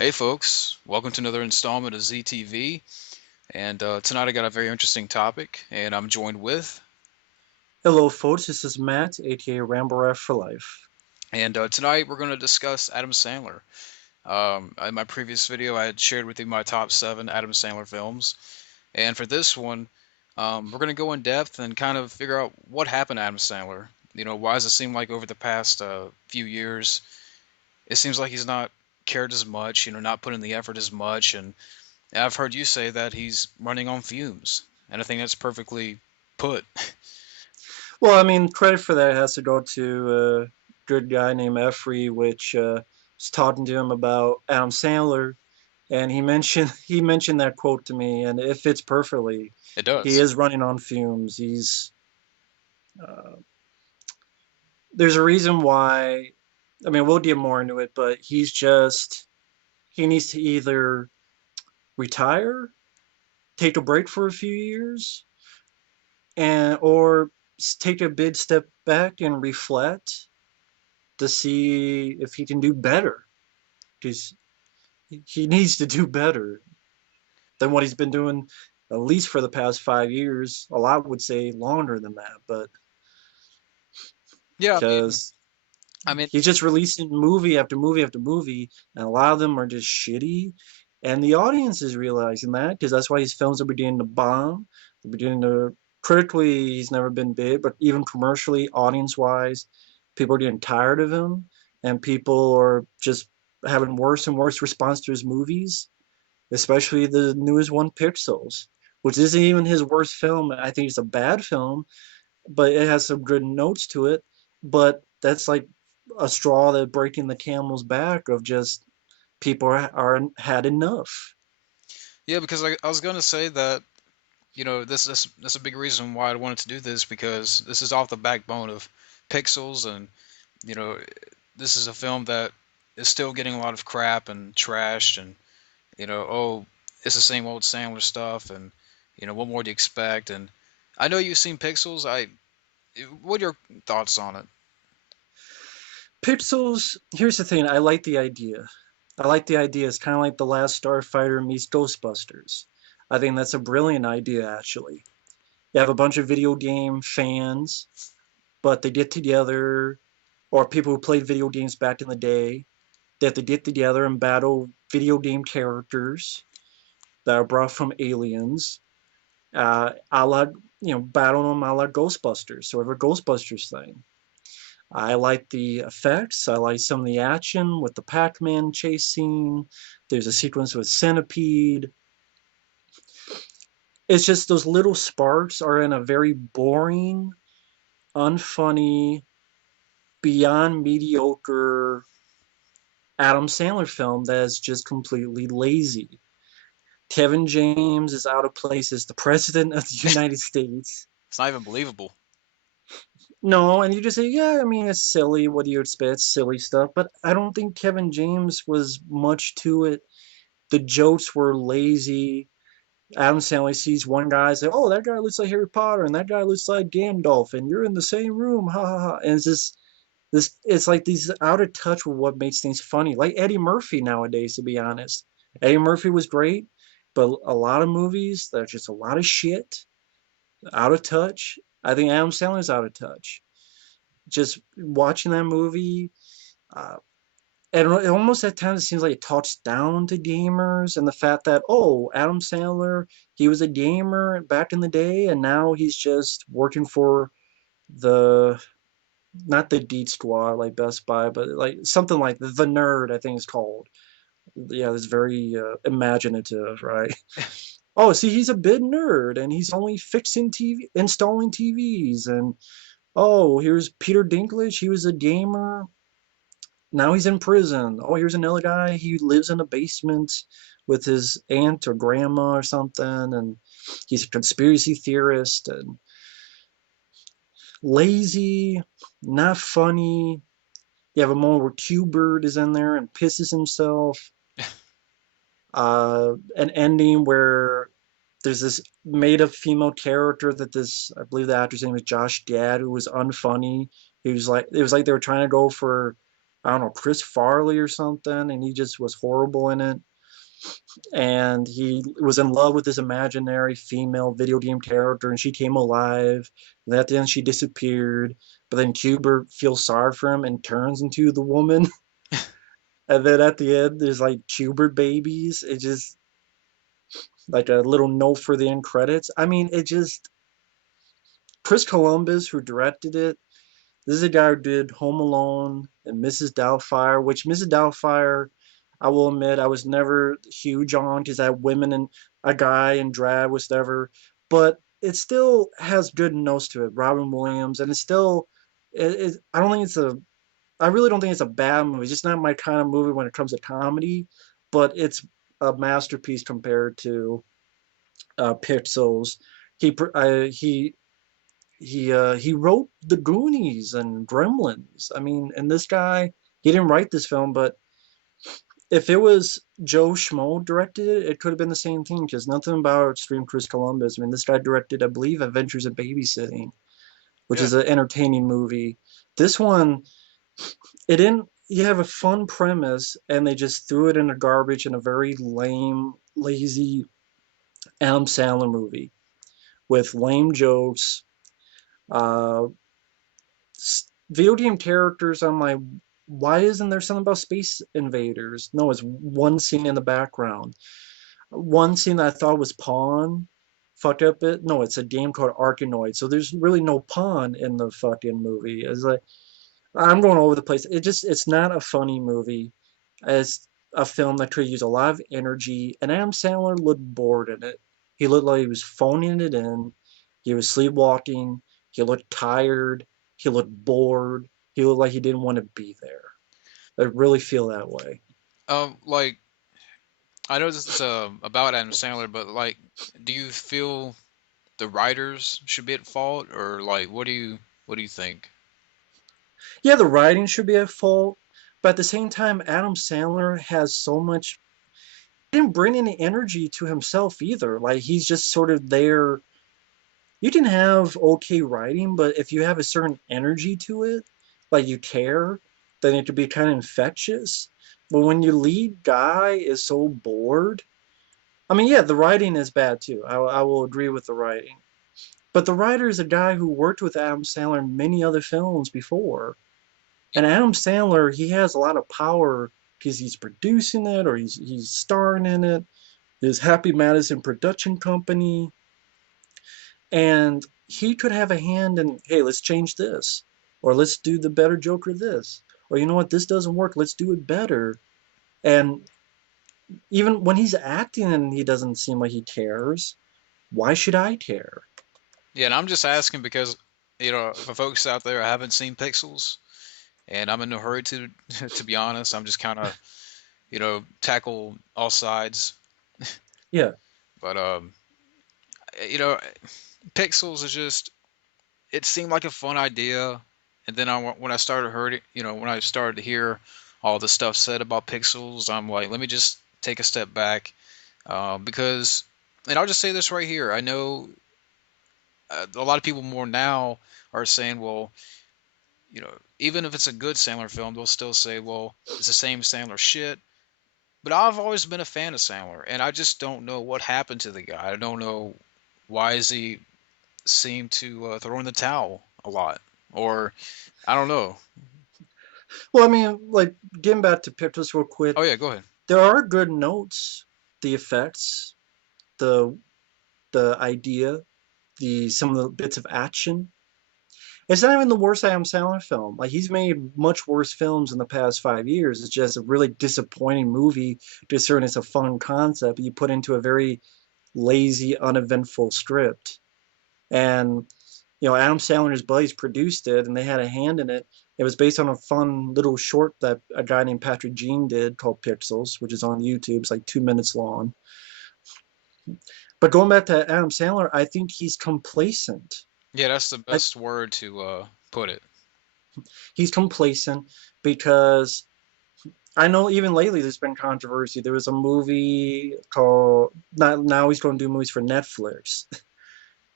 Hey folks, welcome to another installment of zTV. And tonight I got a very interesting topic, and I'm joined with. Hello, folks. This is Matt, aka Ramble for Life. And tonight we're going to discuss Adam Sandler. In my previous video, I had shared with you my top seven Adam Sandler films. And for this one, we're going to go in depth and kind of figure out what happened to Adam Sandler. Why does it seem like over the past few years, it seems like he's not cared as much, not putting the effort as much. And I've heard you say that he's running on fumes, and I think that's perfectly put. Well, I mean, credit for that has to go to a good guy named Effrey, which was talking to him about Adam Sandler, and he mentioned that quote to me, and it fits perfectly. It He does. is running on fumes. He's uh, there's a reason why. I mean, we'll get more into it, but he needs to either retire, take a break for a few years, and or take a big step back and reflect to see if he can do better because he needs to do better than what he's been doing at least for the past 5 years. A lot would say longer than that, but Yeah, because I mean, he's just releasing movie after movie after movie, and a lot of them are just shitty. And the audience is realizing that because that's why his films are beginning to bomb. They're beginning to critically, he's never been big, but even commercially, audience wise, people are getting tired of him, and people are just having worse and worse response to his movies, especially the newest one, Pixels, which isn't even his worst film. I think it's a bad film, but it has some good notes to it. But that's like a straw that breaking the camel's back of just people are had enough. yeah, because I was gonna say that that's a big reason why I wanted to do this because this is off the backbone of Pixels, and you know this is a film that is still getting a lot of crap and trashed, and oh, it's the same old Sandler stuff, and what more do you expect? And I know you've seen Pixels. What are your thoughts on it? Pixels. Here's the thing. I like the idea. I like the idea. It's kind of like the Last Starfighter meets Ghostbusters. I think that's a brilliant idea, actually. You have a bunch of video game fans, but they get together, or people who played video games back in the day, that they get together and battle video game characters that are brought from aliens, a la, battle them a la Ghostbusters, sort of a Ghostbusters thing. I like the effects. I like some of the action with the Pac-Man chase scene. There's a sequence with Centipede. It's just those little sparks are in a very boring, unfunny, beyond mediocre Adam Sandler film that is just completely lazy. Kevin James is out of place as the president of the United States. It's not even believable. No, and you just say, yeah, I mean, it's silly. What do you expect? It's silly stuff. But I don't think Kevin James was much to it. The jokes were lazy. Adam Sandler sees one guy say, "Oh, that guy looks like Harry Potter, and that guy looks like Gandalf, and you're in the same room." Ha ha ha! And it's just this. It's like these out of touch with what makes things funny. Like Eddie Murphy nowadays, to be honest. Eddie Murphy was great, but a lot of movies that are just a lot of shit, out of touch. I think Adam Sandler's out of touch. Just watching that movie, uh, and it almost at times it seems like it talks down to gamers and the fact that, oh, Adam Sandler, he was a gamer back in the day, and now he's just working for the not the Deed Squad like Best Buy, but like something like the Nerd, I think it's called. Yeah, it's very imaginative, right? Oh, see, he's a big nerd, and he's only fixing TV, installing TVs, and oh, here's Peter Dinklage. He was a gamer. Now he's in prison. Oh, here's another guy. He lives in a basement with his aunt or grandma or something, and he's a conspiracy theorist and lazy, not funny. You have a moment where Q Bird is in there and pisses himself. An ending where there's this made-up female character that this, I believe the actor's name is Josh Gad, who was unfunny. He was like, it was like they were trying to go for I don't know, Chris Farley or something, and he just was horrible in it. And he was in love with this imaginary female video game character, and she came alive. And at the end, she disappeared. But then Hubert feels sorry for him and turns into the woman. And then at the end, there's like Hubert babies. It just like a little note for the end credits. I mean, it just Chris Columbus, who directed it, this is a guy who did Home Alone and Mrs. Doubtfire, which Mrs. Doubtfire, I will admit, I was never huge on because that women and a guy in drag was never, but it still has good notes to it. Robin Williams, and it's still, I don't think it's a, I really don't think it's a bad movie. It's just not my kind of movie when it comes to comedy, but it's a masterpiece compared to Pixels. He wrote The Goonies and Gremlins. I mean, and this guy, he didn't write this film, but if it was Joe Schmo directed it, it could have been the same thing because nothing about Extreme Chris Columbus. I mean, this guy directed, I believe, Adventures in Babysitting, which Yeah. is an entertaining movie. This one, it didn't. You have a fun premise, and they just threw it in the garbage in a very lame, lazy Adam Sandler movie with lame jokes, uh, video game characters. I'm like, why isn't there something about space invaders? No, it's one scene in the background. One scene that I thought was Pawn fucked up it. No, it's a game called Arkanoid. So there's really no Pawn in the fucking movie. It's like I'm going over the place. It's not a funny movie. It's a film that could use a lot of energy, and Adam Sandler looked bored in it. He looked like he was phoning it in. He was sleepwalking. He looked tired. He looked bored. He looked like he didn't want to be there. I really feel that way. Like I know this is about Adam Sandler, but like, do you feel the writers should be at fault, or like, what do you think? Yeah, the writing should be at fault, but at the same time, Adam Sandler has so much. He didn't bring any energy to himself either. Like he's just sort of there. You can have okay writing, but if you have a certain energy to it, like you care, then it could be kind of infectious. But when your lead guy is so bored, I mean, yeah, the writing is bad too. I will agree with the writing. But the writer is a guy who worked with Adam Sandler in many other films before. And Adam Sandler, he has a lot of power because he's producing it or he's starring in it. His Happy Madison production company, and he could have a hand in, hey, let's change this, or let's do the better Joker this, or you know what, this doesn't work, let's do it better. And even when he's acting and he doesn't seem like he cares, why should I care? Yeah, and I'm just asking because for folks out there, I haven't seen Pixels, and I'm in no hurry to to be honest. I'm just kind of tackle all sides, Yeah. but you know, Pixels is just it seemed like a fun idea, and then when I started heard it, when I started to hear all the stuff said about Pixels, I'm like, let me just take a step back, because, and I'll just say this right here, I know a lot of people more now are saying, well, even if it's a good Sandler film, they'll still say, well, it's the same Sandler shit. But I've always been a fan of Sandler, and I just don't know what happened to the guy. I don't know why is he seem to throw in the towel a lot, or I don't know. Well, I mean, like getting back to Pictures real quick, Oh yeah, go ahead. there are good notes, the effects, the the idea, the some of the bits of action. It's not even the worst Adam Sandler film. Like he's made much worse films in the past 5 years. It's just a really disappointing movie. Considering it's a fun concept, you put into a very lazy, uneventful script. And Adam Sandler and his buddies produced it, and they had a hand in it. It was based on a fun little short that a guy named Patrick Jean did called Pixels, which is on YouTube. It's like 2 minutes long. But going back to Adam Sandler, I think he's complacent. Yeah, that's the I, best word to put it. he's complacent because I know even lately there's been controversy. There was a movie called not now he's going to do movies for Netflix,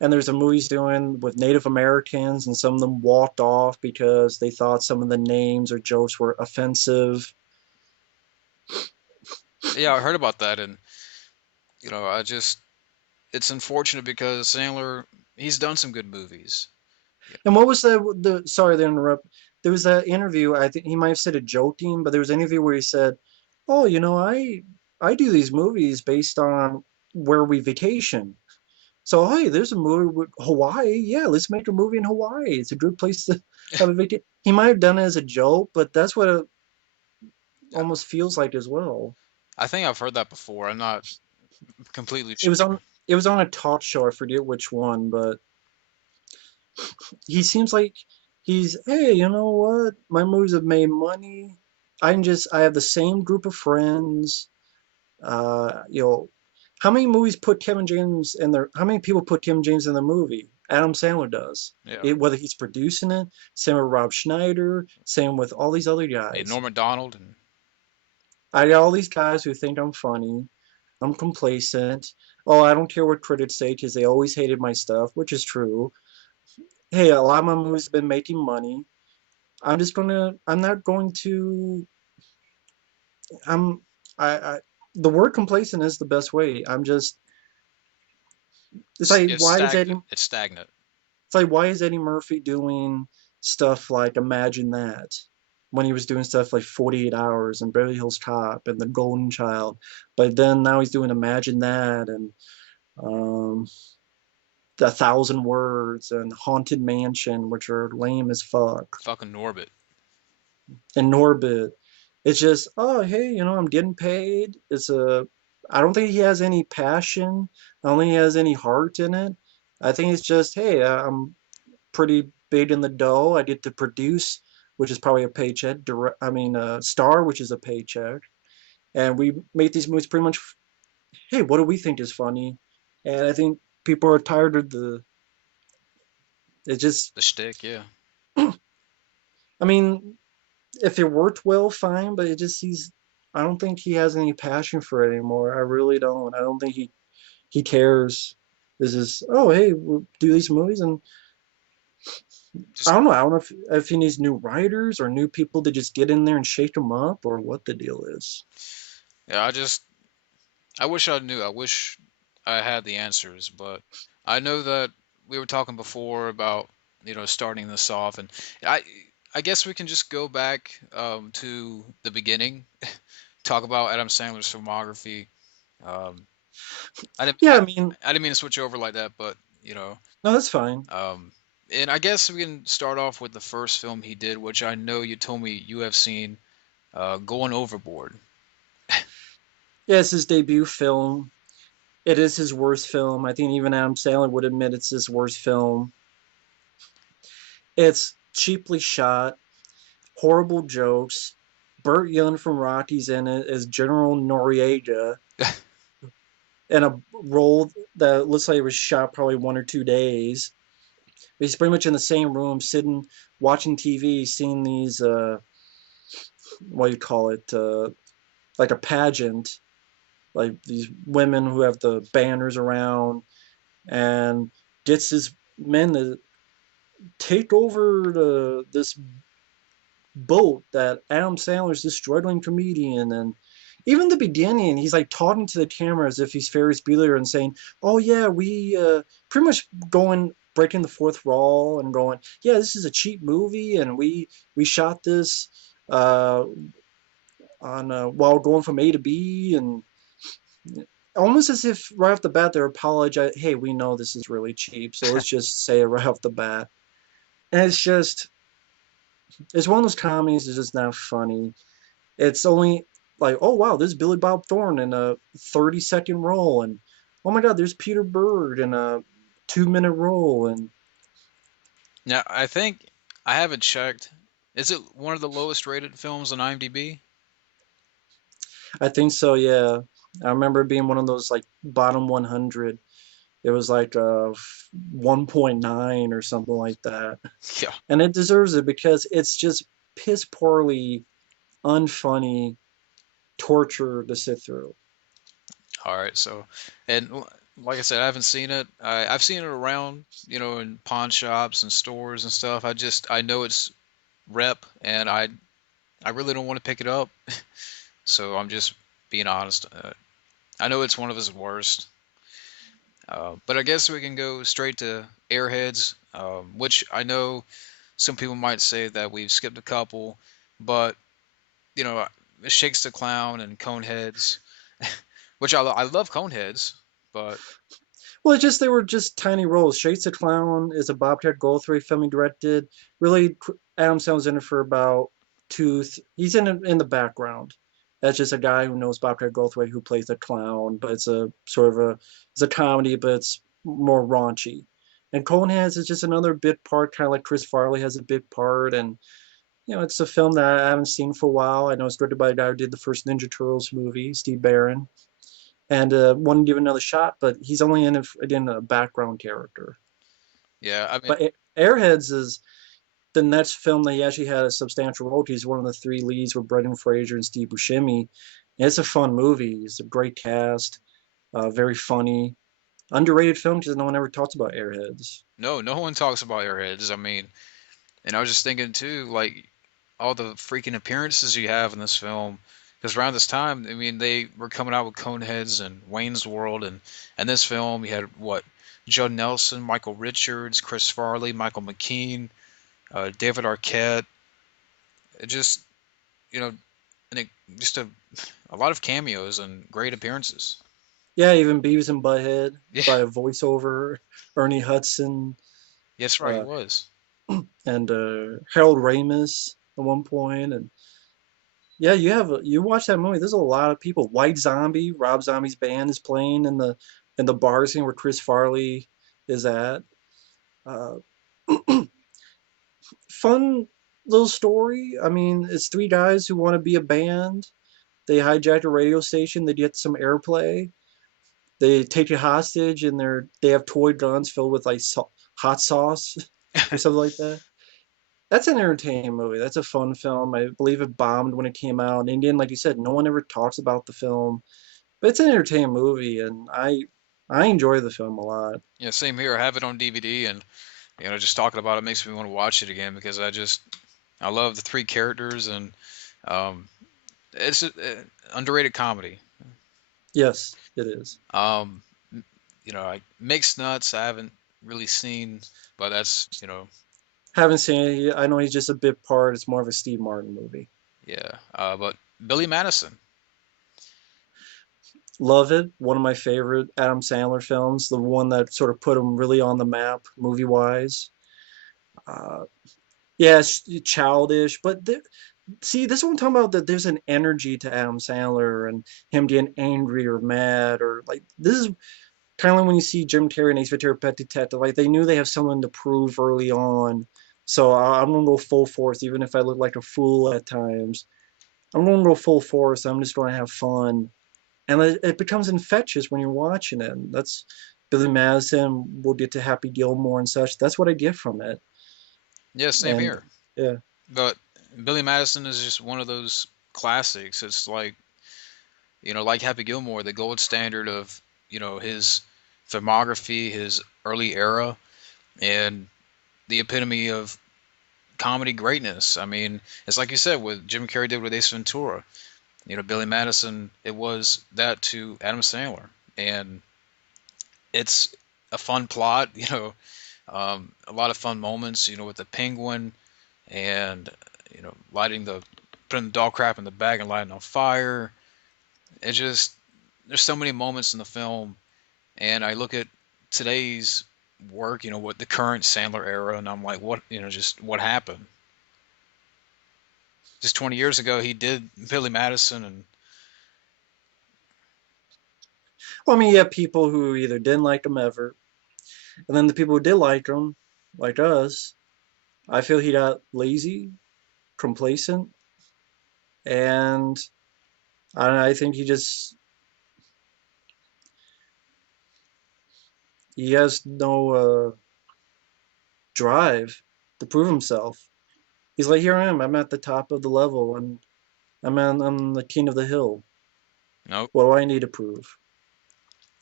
And there's a movie he's doing with Native Americans, and some of them walked off because they thought some of the names or jokes were offensive. Yeah, I heard about that, and it's unfortunate because Sandler, he's done some good movies. Yeah, And what was the sorry to interrupt. There was that interview, I think he might have said it joking, but there was an interview where he said, "Oh, I do these movies based on where we vacation. So hey, there's a movie with Hawaii. Yeah, let's make a movie in Hawaii. It's a good place to have a vacation." He might have done it as a joke, but that's what it almost feels like as well. I think I've heard that before. I'm not completely It was sure. on it was on a talk show. I forget which one, but he seems like he's, hey, you know what? My movies have made money. I have the same group of friends. You know, how many movies put Kevin James in their? How many people put Kevin James in the movie? Adam Sandler does. Yeah, It, whether he's producing it, same with Rob Schneider, same with all these other yeah, guys. Norm Macdonald and I got all these guys who think I'm funny. I'm complacent. Oh, I don't care what critics say because they always hated my stuff, which is true. Hey, a lot of my movies have been making money. I'm not going to, I'm, I, the word complacent is the best way. It's like, it's why is Eddie, stagnant. It's stagnant. it's like, why is Eddie Murphy doing stuff like Imagine That when he was doing stuff like 48 Hours and Beverly Hills Cop and The Golden Child? But then now he's doing Imagine That and, um, A Thousand Words and Haunted Mansion, which are lame as fuck. Fucking Norbit. And Norbit. It's just, oh hey, I'm getting paid. I don't think he has any passion. I don't think he has any heart in it. I think it's just, hey, I'm pretty big in the dough. I get to produce, which is probably a paycheck. Star, which is a paycheck. And we make these movies pretty much. Hey, what do we think is funny? And I think people are tired of the. It just. The shtick, yeah. I mean, if it worked well, fine. But it just he's. I don't think he has any passion for it anymore. I really don't. I don't think he cares. This is, oh hey, we'll do these movies, and I Just don't know. I don't know if he needs new writers or new people to just get in there and shake them up, or what the deal is. yeah, I wish I knew. I wish I had the answers, but I know that we were talking before about, starting this off, and I I guess we can just go back to the beginning, talk about Adam Sandler's filmography. Um, I didn't Yeah, I, I mean, I didn't mean to switch over like that, but no, that's fine. um, and I guess we can start off with the first film he did, which I know you told me you have seen, Going Overboard. Yeah, it's his debut film. It is his worst film. I think even Adam Sandler would admit it's his worst film. It's cheaply shot, horrible jokes. Burt Young from Rocky's in it as General Noriega in a role that looks like it was shot probably 1 or 2 days. He's pretty much in the same room, sitting, watching TV, seeing these, what do you call it, like a pageant, like these women who have the banners around, and gets his men to take over this boat that Adam Sandler's this struggling comedian. And even the beginning, he's like talking to the camera as if he's Ferris Bueller and saying, "Oh yeah, we pretty much going breaking the fourth wall and going, yeah, this is a cheap movie, and we shot this uh, on while going from A to B, and almost as if right off the bat they're apologize. Hey, we know this is really cheap, so let's just say it right off the bat." And it's one of those comedies that's just not funny. It's only like, oh wow, there's Billy Bob Thornton in a 30-second role, and oh my God, there's Peter Bird in a 2-minute role, and Now, I think I haven't checked. Is it one of the lowest rated films on IMDb? I think so. Yeah, I remember it being one of those like bottom 100. It was like 1.9 or something like that, Yeah. and it deserves it because it's just piss poorly unfunny torture to sit through. All right. So, and like I said, I haven't seen it. I've seen it around, in pawn shops and stores and stuff. I know it's rep, and I really don't want to pick it up. So I'm just being honest. I know it's one of his worst. But I guess we can go straight to Airheads, which I know some people might say that we've skipped a couple, but you know, Shakes the Clown and Coneheads, which I love Coneheads, but Well, it's just they were just tiny roles. Shades the Clown is a Bobcat Goldthwait film he directed. Really, Adam Sandler's in it for about he's in the background. That's just a guy who knows Bobcat Goldthwait who plays the clown, but it's a sort of it's a comedy, but it's more raunchy. And Coneheads is just another bit part, kind of like Chris Farley has a bit part, and it's a film that I haven't seen for a while. I know it's directed by the guy who did the first Ninja Turtles movie, Steve Barron, and wanted to give it another shot, but he's only in a background character. yeah, I mean, But Airheads is the next film that he actually had a substantial role. He's one of the three leads with Brendan Fraser and Steve Buscemi. And it's a fun movie. It's a great cast, very funny, underrated film because no one ever talks about Airheads. no one talks about Airheads. I mean, and I was just thinking too, like all the freaking appearances you have in this film. Because around this time, I mean, they were coming out with Coneheads and Wayne's World, and this film, you had what, Judd Nelson, Michael Richards, Chris Farley, Michael McKean, David Arquette. It just, you know, and it, just a lot of cameos and great appearances. Yeah, even Beavis and Butthead Yeah, by a voiceover, Ernie Hudson, yes, right, he uh, was. and Harold Ramis at one point, and yeah, you watch that movie. There's a lot of people. White Zombie, Rob Zombie's band is playing in the bar scene where Chris Farley is at. Uh, Fun little story. I mean, it's three guys who want to be a band. They hijack a radio station. They get some airplay. They take you hostage, and they have toy guns filled with like hot sauce or something like that. That's an entertaining movie. That's a fun film. I believe it bombed when it came out. And again, like you said, no one ever talks about the film. But it's an entertaining movie, and I enjoy the film a lot. Yeah, same here. I have it on DVD, and just talking about it makes me want to watch it again because I love the three characters, and um, it's underrated comedy. Yes, it is. Um, like Mixed Nuts, I haven't really seen, but that's Haven't seen it. I know he's just a bit part. It's more of a Steve Martin movie. yeah. But Billy Madison, Love it. One of my favorite Adam Sandler films. The one that sort of put him really on the map movie wise. Uh, yeah, it's childish, but see, this is what I'm talking about. That there's an energy to Adam Sandler and him getting angry or mad or like this is kind of like when you see Jim Carrey and Ace Ventura: Pet Detective. Like they knew they have someone to prove early on, so I'm gonna go full force, even if I look like a fool at times. I'm gonna go full force. I'm just gonna have fun, and it becomes infectious when you're watching it. And that's Billy Madison. We'll get to Happy Gilmore and such. That's what I get from it. yeah, same And here. yeah, But Billy Madison is just one of those classics. It's like Happy Gilmore, the gold standard of his filmography, his early era, and the epitome of comedy greatness. I mean, it's like you said, what Jim Carrey did with Ace Ventura. Billy Madison, it was that to Adam Sandler, and it's a fun plot. A lot of fun moments. With the penguin and lighting the putting the dog crap in the bag and lighting on fire. It just there's so many moments in the film, and I look at today's work, what the current Sandler era, and I'm like, what, just what happened? Just 20 years ago, he did Billy Madison, and well, I mean, you have people who either didn't like him ever, and then the people who did like him, like us. I feel he got lazy, complacent, and I think he has no drive to prove himself. He's like, here I am. I'm at the top of the level, and I'm the king of the hill. nope. What do I need to prove?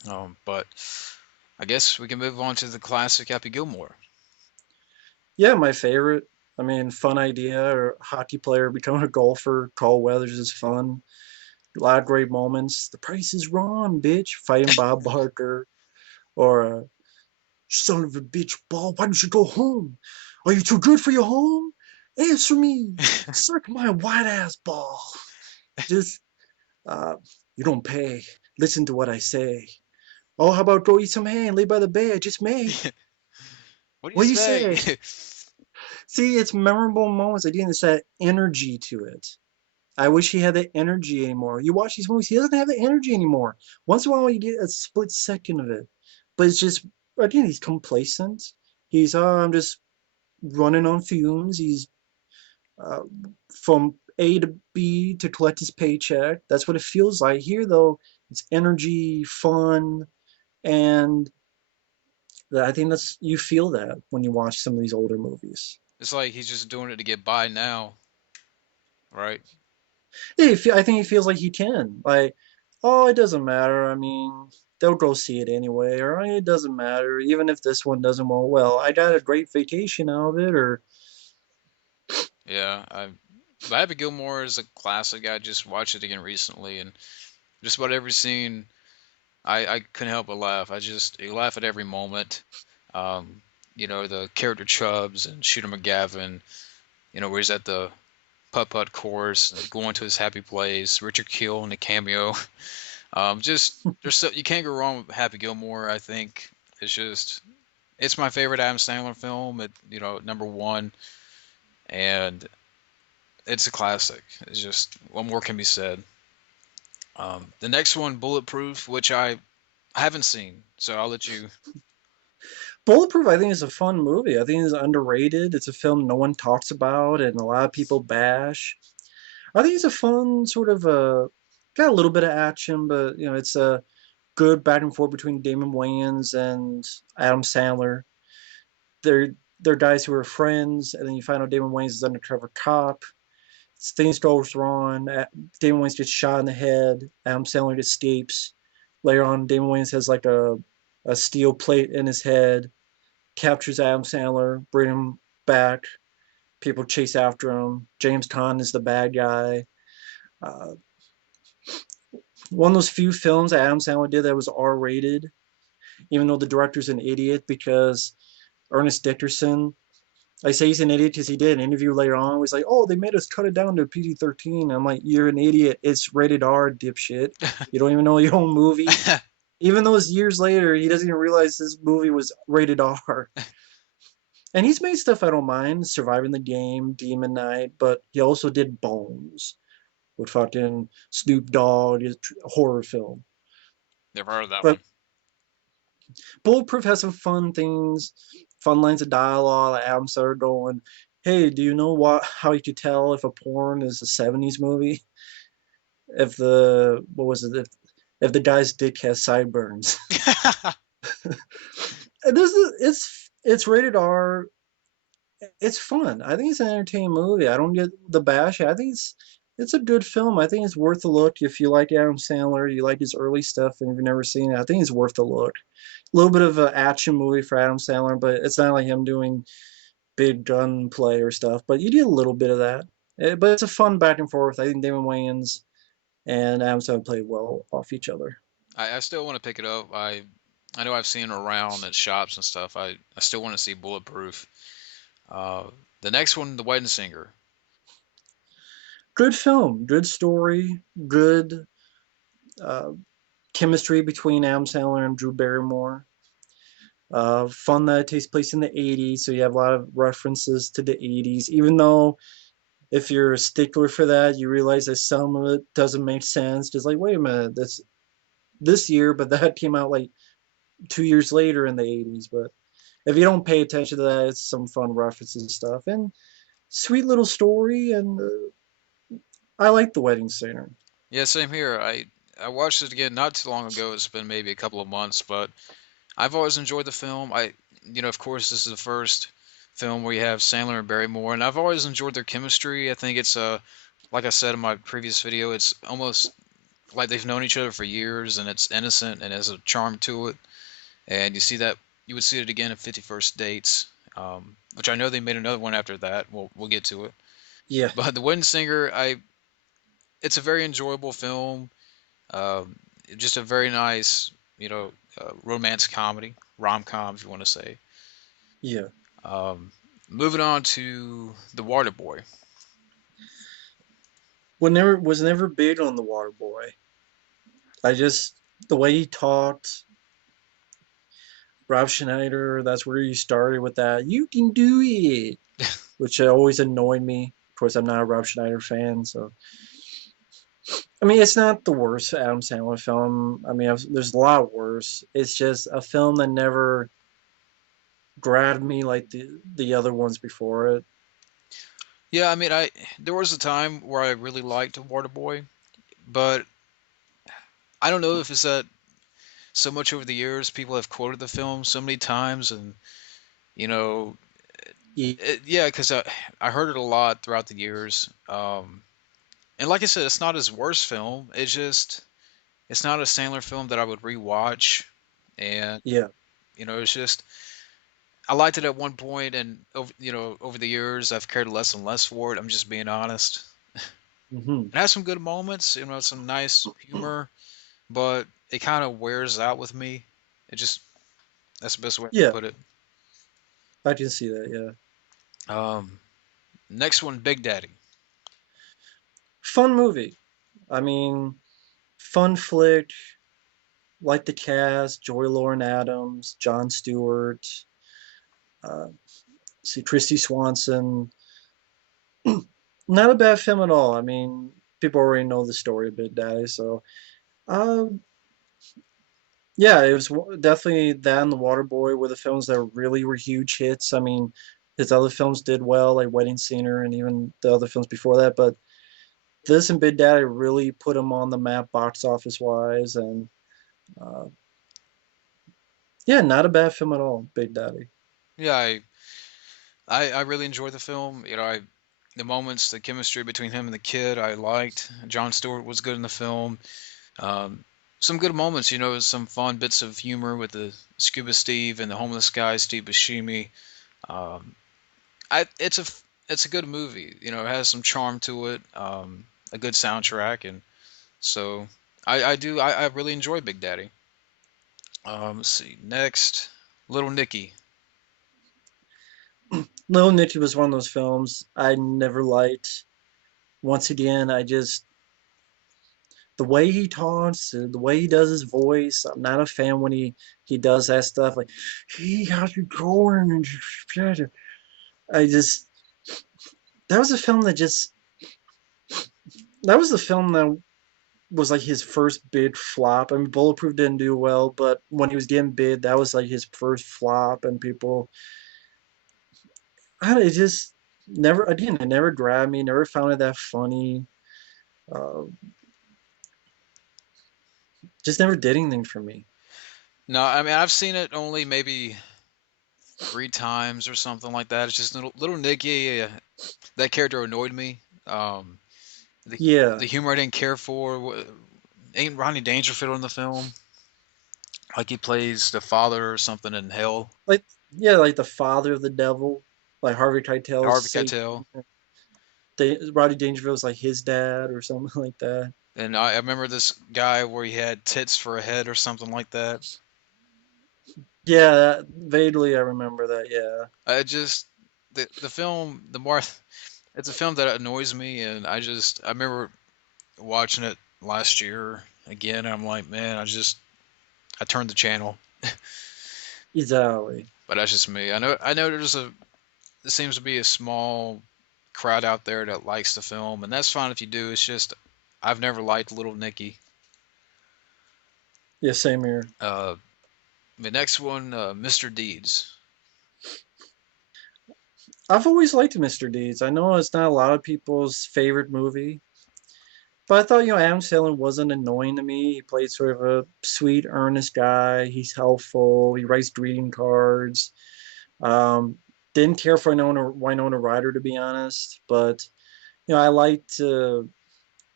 But I guess we can move on to the classic Happy Gilmore. Yeah, my favorite. I mean, fun idea. Or hockey player becoming a golfer. Carl Weathers is fun. A lot of great moments. The price is wrong, bitch. Fighting Bob Barker. Or son of a bitch, ball. Why don't you go home? Are you too good for your home? Answer me. Suck my white ass ball. Just uh, you don't pay. Listen to what I say. Oh, how about go eat some hay and lay by the bay I just made? What do you What do you say? say? See, it's memorable moments. Again, it's that energy to it. I wish he had that energy anymore. You watch these movies, he doesn't have the energy anymore. Once in a while, you get a split second of it, but it's just again, he's complacent. He's I'm just running on fumes. He's uh, from A to B to collect his paycheck. That's what it feels like. Here, though, it's energy, fun, and I think that's you feel that when you watch some of these older movies. It's like he's just doing it to get by now, right? Yeah, I think he feels like he can. Like, oh, it doesn't matter. I mean, they'll go see it anyway, or it doesn't matter. Even if this one doesn't well, I got a great vacation out of it, or Yeah, but Happy Gilmore is a classic. I just watched it again recently, and just about every scene, I couldn't help but laugh. You laugh at every moment. Um, the character Chubbs and Shooter McGavin, where he's at the putt putt course and going to his happy place. Richard Kiel in the cameo. Just there's so you can't go wrong with Happy Gilmore. I think it's my favorite Adam Sandler film. Number one, and it's a classic. It's just what more can be said. The next one, Bulletproof, which I haven't seen, so I'll let you. Bulletproof. I think is a fun movie. I think it's underrated. It's a film no one talks about, and a lot of people bash. I think it's a fun sort of got a little bit of action, but it's a good back and forth between Damon Wayans and Adam Sandler. They're guys who are friends, and then you find out Damon Wayans is undercover cop. Things goes wrong. Damon Wayans gets shot in the head. Adam Sandler escapes. Later on, Damon Wayans has like a steel plate in his head. Captures Adam Sandler, bring him back. People chase after him. James Caan is the bad guy. Uh, One of those few films that Adam Sandler did that was R-rated, even though the director's an idiot because Ernest Dickerson. I say he's an idiot because he did an interview later on. He was like, "Oh, they made us cut it down to PG-13." I'm like, "You're an idiot. It's rated R, dipshit. You don't even know your own movie." Even though it's years later, he doesn't even realize this movie was rated R. And he's made stuff I don't mind, Surviving the Game, Demon Knight, but he also did Bones with fucking Snoop Dogg, his horror film. Never heard of that But one. Bulletproof has some fun things, fun lines of dialogue. Like Adam started going, "Hey, do you know how you could tell if a porn is a '70s movie? If the what was it? If the guy's dick has sideburns." And it's rated R. It's fun. I think it's an entertaining movie. I don't get the bash. I think it's a good film. I think it's worth a look if you like Adam Sandler, you like his early stuff, and if you've never seen it. I think it's worth a look. A little bit of an action movie for Adam Sandler, but it's not like him doing big gunplay or stuff. But you get a little bit of that. But it's a fun back and forth. I think Damon Wayans and Adam Sandler play well off each other. I still want to pick it up. I know I've seen it around at shops and stuff. I still want to see Bulletproof. Uh, the next one, The Wedding Singer. Good film, good story, good uh, chemistry between Adam Sandler and Drew Barrymore. Fun that it takes place in the 80s, so you have a lot of references to the 80s. Even though if you're a stickler for that, you realize that some of it doesn't make sense. Just like, wait a minute, that's this year, but that came out like 2 years later in the 80s. But if you don't pay attention to that, it's some fun references and stuff. And sweet little story, and I like The Wedding Singer. Yeah, same here. I watched it again not too long ago. It's been maybe a couple of months, but I've always enjoyed the film. Of course, this is the first film where you have Sandler and Barrymore, and I've always enjoyed their chemistry. I think it's like I said in my previous video, it's almost like they've known each other for years and it's innocent and has a charm to it. And you see that you would see it again in 51st Dates, which I know they made another one after that. We'll get to it. Yeah, But The Wedding Singer, it's a very enjoyable film. Um, just a very nice, romance comedy, rom com, if you want to say. yeah. Um, Moving on to The Waterboy. Was never big on the Water Boy. I just the way he talked, Rob Schneider. That's where he started with that. You can do it, which always annoyed me. Of course, I'm not a Rob Schneider fan, so I mean, it's not the worst Adam Sandler film. I mean, there's a lot worse. It's just a film that never grabbed me like the other ones before it. Yeah, I mean, I there was a time where I really liked Waterboy, but I don't know if it's that so much over the years people have quoted the film so many times, and you know, yeah, because I heard it a lot throughout the years. And like I said, it's not his worst film. It's not a Sandler film that I would rewatch, and Yeah. it's just I liked it at one point, and over the years I've cared less and less for it. I'm just being honest. Hmm. It has some good moments, some nice humor, but it kind of wears out with me. It just That's the best way I can Yeah, put it. I can see that. Yeah. Um, Next one, Big Daddy. Fun movie. I mean, fun flick. Like the cast: Joy Lauren Adams, Jon Stewart, uh, see Christy Swanson. Not a bad film at all. I mean, people already know the story of Big Daddy, so uh, yeah, it was definitely that and The Waterboy were the films that really were huge hits. I mean, his other films did well, like Wedding Singer and even the other films before that, but this and Big Daddy really put him on the map box office wise, and uh, yeah, not a bad film at all, Big Daddy. Yeah, I really enjoyed the film. The moments, the chemistry between him and the kid, I liked. Jon Stewart was good in the film. Um, some good moments, some fun bits of humor with the Scuba Steve and the homeless guy, Steve Buscemi. Um, it's a good movie. It has some charm to it, a good soundtrack, and so I really enjoy Big Daddy. Let's see next, Little Nicky. Little Nicky was one of those films I never liked. Once again, I just the way he talks, the way he does his voice. I'm not a fan when he does that stuff like, "He got you going," and I just that was a film that just that was the film that was like his first big flop. I mean, Bulletproof didn't do well, but when he was getting big, that was like his first flop, and people, I don't know, it just never again, it never grabbed me. Never found it that funny. Uh, just never did anything for me. No, I mean I've seen it only maybe 3 times or something like that. It's just little Nicky. That character annoyed me. The Yeah, the humor I didn't care for. Ain't Rodney Dangerfield in the film? Like he plays the father or something in Hell. like yeah, like the father of the devil, like Harvey Keitel's Harvey Satan. Keitel. Roddy Dangerfield's like his dad or something like that. And I remember this guy where he had tits for a head or something like that. Yeah, vaguely I remember that. Yeah, I just the film the more it's a film that annoys me, and I remember watching it last year again. And I'm like, man, I turned the channel. exactly. But that's just me. I know there seems to be a small crowd out there that likes the film, and that's fine if you do. It's just I've never liked Little Nicky. Yeah, same here. Uh, the next one, Mr. Deeds. I've always liked Mr. Deeds. I know it's not a lot of people's favorite movie, but I thought Adam Sandler wasn't annoying to me. He played sort of a sweet, earnest guy. He's helpful. He writes greeting cards. Um, didn't care for Winona Ryder, to be honest, but I liked.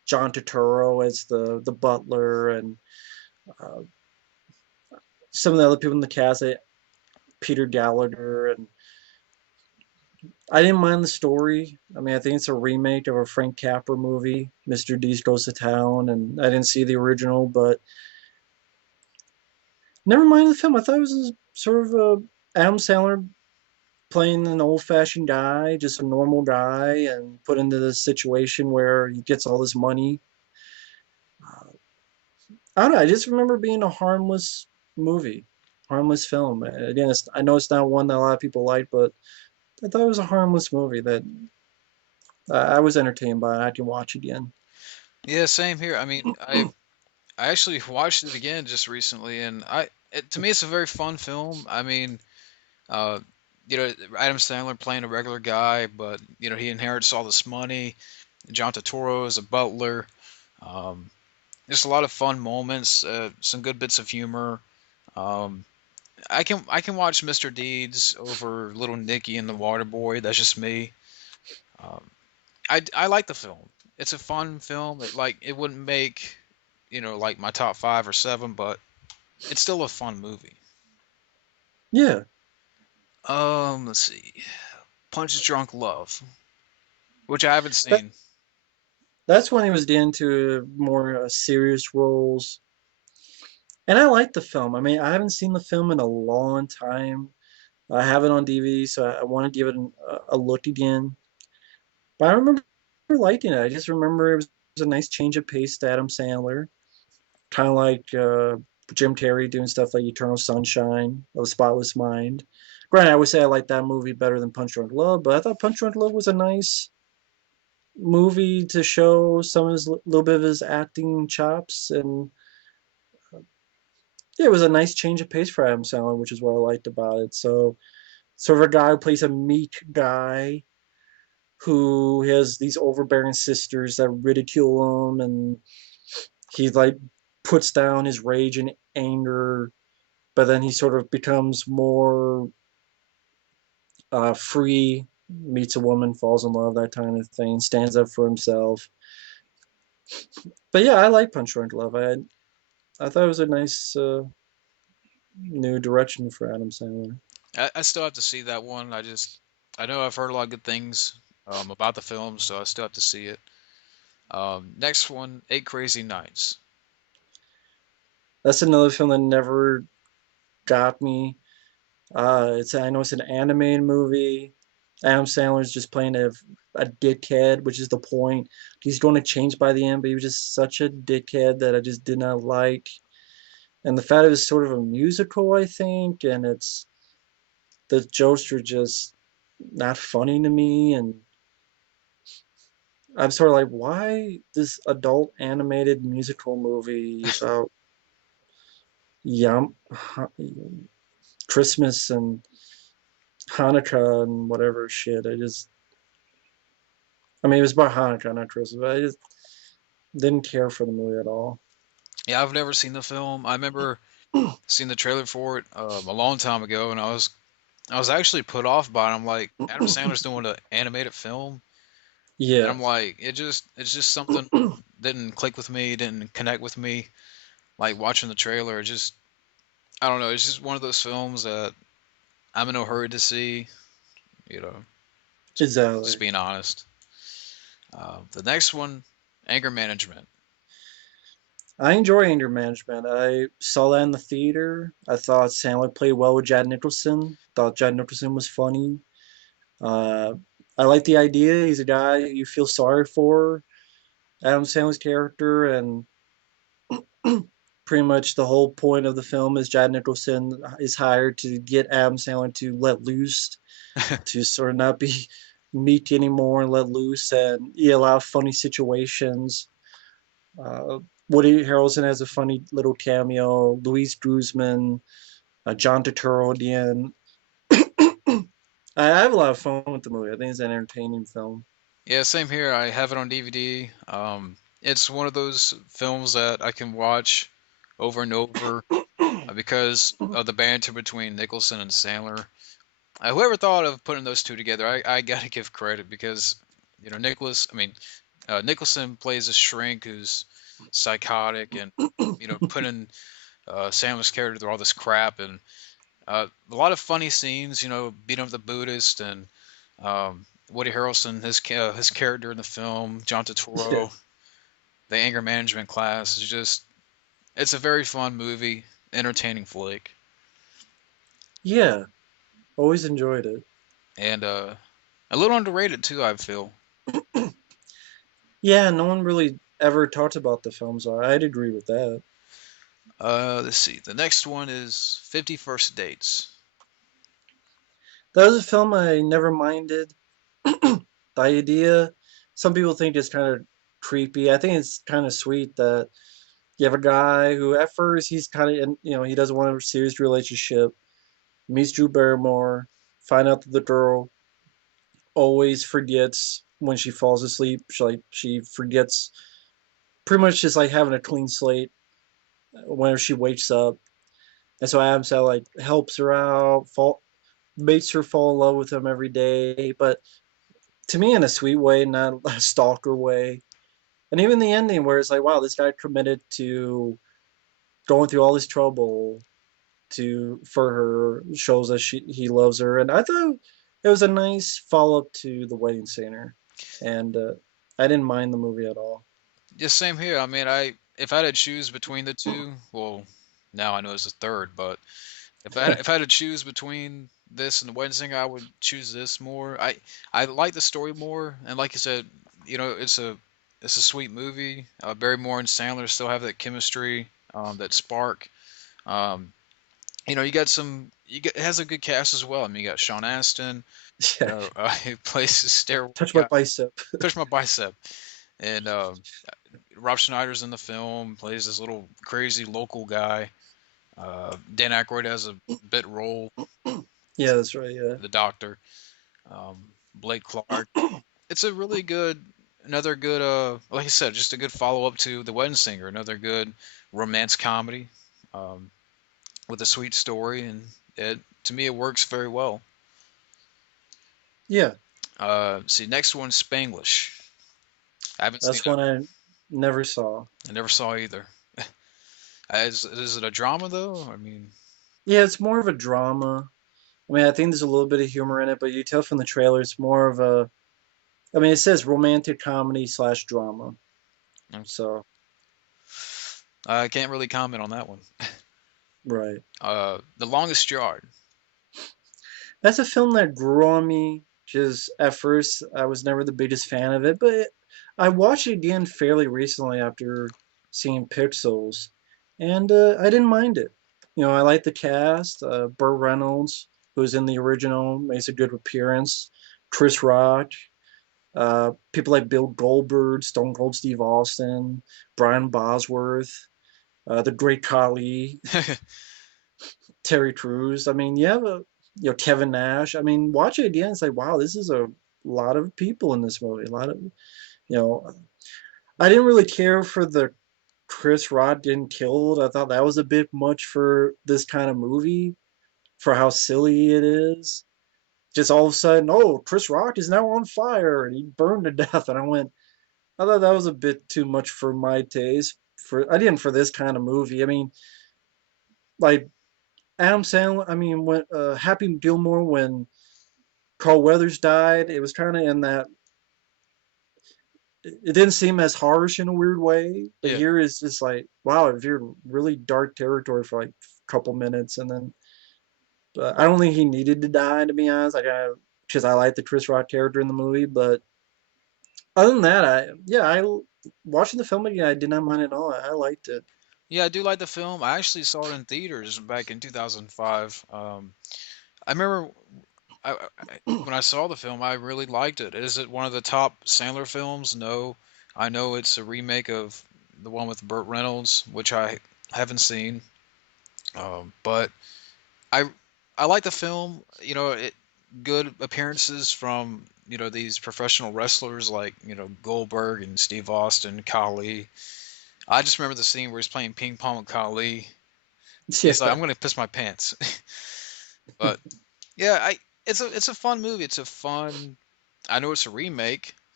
John Turturro as the butler, and uh, some of the other people in the cast, Peter Gallagher, and I didn't mind the story. I mean, I think it's a remake of a Frank Capra movie, Mr. Deeds Goes to Town, and I didn't see the original, but never mind the film. I thought it was sort of Adam Sandler playing an old-fashioned guy, just a normal guy, and put into this situation where he gets all this money. I don't know. I just remember being a harmless movie, harmless film. Again, I know it's not one that a lot of people like, but I thought it was a harmless movie that I was entertained by. I can watch again. Yeah, same here. I mean, I actually watched it again just recently, and to me it's a very fun film. I mean, uh, Adam Sandler playing a regular guy, but he inherits all this money. John Turturro is a butler. Um, Just a lot of fun moments, some good bits of humor. Um, I can watch Mr. Deeds over Little Nicky and the Water Boy. That's just me. Um, I like the film. It's a fun film. It wouldn't make like my top 5 or 7, but it's still a fun movie. Yeah, Let's see. Punch Drunk Love, which I haven't that seen. that's when he was getting into more serious roles, and I like the film. I mean, I haven't seen the film in a long time. I have it on DVD, so I want to give it a look again. But I remember liking it. I just remember it was a nice change of pace to Adam Sandler, kind of like Jim Carrey doing stuff like Eternal Sunshine of a Spotless Mind. Granted, I would say I like that movie better than Punch Drunk Love, but I thought Punch Drunk Love was a nice movie to show some of his little bit of his acting chops, and yeah, it was a nice change of pace for Adam Sandler, which is what I liked about it. So, sort of a guy who plays a meek guy who has these overbearing sisters that ridicule him, and he like puts down his rage and anger, but then he sort of becomes more free, meets a woman, falls in love, that kind of thing, stands up for himself. But yeah, I like Punch Drunk Love. I thought it was a nice new direction for Adam Sandler. I still have to see that one. I know I've heard a lot of good things about the film, so I still have to see it. Next one, Eight Crazy Nights. That's another film that never got me. It's I know it's an animated movie. Adam Sandler's just playing a dickhead, which is the point. He's going to change by the end, but he was just such a dickhead that I just did not like. And the fact it was sort of a musical, I think, and it's the jokes are just not funny to me, and I'm sort of like, why this adult animated musical movie about yum Christmas and Hanukkah and whatever shit? I mean, it was about Hanukkah, not Christmas, but I just didn't care for the movie at all. Yeah, I've never seen the film. I remember seeing the trailer for it a long time ago, and I was actually put off by it. I'm like, Adam Sandler's doing an animated film, and Yeah, I'm like, it's just something didn't click with me, didn't connect with me. Like watching the trailer, I don't know. It's just one of those films that I'm in no hurry to see. You know, just exactly. being honest. The next one, Anger Management. I enjoy anger management. I saw that in the theater. I thought Sandler played well with Jack Nicholson. Thought Jack Nicholson was funny. Uh, I like the idea. He's a guy you feel sorry for. Adam Sandler's character, and pretty much the whole point of the film is Jack Nicholson is hired to get Adam Sandler to let loose, to sort of not be meek anymore and let loose, and he allow funny situations. Uh, Woody Harrelson has a funny little cameo. Luis Guzman, John Turturro at the end. I have a lot of fun with the movie. I think it's an entertaining film. Yeah, same here. I have it on DVD. It's one of those films that I can watch over and over because of the banter between Nicholson and Sandler. Whoever thought of putting those two together, I gotta give credit because Nicholas. I mean, Nicholson plays a shrink who's psychotic and putting Sandler's character through all this crap and a lot of funny scenes. Beating up the Buddhist and Woody Harrelson, his character in the film, John Yeah. Turturro, the anger management class is just it's a very fun movie, entertaining flick, Yeah. Always enjoyed it. and a little underrated too. I feel. Yeah, no one really ever talked about the film, so I'd agree with that. Let's see. The next one is 50 First Dates. That was a film I never minded. The idea, some people think it's kind of creepy. I think it's kind of sweet that you have a guy who, at first, he's kind of, he doesn't want a serious relationship. Meets Drew Barrymore, find out that the girl always forgets when she falls asleep. She forgets, pretty much just like having a clean slate whenever she wakes up. And so Adam Sandler like helps her out, makes her fall in love with him every day, but to me in a sweet way, not a stalker way. And even the ending where it's like, wow, this guy committed to going through all this trouble to for her shows that he loves her. And I thought it was a nice follow up to The Wedding Singer, and I didn't mind the movie at all. Yeah, same here. I mean, if I had to choose between the two, well, now I know it's a third, but if I had to choose between this and the Wedding Singer, I would choose this more. I like the story more, and like you said, it's a sweet movie. Barrymore and Sandler still have that chemistry, that spark. Um, you got it has a good cast as well. I mean, you got Sean Astin, Yeah, he plays the stairway touch my guy, bicep. touch my bicep, and Rob Schneider's in the film, plays this little crazy local guy. Dan Aykroyd has a bit role, Yeah, that's right. Yeah, the doctor. Blake Clark. It's a really good, another good, like I said, just a good follow up to The Wedding Singer. Another good romance comedy, um, with a sweet story, and to me it works very well. yeah, See, next one, Spanglish. I haven't seen that's that one I never saw. one. I never saw either. Is it a drama though? I mean, Yeah, it's more of a drama. I mean, I think there's a little bit of humor in it, but you tell from the trailer it's more of a. I mean, it says romantic comedy slash drama. So I can't really comment on that one. right. The Longest Yard. That's a film that grew on me. Just at first, I was never the biggest fan of it, but I watched it again fairly recently after seeing Pixels, and I didn't mind it. I like the cast. Burt Reynolds, who's in the original, makes a good appearance. Chris Rock, people like Bill Goldberg, Stone Cold Steve Austin, Brian Bosworth, the Great Khali, Terry Crews. I mean, you have Kevin Nash. I mean, watch it again. It's like, wow, this is a lot of people in this movie. A lot of you know. I didn't really care for the Chris Rock getting killed. I thought that was a bit much for this kind of movie, for how silly it is. Just all of a sudden, oh, Chris Rock is now on fire and he burned to death. And I thought that was a bit too much for my taste. I didn't for this kind of movie. I mean, like Adam Sandler. I mean, when Happy Gilmore, when Carl Weathers died, it was kind of in that. It didn't seem as harsh in a weird way, but Yeah. here is just like, wow, if you're in really dark territory for like a couple minutes, and then, but I don't think he needed to die, to be honest. Like, because I like the Chris Rock character in the movie, but other than that, I watching the film again, I did not mind at all. I liked it. Yeah, I do like the film. I actually saw it in theaters back in 2005. I remember when I saw the film, I really liked it. Is it one of the top Sandler films? No. I know it's a remake of the one with Burt Reynolds, which I haven't seen. But I I like the film. Good appearances from these professional wrestlers like Goldberg and Steve Austin, Khali. I just remember the scene where he's playing ping pong with Khali. He's like, Yeah, "I'm gonna piss my pants." But yeah, it's a fun movie. It's a fun. I know it's a remake,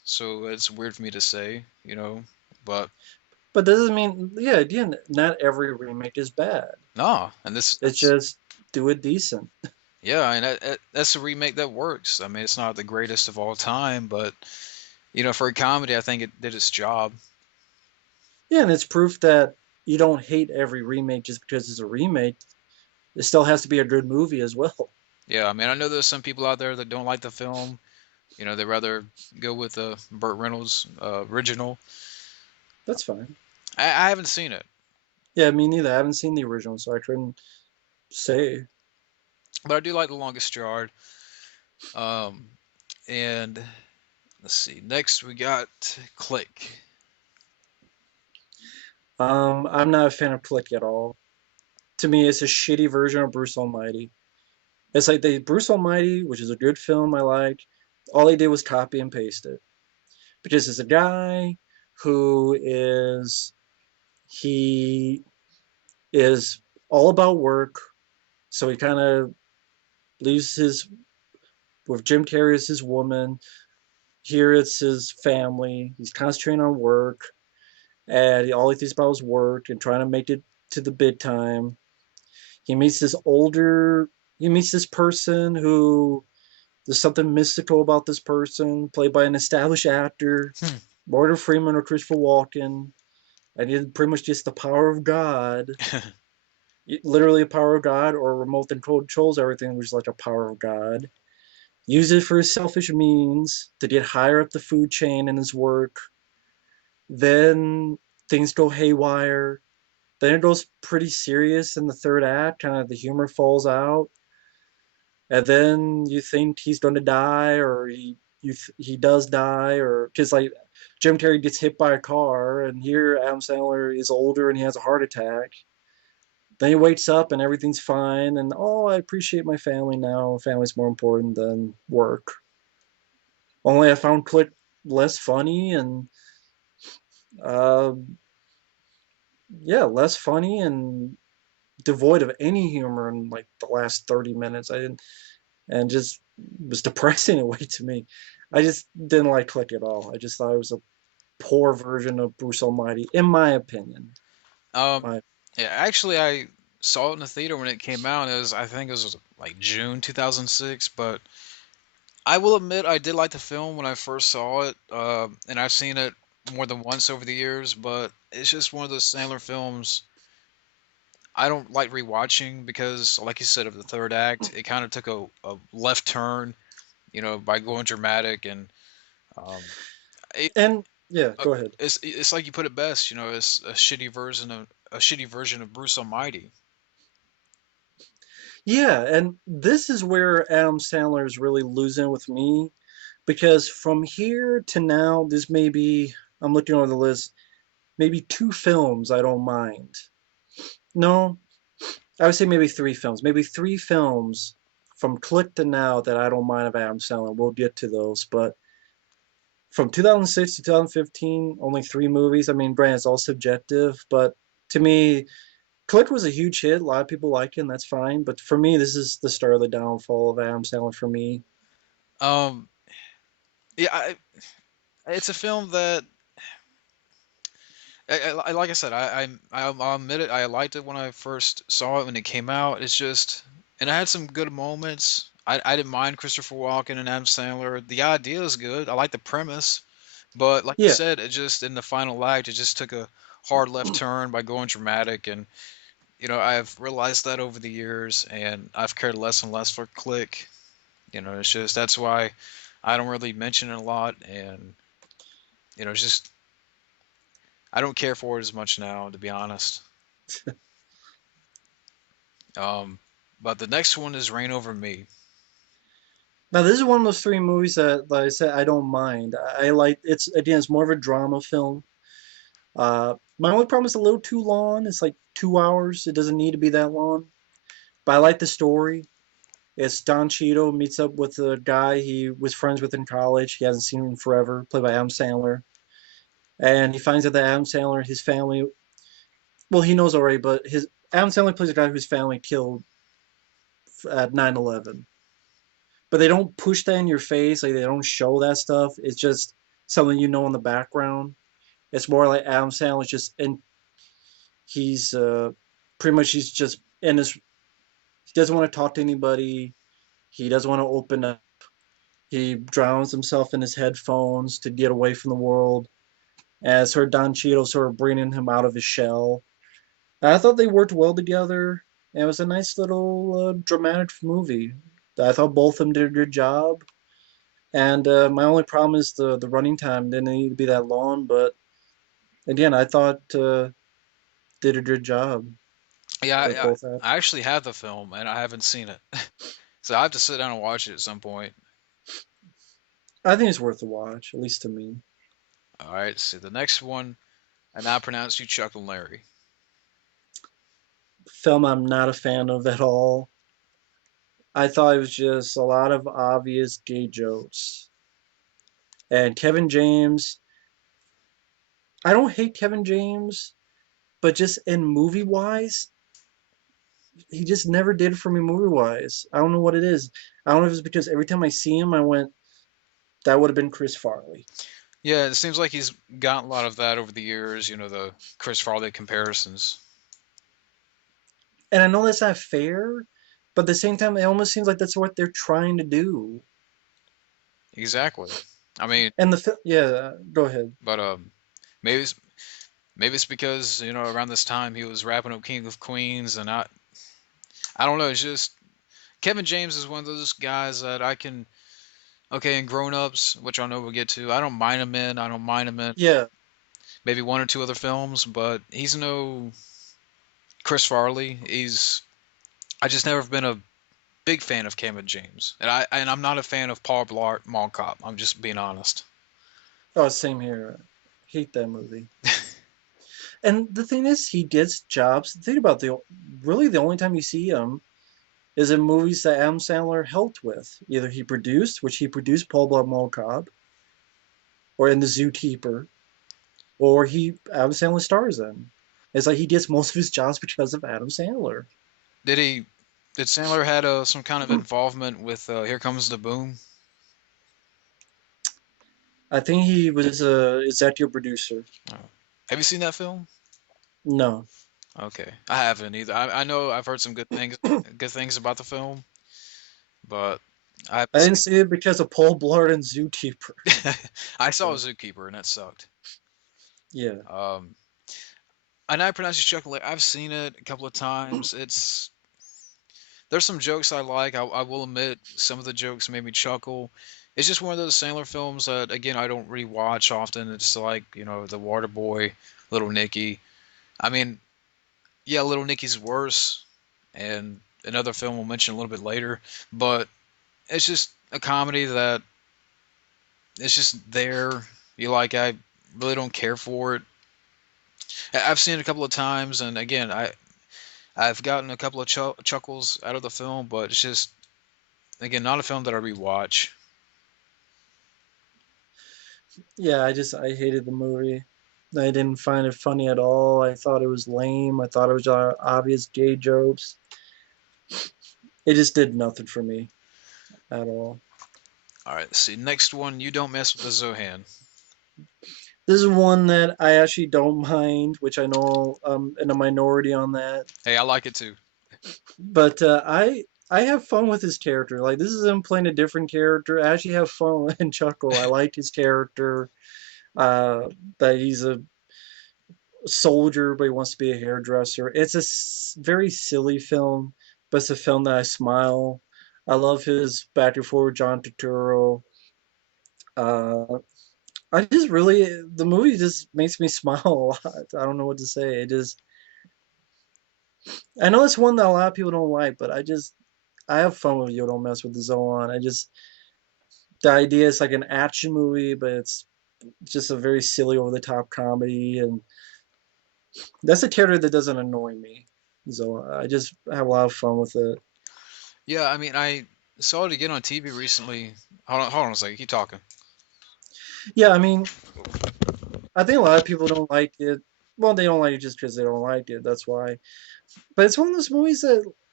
so it's weird for me to say, but But that doesn't mean, yeah, again, not every remake is bad. nah, and this It's that's just do it decent. yeah, and that's a remake that works. I mean, it's not the greatest of all time, but for a comedy, I think it did its job. Yeah, and it's proof that you don't hate every remake just because it's a remake. It still has to be a good movie as well. Yeah, I mean, I know there's some people out there that don't like the film. They'd rather go with the Burt Reynolds original. That's fine. I haven't seen it, Yeah, me neither. I haven't seen the original, so I couldn't say. but I do like The Longest Yard. Um, and let's see. Next, we got Click. I'm not a fan of Click at all. To me, it's a shitty version of Bruce Almighty. It's like the Bruce Almighty, which is a good film I like. All they did was copy and paste it because it's a guy who he is all about work. So he kind of leaves his with Jim Carrey as his woman. Here it's his family. He's concentrating on work, and all he thinks about is work and trying to make it to the bid time. He meets this older. He meets this person who there's something mystical about this person, played by an established actor, Hmm. Morgan Freeman or Christopher Walken, and he pretty much just the power of God, literally a power of God, or remote controls everything, which is like a power of God. Use it for his selfish means to get higher up the food chain in his work. Then things go haywire. Then it goes pretty serious in the third act. Kind of the humor falls out, and then you think he's going to die, or he does die, or because like Jim Carrey gets hit by a car, and here Adam Sandler is older and he has a heart attack. Then he wakes up and everything's fine, and oh, I appreciate my family now. Family's more important than work. Only I found Click less funny and uh, yeah, less funny and devoid of any humor in like the last 30 minutes. I didn't, and just was depressing in a way to me. I just didn't like Click at all. I just thought it was a poor version of Bruce Almighty, in my opinion. um, My, yeah, actually, I saw it in the theater when it came out. I think it was like June 2006, but I will admit I did like the film when I first saw it, and I've seen it more than once over the years. But it's just one of those Sandler films I don't like rewatching because, like you said, of the third act, it kind of took a left turn, by going dramatic and um, it, and yeah, go ahead. it's like you put it best, it's a shitty version of Bruce Almighty. Yeah, and this is where Adam Sandler is really losing with me because from here to now, this may be, I'm looking over the list, maybe two films I don't mind. No, I would say maybe three films. Maybe three films from Click to now that I don't mind of Adam Sandler. We'll get to those. But from 2006 to 2015, only three movies. I mean, Brand, it's all subjective. But to me, Click was a huge hit. A lot of people like it, and that's fine. But for me, this is the start of the downfall of Adam Sandler for me. Um, yeah, it's a film that like I said, I'll admit it. I liked it when I first saw it when it came out. It's just, and I had some good moments. I didn't mind Christopher Walken and Adam Sandler. The idea is good. I like the premise, but like you Yeah. said, it just in the final act, it just took a hard left turn by going dramatic. And I've realized that over the years, and I've cared less and less for Click. It's just that's why I don't really mention it a lot, and it's just I don't care for it as much now, to be honest. Um, but the next one is Reign Over Me. Now this is one of those three movies that, like I said, I don't mind. I like it's again, it's more of a drama film. My only problem is a little too long. It's like 2 hours. It doesn't need to be that long. But I like the story. It's Don Cheadle meets up with a guy he was friends with in college. He hasn't seen him forever, played by Adam Sandler. And he finds out that Adam Sandler, his family, well, he knows already, but his Adam Sandler plays a guy whose family killed at 9/11. But they don't push that in your face. Like they don't show that stuff. It's just something you know in the background. It's more like Adam Sandler's just in. He's pretty much he's just in his. He doesn't want to talk to anybody. He doesn't want to open up. He drowns himself in his headphones to get away from the world. As her Don Cheadle sort of bringing him out of his shell. I thought they worked well together. And it was a nice little dramatic movie. I thought both of them did a good job. And my only problem is the running time didn't need to be that long. But again, I thought did a good job Yeah, as both actors. I actually have the film and I haven't seen it, so I have to sit down and watch it at some point. I think it's worth a watch, at least to me. All right, see the next one, and I pronounce you Chuck and Larry. Film I'm not a fan of at all. I thought it was just a lot of obvious gay jokes. And Kevin James, I don't hate Kevin James, but just in movie wise, he just never did it for me movie wise. I don't know what it is. I don't know if it's because every time I see him, I went, that would have been Chris Farley. Yeah, it seems like he's gotten a lot of that over the years. You know, the Chris Farley comparisons. And I know that's not fair, but at the same time, it almost seems like that's what they're trying to do. Exactly. I mean, And yeah, go ahead. but maybe it's, maybe it's because around this time he was wrapping up King of Queens, and I don't know. It's just Kevin James is one of those guys that I can okay in Grown Ups, which I know we'll get to. I don't mind him in. I don't mind him in Yeah, maybe one or two other films, but he's no Chris Farley. I just never been a big fan of Kevin James, and I'm not a fan of Paul Blart Mall Cop. I'm just being honest. oh, same here. Hate that movie. And the thing is, he gets jobs. Think about really the only time you see him is in movies that Adam Sandler helped with. Either he produced, which he produced Paul Blart Mall Cop, or in The Zookeeper, or Adam Sandler stars in. It's like he gets most of his jobs because of Adam Sandler. Did he? Did Sandler had some kind of involvement with Here Comes the Boom? I think he was a executive producer. Oh. Have you seen that film? No, Okay, I haven't either. I know I've heard some good things about the film, but I I haven't didn't seen see it because of Paul Blart and Zookeeper. it. I saw So Zookeeper and that sucked. yeah, Um, and I pronounce it Chuck. I've seen it a couple of times. There's some jokes I like. I will admit some of the jokes made me chuckle. It's just one of those Sandler films that again I don't really watch often. It's like The Water Boy, Little Nicky. I mean, yeah, Little Nicky's worse, and another film we'll mention a little bit later. But it's just a comedy that it's just there. You like, I really don't care for it. I've seen it a couple of times, and again, I've gotten a couple of chuckles out of the film, but it's just again not a film that I rewatch. yeah. I hated the movie. I didn't find it funny at all. I thought it was lame. I thought it was obvious gay jokes. It just did nothing for me at all. All right, let's see. Next one, You Don't Mess with the Zohan. This is one that I actually don't mind, which I know I'm in a minority on that. Hey, I like it too. But I have fun with his character. Like this is him playing a different character. I actually have fun and chuckle. I like his character. That he's a soldier, but he wants to be a hairdresser. It's a very silly film, but it's a film that I smile. I love his back and forth John Turturro. Uh, I just really the movie just makes me smile a lot. I don't know what to say. It just I know it's one that a lot of people don't like, but I have fun with You Don't Mess with the Zoan. I just the idea is like an action movie, but it's just a very silly over the top comedy, and that's a character that doesn't annoy me. So I just have a lot of fun with it. Yeah, I mean, I saw it again on TV recently. Hold on a second. Keep talking. Yeah, I mean, I think a lot of people don't like it. Well, they don't like it just because they don't like it. That's why. But it's one of those movies that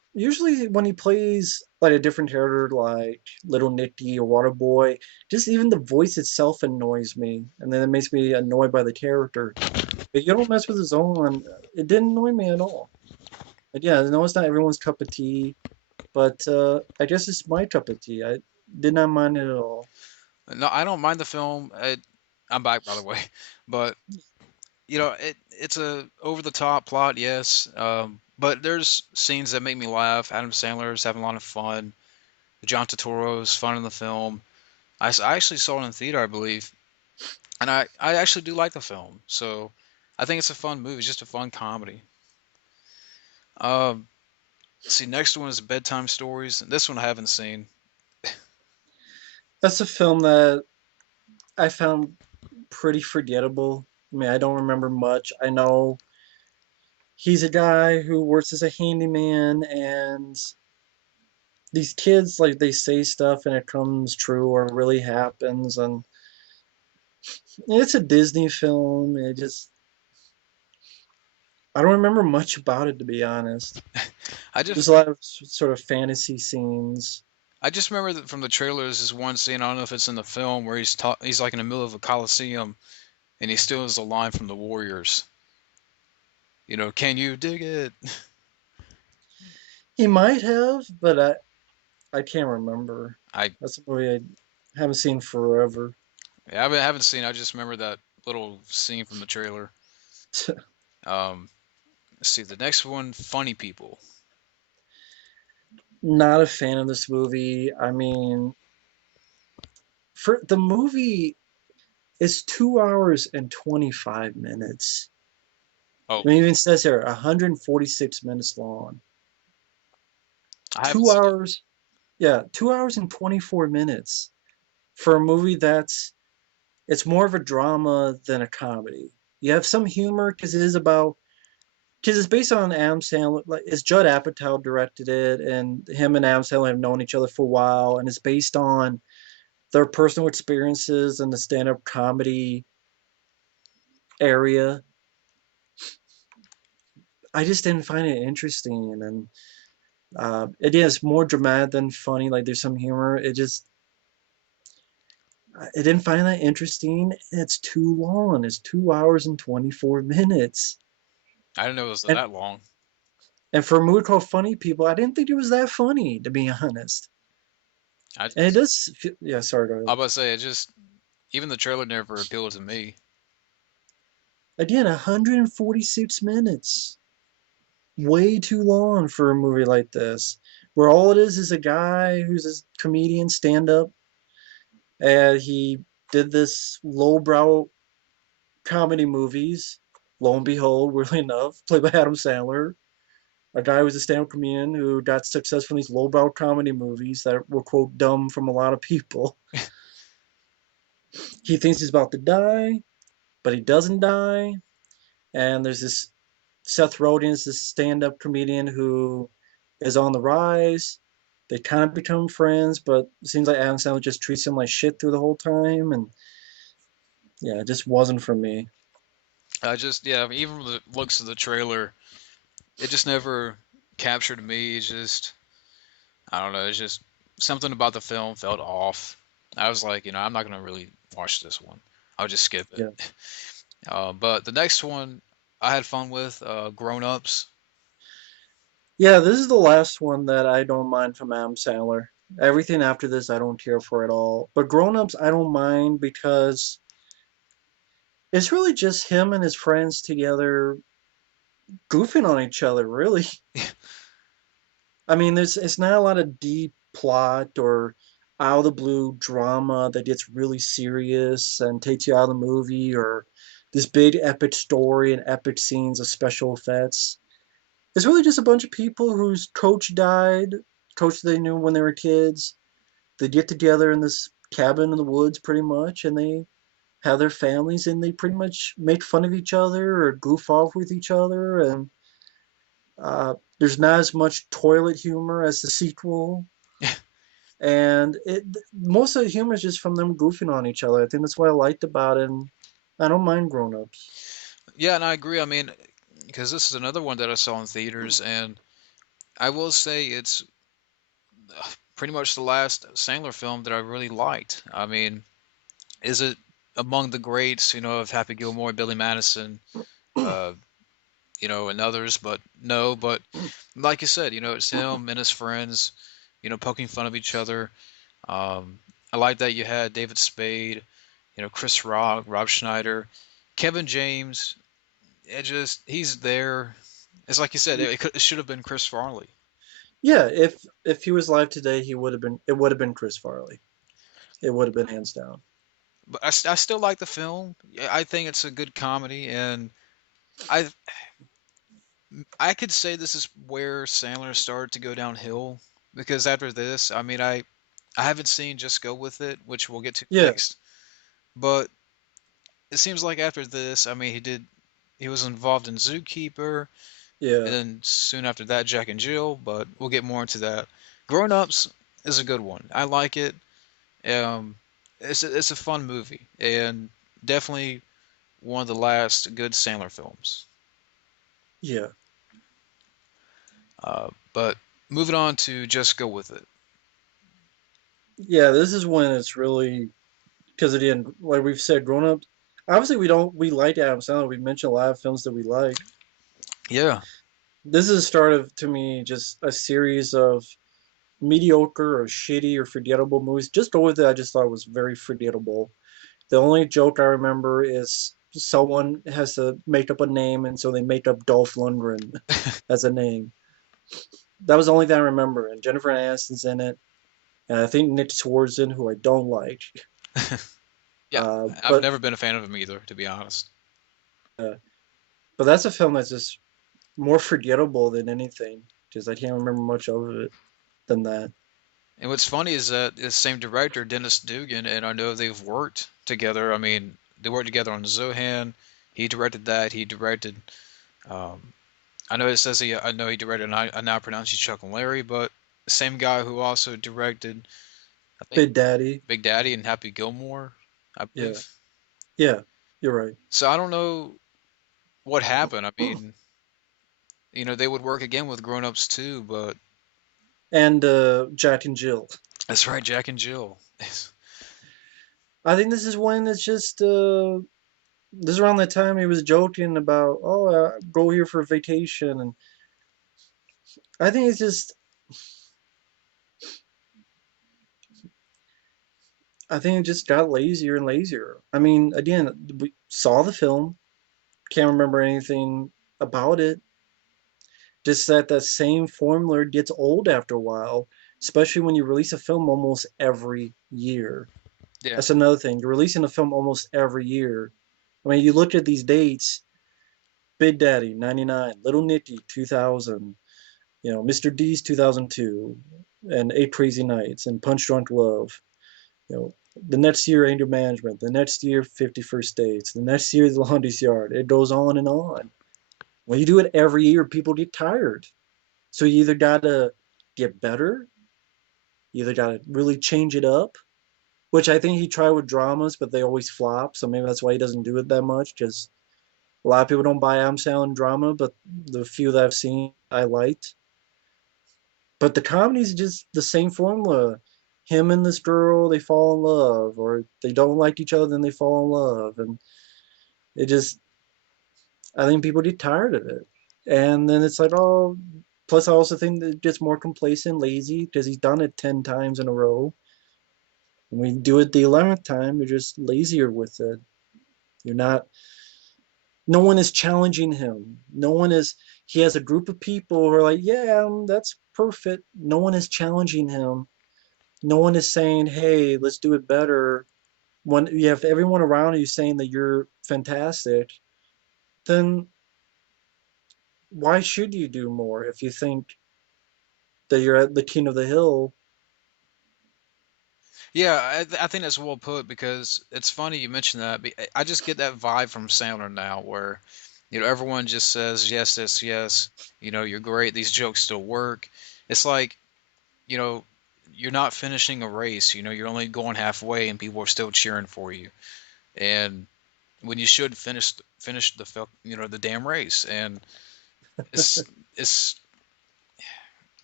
usually when he plays like a different character like Little Nicky or Waterboy, just even the voice itself annoys me, and then it makes me annoyed by the character. But you don't mess with his own, it didn't annoy me at all. But yeah, I know it's not everyone's cup of tea, but I guess it's my cup of tea. I did not mind it at all. No, I don't mind the film. I'm back, by the way, but it's a over the top plot, yes. But there's scenes that make me laugh. Adam Sandler's having a lot of fun. John Turturro's fun in the film. I actually saw it in theater, I believe, and I actually do like the film. So I think it's a fun movie. It's just a fun comedy. Um, see, next one is Bedtime Stories. This one I haven't seen. That's a film that I found pretty forgettable. I mean, I don't remember much. I know he's a guy who works as a handyman, and these kids, like, they say stuff and it comes true or really happens, and it's a Disney film. It just, I don't remember much about it, to be honest. I just There's a lot of sort of fantasy scenes. I just remember that from the trailers is one scene. I don't know if it's in the film where he's like in the middle of a coliseum and he steals a line from the Warriors. Can you dig it? He might have, but I can't remember. I That's a movie I haven't seen forever. I haven't seen. I just remember that little scene from the trailer. Um, let's see the next one. Funny People. Not a fan of this movie. I mean, for the movie is 2 hours and 25 minutes. Oh, I mean, it even says here 146 minutes long. I haven't Two seen it. hours, yeah, 2 hours and 24 minutes for a movie it's more of a drama than a comedy. You have some humor because it's based on Adam Sandler. Like, it's Judd Apatow directed it, and him and Adam Sandler have known each other for a while, and it's based on their personal experiences in the stand-up comedy area. I just didn't find it interesting, and it is more dramatic than funny. Like, there's some humor. I didn't find that interesting. It's too long. It's 2 hours and 24 minutes. I didn't know it was And that long. and for a movie called Funny People, I didn't think it was that funny, to be honest. I And it just does. Yeah, sorry, go I ahead. was about to say it just even the trailer never appealed to me. Again, 146 minutes. Way too long for a movie like this, where all it is a guy who's a comedian, stand up, and he did this lowbrow comedy movies. Lo and behold, weirdly enough, played by Adam Sandler, a guy who was a stand-up comedian who got successful in these lowbrow comedy movies that were quote dumb from a lot of people. He thinks he's about to die, but he doesn't die. And there's this Seth Rogen is this stand-up comedian who is on the rise. They kind of become friends, but it seems like Adam Sandler just treats him like shit through the whole time, and yeah, it just wasn't for me. I just yeah, I mean, even from the looks of the trailer, it just never captured me. It's just I don't know. It's just something about the film felt off. I was like, I'm not gonna really watch this one. I'll just skip it. Yeah, But the next one I had fun with, Grown Ups. yeah. This is the last one that I don't mind from Adam Sandler. Everything after this, I don't care for at all. But Grown Ups, I don't mind because it's really just him and his friends together goofing on each other. Really, I mean, it's not a lot of deep plot or out of the blue drama that gets really serious and takes you out of the movie or this big epic story and epic scenes of special effects. It's really just a bunch of people whose coach died, coach they knew when they were kids. They get together in this cabin in the woods pretty much and they have their families and they pretty much make fun of each other or goof off with each other and there's not as much toilet humor as the sequel, and it most of the humor is just from them goofing on each other. I think that's what I liked about it. And I don't mind Grown Ups. Yeah, and I agree. I mean, because this is another one that I saw in theaters, and I will say it's pretty much the last Sandler film that I really liked. I mean, is it among the greats, of Happy Gilmore, Billy Madison, uh, and others? But no, but like you said, it's him and his friends, poking fun of each other. I like that you had David Spade, Chris Rock, Rob Schneider, Kevin James. He's there. It's like you said, it should have been Chris Farley. Yeah, if he was live today, he would have been. It would have been Chris Farley. It would have been hands down. But I still like the film. Yeah, I think it's a good comedy, and I I could say this is where Sandler started to go downhill because after this, I mean, I haven't seen Just Go With It, which we'll get to Yeah, next, but it seems like after this, I mean, he was involved in Zookeeper, and yeah, then soon after that, Jack and Jill, but we'll get more into that. Grown Ups is a good one. I like it. Um, it's a fun movie, and definitely one of the last good Sandler films. yeah, But moving on to Just Go With It. yeah. This is when it's really because again, like we've said, grown ups. Obviously, we like Adam Sandler. We mentioned a lot of films that we like. Yeah. This is the start of to me just a series of mediocre or shitty or forgettable movies. Just Go With It, I just thought was very forgettable. The only joke I remember is someone has to make up a name, and so they make up Dolph Lundgren as a name. That was the only thing I remember. And Jennifer Aniston's in it, and I think Nick Swartzen, who I don't like. Yeah, I've But never been a fan of him either, to be honest. uh, but that's a film that's just more forgettable than anything, because I can't remember much of it than that. And what's funny is that the same director, Dennis Dugan, and I know they've worked together. I mean, they worked together on Zohan. He directed that. He directed. Um, I know it says I know he directed. And I now pronounce you Chuck and Larry, but the same guy who also directed, I think, Big Daddy, Big Daddy and Happy Gilmore, I yeah, believe. yeah, you're right. So I don't know what happened. I mean, they would work again with Grown Ups too, but And Jack and Jill. that's right, Jack and Jill. I think this is when it's just this is around that time he was joking about, oh, go here for a vacation, and I think it's just, I think it just got lazier and lazier. I mean, again, we saw the film, can't remember anything about it. Just that that same formula gets old after a while, especially when you release a film almost every year. Yeah, That's another thing. You're releasing a film almost every year. I mean, you look at these dates: Big Daddy '99, Little Nicky 2000, Mr. D's 2002, and Eight Crazy Nights, and Punch Drunk Love. The next year, Anger Management. The next year, 51st Dates. The next year, The Longest Yard. It goes on and on. When you do it every year, people get tired. So you either gotta get better, you either gotta really change it up, which I think he tried with dramas, but they always flop. So maybe that's why he doesn't do it that much. Because a lot of people don't buy Adam Sandler drama, but the few that I've seen, I liked. But the comedy's just the same formula. Him and this girl, they fall in love, or they don't like each other, then they fall in love, and it just, I think people get tired of it. And then it's like, oh, plus I also think that it gets more complacent, lazy, because he's done it 10 times in a row. When we do it the 11th time, you're just lazier with it. You're not, no one is challenging him. No one is, he has a group of people who are like, yeah, that's perfect. No one is challenging him. No one is saying, hey, let's do it better. When you have everyone around you saying that you're fantastic, then why should you do more if you think that you're at the king of the hill? yeah, I think that's well put because it's funny you mentioned that. I just get that vibe from Sandler now, where everyone just says yes, yes, yes. You're great. These jokes still work. It's like you know, you're not finishing a race. You're only going halfway, and people are still cheering for you. And when you should finish the the damn race. And it's it's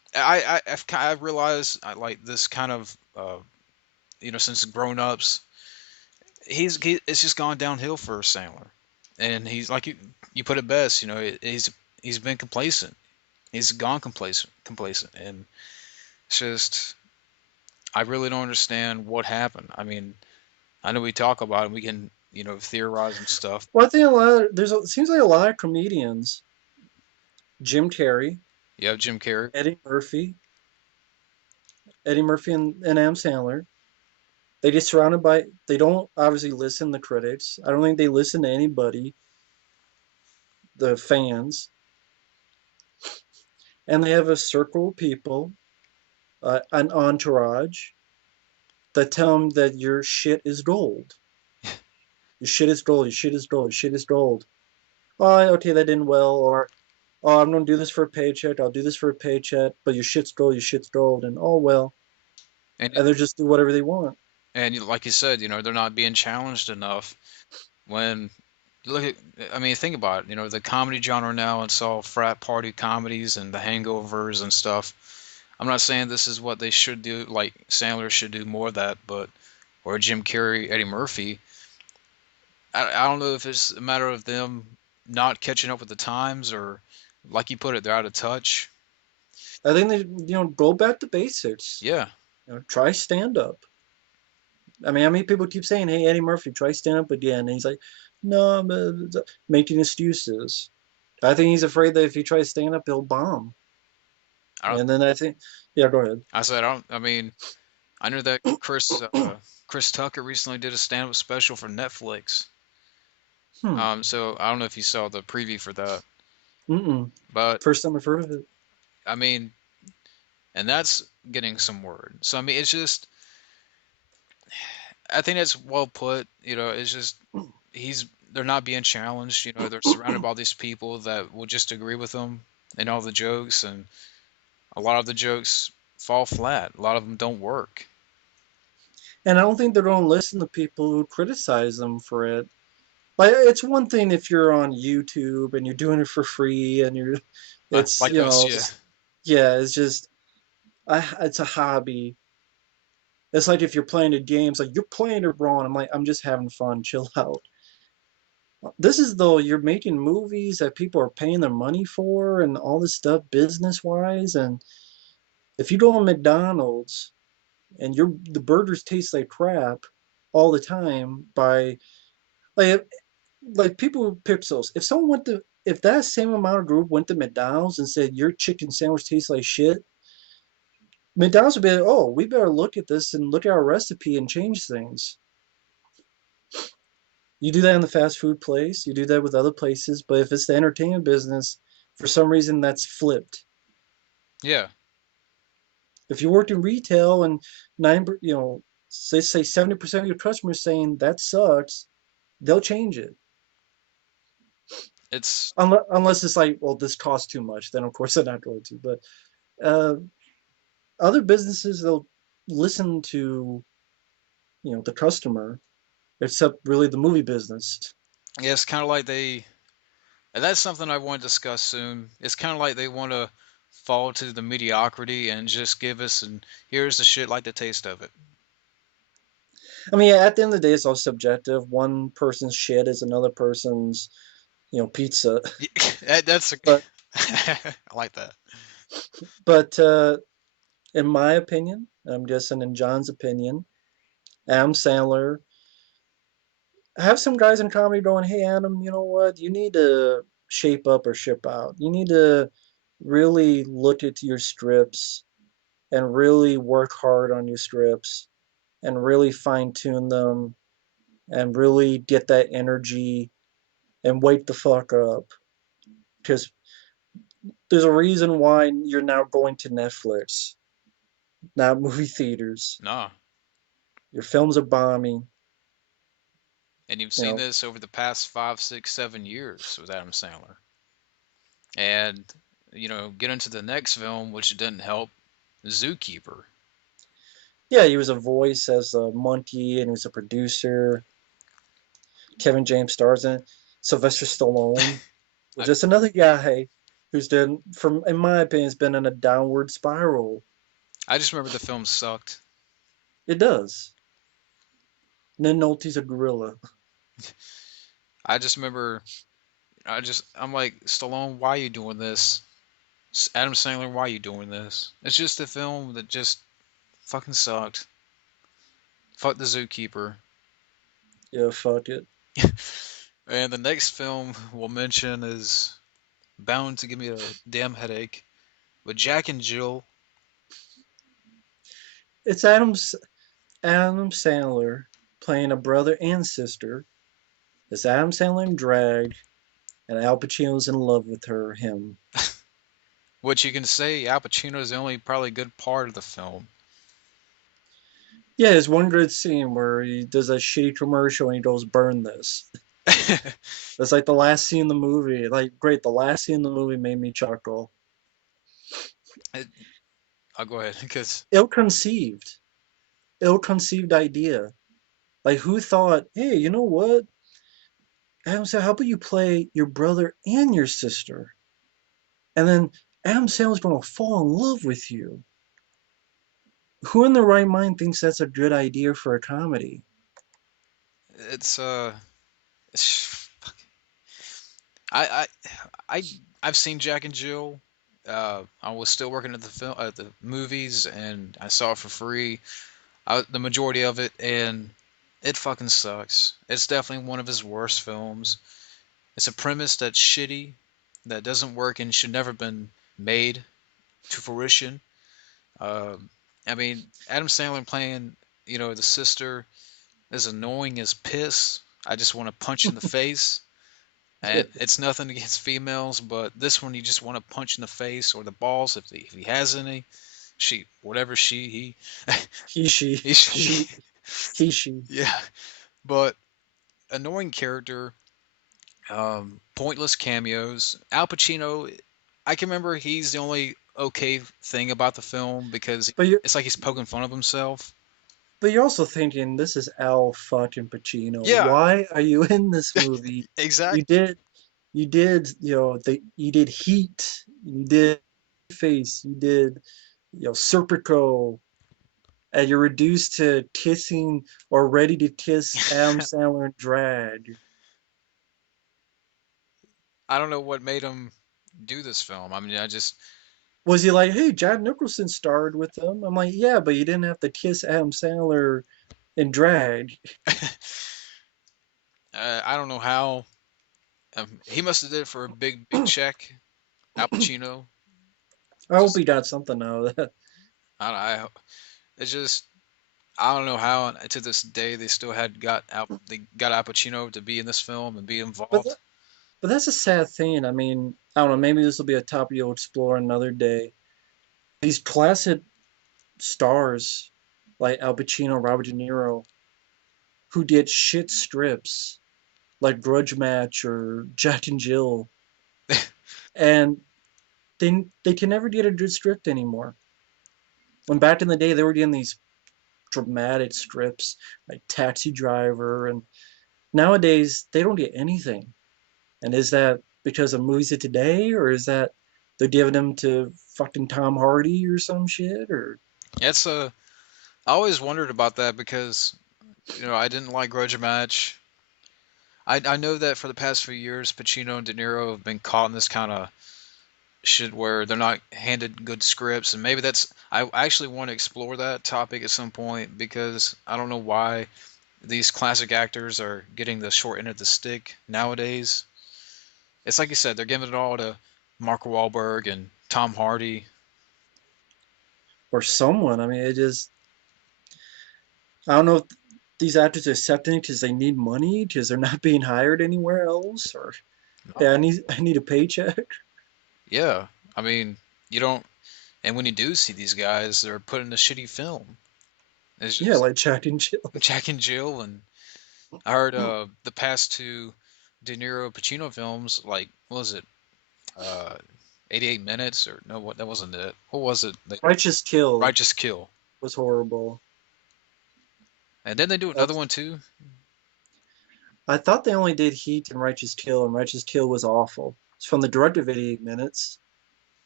I realized I like this kind of since grown ups, it's just gone downhill for Sandler, and he's like you put it best, he's been complacent. He's gone complacent, and it's just I really don't understand what happened. I mean, I know we talk about it, we can theorize and stuff. Well, I think it seems like a lot of comedians, Jim Carrey, You have Jim Carrey, Eddie Murphy, Eddie Murphy and Adam Sandler. They get surrounded by. They don't obviously listen to critics. I don't think they listen to anybody, the fans, and they have a circle of people, an entourage that tell them that your shit is gold. Your shit is gold. Your shit is gold. Your shit is gold. Oh, okay, that didn't well. Or oh, I'm gonna do this for a paycheck. I'll do this for a paycheck. But your shit's gold. Your shit's gold. And oh well, and and they just do whatever they want. like you said, they're not being challenged enough. When you look at, I mean, think about it. The comedy genre now, it's all frat party comedies and the hangovers and stuff. I'm not saying this is what they should do, like Sandler should do more of that, but or Jim Carrey, Eddie Murphy. I don't know if it's a matter of them not catching up with the times or, like you put it, they're out of touch. I think they go back to basics. Yeah, Try stand up. I mean, how many people keep saying, "Hey, Eddie Murphy, try stand up again," and he's like, "No, I'm making excuses." I think he's afraid that if he tries stand up, he'll bomb. I don't. And then I think, yeah, go ahead. I said I don't. I mean, I know that Chris Tucker recently did a stand-up special for Netflix. Hmm. So I don't know if you saw the preview for that, Mm-mm. but First time I've heard of it. I mean, and that's getting some word. So I mean, it's just I think that's well put. It's just they're not being challenged. They're surrounded by all these people that will just agree with them and all the jokes, and a lot of the jokes fall flat. A lot of them don't work. And I don't think they're going to listen to people who criticize them for it. Like, it's one thing if you're on YouTube and you're doing it for free and it's, Like us, yeah. yeah, it's just, it's a hobby. It's like if you're playing a game, it's like you're playing it wrong. I'm like, I'm just having fun. Chill out. This is though you're making movies that people are paying their money for and all this stuff business wise. And if you go to McDonald's and the burgers taste like crap all the time by like people pixels. If that same amount of group went to McDonald's and said your chicken sandwich tastes like shit, McDonald's would be like, oh, we better look at this and look at our recipe and change things. You do that in the fast food place, you do that with other places, but if it's the entertainment business, for some reason that's flipped. Yeah, If you worked in retail and nine, say 70% of your customers saying that sucks, they'll change it. it's Unless it's like, well, this costs too much, then of course they're not going to. But uh, other businesses, they'll listen to the customer, except really the movie business. yeah, it's kind of like and that's something I want to discuss soon. It's kind of like they want to fall to the mediocrity and just give us and here's the shit like the taste of it. I mean, at the end of the day, it's all subjective. One person's shit is another person's, pizza. That's But I like that. but in my opinion, I'm guessing in John's opinion, Adam Sandler. I have some guys in comedy going, "Hey Adam, you know what? You need to shape up or ship out. You need to really look at your strips and really work hard on your strips and really fine tune them and really get that energy and wake the fuck up because there's a reason why you're now going to Netflix, not movie theaters. No, Your films are bombing. and you've You seen know, this over the past 5, 6, 7 years with Adam Sandler. And get into the next film, which didn't help, Zookeeper. yeah, he was a voice as a monkey and he was a producer. Kevin James stars in it. Sylvester Stallone, I, just another guy who's been, from in my opinion, has been in a downward spiral. I just remember the film sucked. It does. Nick Nolte's a gorilla. I just remember I'm like, Stallone, why are you doing this? Adam Sandler, why are you doing this? It's just a film that just fucking sucked. Fuck the Zookeeper. Yeah, fuck it. And the next film we'll mention is bound to give me a damn headache. But Jack and Jill, It's Adam Sandler playing a brother and sister. It's Adam Sandler in drag, and Al Pacino's in love with him. which you can say Al Pacino is the only probably good part of the film. Yeah, there's one good scene where he does a shitty commercial and he goes, "Burn this." That's like the last scene in the movie. Like, great, the last scene in the movie made me chuckle. I'll go ahead because Ill-conceived, ill-conceived idea. Like, who thought, hey, you know what? Adam said, how about you play your brother and your sister? And then Adam Sandler's going to fall in love with you. Who in their right mind thinks that's a good idea for a comedy? it's I I I I've seen Jack and Jill. I was still working at the movies, and I saw it for free. The majority of it, and it fucking sucks. It's definitely one of his worst films. It's a premise that's shitty, that doesn't work, and should never been made to fruition. I mean, Adam Sandler playing, the sister is annoying as piss. I just want to punch in the face. And it's nothing against females, but this one you just want to punch in the face or the balls if he has any. She, whatever she, He, she, he, she. she, he, she. Yeah. But annoying character, pointless cameos. Al Pacino, I can remember he's the only okay thing about the film because But you're, it's like he's poking fun of himself. but you're also thinking, this is Al fucking Pacino. Yeah, Why are you in this movie? You exactly. did, you did Heat, you did Face, you did, Serpico, and you're reduced to kissing or ready to kiss Adam Sandler in drag. I don't know what made him do this film. I mean, I just Was he like, hey, Jack Nicholson starred with them? I'm like, yeah, but you didn't have to kiss Adam Sandler in drag. I don't know how. He must have did it for a big check. Al Pacino. I hope Just he got something out of that. I it's just I don't know how to this day they still they got Al Pacino to be in this film and be But involved. but that's a sad thing. I mean, I don't know. Maybe this will be a topic you'll explore another day. These classic stars like Al Pacino, Robert De Niro, who did shit strips like Grudge Match or Jack and Jill, and they can never get a good script anymore. When back in the day they were getting these dramatic scripts like Taxi Driver, and nowadays they don't get anything. And is that because of movies of today, or is that they're giving them to fucking Tom Hardy or some shit? Or It's a I always wondered about that because I didn't like Grudge Match. I know that for the past few years Pacino and De Niro have been caught in this kind of shit where they're not handed good scripts, and maybe that's I actually want to explore that topic at some point because I don't know why these classic actors are getting the short end of the stick nowadays. It's like you said, they're giving it all to Mark Wahlberg and Tom Hardy. someone. I mean, it just, I don't know if these actors are accepting it because they need money, because they're not being hired anywhere else, or hey, I need a paycheck. Yeah, I mean, you don't, and when you do see these guys, they're put in a shitty film. It's Yeah, just like Jack and Jill. Jack and Jill, and I heard the past two De Niro Pacino films, like what was it, uh, 88 Minutes or no, what that wasn't it. What was it? Righteous Kill Righteous Kill, was horrible. and then they do another That's, one too. I thought they only did Heat and Righteous Kill was awful. It's from the director of 88 Minutes.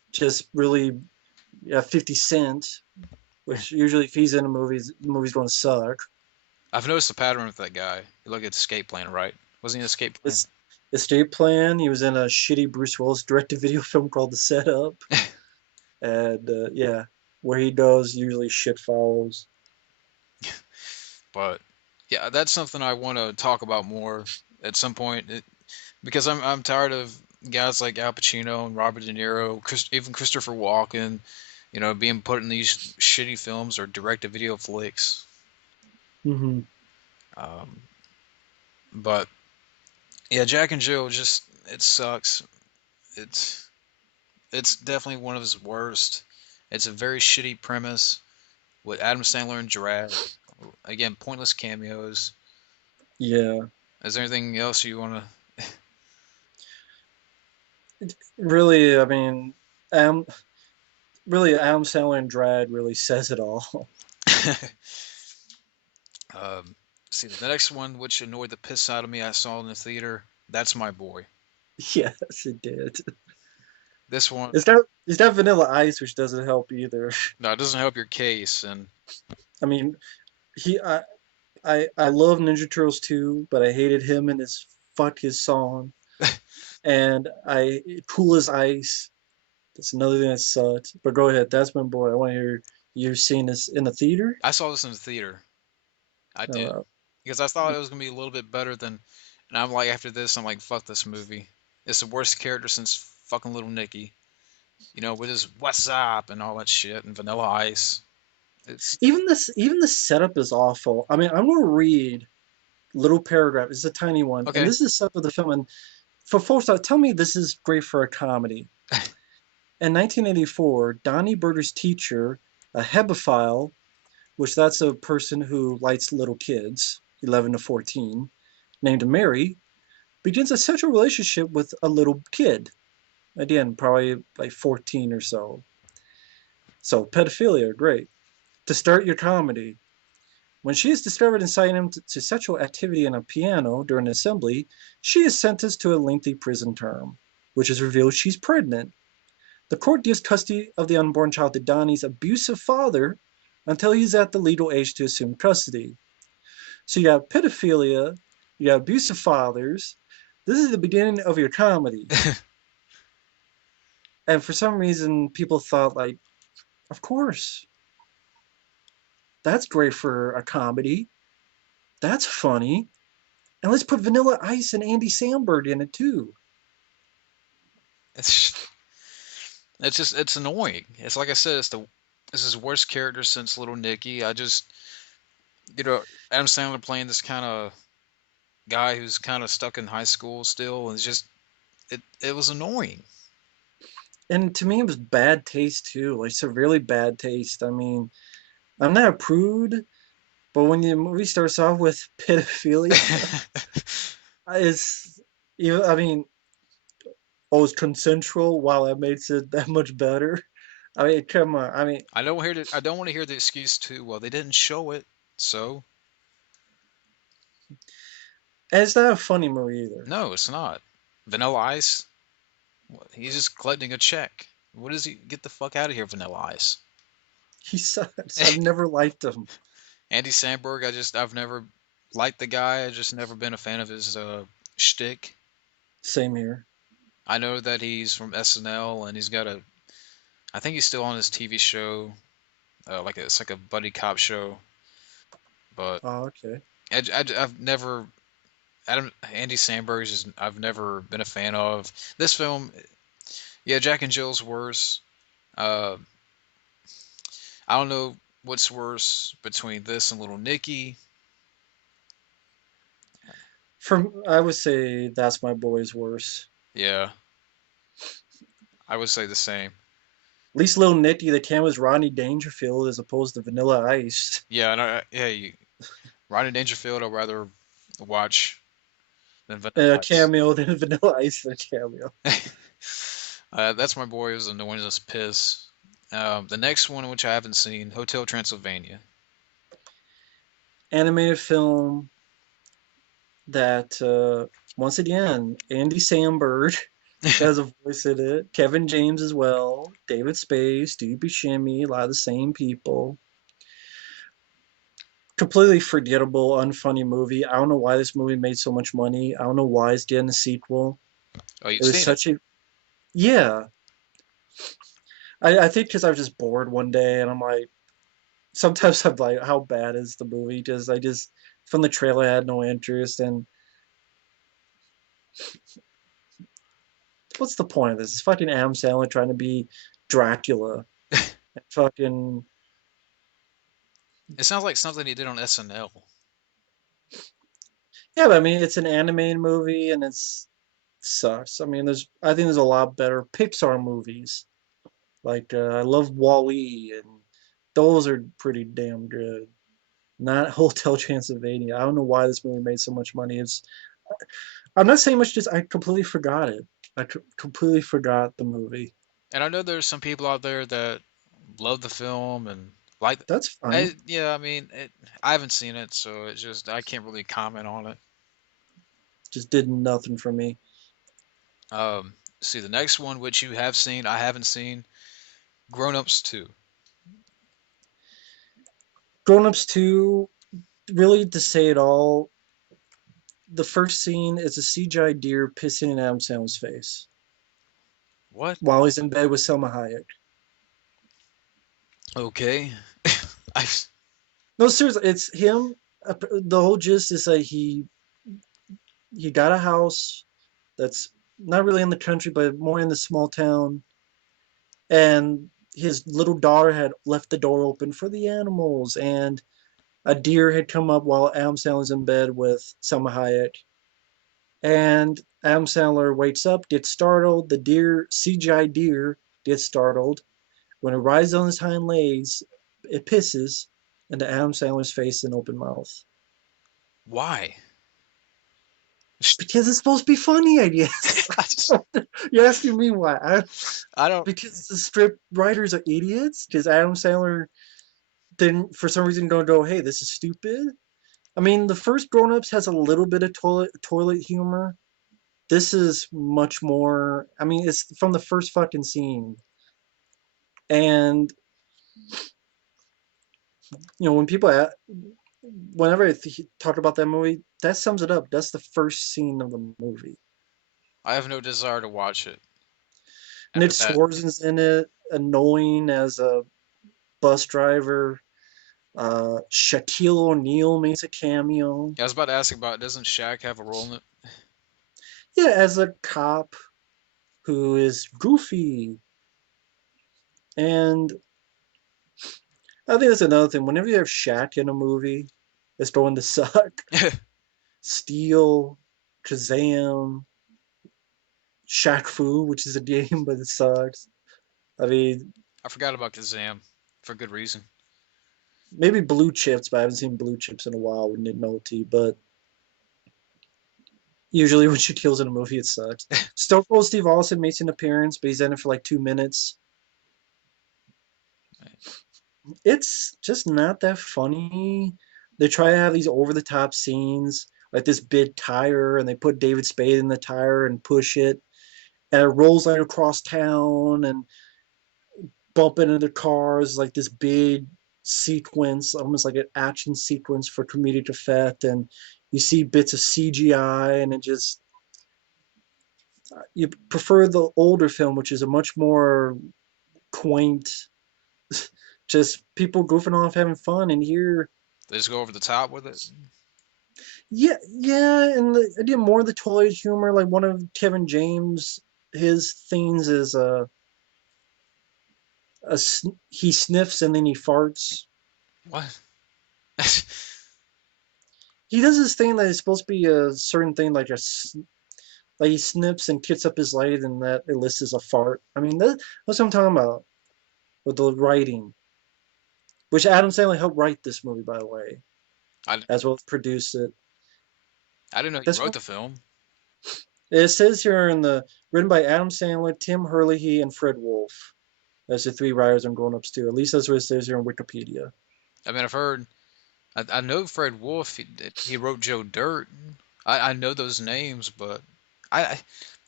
just really, yeah, 50 Cent, which usually if he's in a movie, the movie's going to suck. I've noticed a pattern with that guy. You look at Escape Plan, right? Wasn't he in Escape Plan? It's Escape Plan. He was in a shitty Bruce Willis directed-video film called The Setup, and yeah, where he does usually shit follows. But yeah, that's something I want to talk about more at some point because I'm tired of guys like Al Pacino and Robert De Niro, even Christopher Walken, being put in these shitty films or direct-to-video flicks. Hmm. Um, but yeah, Jack and Jill just it sucks. It's it's definitely one of his worst. It's a very shitty premise with Adam Sandler and Drag. Again, pointless cameos. Yeah, Is there anything else you want really. I mean, um, really, Adam Sandler and Drag really says it all. to? See, the next one, which annoyed the piss out of me, I saw in the theater. That's My Boy. Yes, it did. This one, It's got Vanilla Ice, which doesn't help either. no, it doesn't help your case, and I mean, he I love Ninja Turtles too, but I hated him and his fuck his song. And I Cool as Ice. That's another thing that sucked. But go ahead, that's my boy. I want to hear you seeing this in the theater. I saw this in the theater. I did Uh, because I thought it was gonna be a little bit better than, and I'm like, after this, I'm like, fuck this movie. It's the worst character since fucking Little Nicky. With his "What's up" and all that shit and Vanilla Ice. It's even the setup is awful. I mean, I'm gonna read little paragraph. It's a tiny one, and okay. this is the setup of the film. And for folks that tell me this is great for a comedy. In 1984, Donnie Berger's teacher, a hebephile, which that's a person who likes little kids, 11 to 14, named Mary, begins a sexual relationship with a little kid. Again, probably like 14 or so. So, pedophilia, great. To start your comedy, when she is discovered inciting him to sexual activity on a piano during an assembly, she is sentenced to a lengthy prison term, which is revealed she's pregnant. The court gives custody of the unborn child to Donnie's abusive father until he's at the legal age to assume custody. So you got pedophilia, you got abusive fathers. This is the beginning of your comedy. And for some reason, people thought, like, of course, that's great for a comedy. That's funny. And let's put Vanilla Ice and Andy Samberg in it too. it's it's just it's annoying. It's like I said, it's his worst character since Little Nicky. I just you know Adam Sandler playing this kind of guy who's kind of stuck in high school still, and it's just it was annoying. And to me, it was bad taste too, like severely bad taste. I mean, I'm not a prude, but when the movie starts off with pedophilia, it's I mean, oh, it's consensual. Wow, that makes it that much better. I mean, come on. I mean, I don't want to hear the excuse too. Well, they didn't show it, so and it's not a funny movie either. no, it's not. Vanilla Ice, he's just collecting a check. What does he get the fuck out of here, Vanilla Ice? He sucks. I've never liked him. Andy Samberg, I've never liked the guy. I just never been a fan of his shtick. Same here. I know that he's from SNL and he's got I think he's still on his TV show, it's like a buddy cop show. But Oh, okay. I've never Andy Samberg is I've never been a fan of this film. Yeah, Jack and Jill's worse. Uh, I don't know what's worse between this and Little Nicky. I would say that's my boy's worse. Yeah, I would say the same. At least Little Nicky, the cam was Rodney Dangerfield as opposed to Vanilla Ice. Yeah, and Rodney Dangerfield I'd rather watch than Vanilla A Ice. cameo than Vanilla Ice in a cameo. That's my boy. It was annoying as piss. The next one, which I haven't seen, Hotel Transylvania. Animated film that, once again, Andy Samberg. has a voice in it. Kevin James as well. David Spade, Steve Buscemi, a lot of the same people. Completely forgettable, unfunny movie. I don't know why this movie made so much money. I don't know why it's getting a sequel. Oh, you've It was seen it. such a yeah. I think because I was just bored one day, and I'm like, sometimes I'm like, how bad is the movie? Just I just from the trailer I had no interest, and what's the point of this? It's fucking Adam Sandler trying to be Dracula. And fucking It sounds like something he did on SNL. yeah, but I mean it's an animated movie and it's sucks. I mean I think there's a lot better Pixar movies. Like I love Wall-E and those are pretty damn good. Not Hotel Transylvania. I don't know why this movie made so much money. It's I'm not saying much. Just I completely forgot it. Completely forgot the movie. And I know there's some people out there that love the film and like. That's fine. Yeah, I mean, I haven't seen it, so it's just I can't really comment on it. Just did nothing for me. See the next one, which you have seen, I haven't seen. Grown Ups 2. Grown Ups 2, really to say it all, the first scene is a CGI deer pissing in Adam Sandler's face What? while he's in bed with Selma Hayek. Okay. I No, seriously, it's him. The whole gist is that he got a house that's not really in the country, but more in the small town, and his little daughter had left the door open for the animals, and a deer had come up while Adam Sandler's in bed with Selma Hayek. And Adam Sandler wakes up, gets startled. The deer, CGI deer, gets startled. When it rises on his hind legs, it pisses into Adam Sandler's face and open mouth. why? Because it's supposed to be funny, I guess. You're asking me why? I don't. Because the script writers are idiots. Because Adam Sandler didn't, for some reason, don't go, "Hey, this is stupid." I mean, the first Grown Ups has a little bit of toilet humor. This is much more. I mean, it's from the first fucking scene, and when whenever I talk about that movie, that sums it up. That's the first scene of the movie. I have no desire to watch it Nick after that. Swarzen's in it, annoying as a bus driver. Shaquille O'Neal makes a cameo. I was about to ask about, doesn't Shaq have a role in it? Yeah, as a cop who is goofy. And I think that's another thing. Whenever you have Shaq in a movie, it's going to suck. Steel, Kazam, Shaq Fu, which is a game, but it sucks. I mean, I forgot about Kazam for good reason. maybe Blue Chips, but I haven't seen Blue Chips in a while with Nick Nolte. But usually when she kills in a movie, it sucks. Stone Cold Steve Austin makes an appearance, but he's in it for like 2 minutes. It's just not that funny. They try to have these over the top scenes, like this big tire, and they put David Spade in the tire and push it, and it rolls like across town and bump into the cars, like this big sequence, almost like an action sequence for comedic effect. And you see bits of CGI, and it just you prefer the older film, which is a much more quaint, just people goofing off, having fun. And here, They just go over the top with it. yeah, yeah, and I did more of the toy humor. Like one of Kevin James, his things is he sniffs and then he farts. What? He does this thing that is supposed to be a certain thing, like he snips and kicks up his leg, and that elicits a fart. I mean, that's what I'm talking about with the writing, which Adam Sandler helped write this movie, by the way, I, as well as produce it. I didn't know he That's wrote what the film. it says here in the written by Adam Sandler, Tim Herlihy, and Fred Wolf as the three writers on Grown Ups too. At least that's what it says here on Wikipedia. I mean, I've heard. I know Fred Wolf. He wrote Joe Dirt. I know those names, but I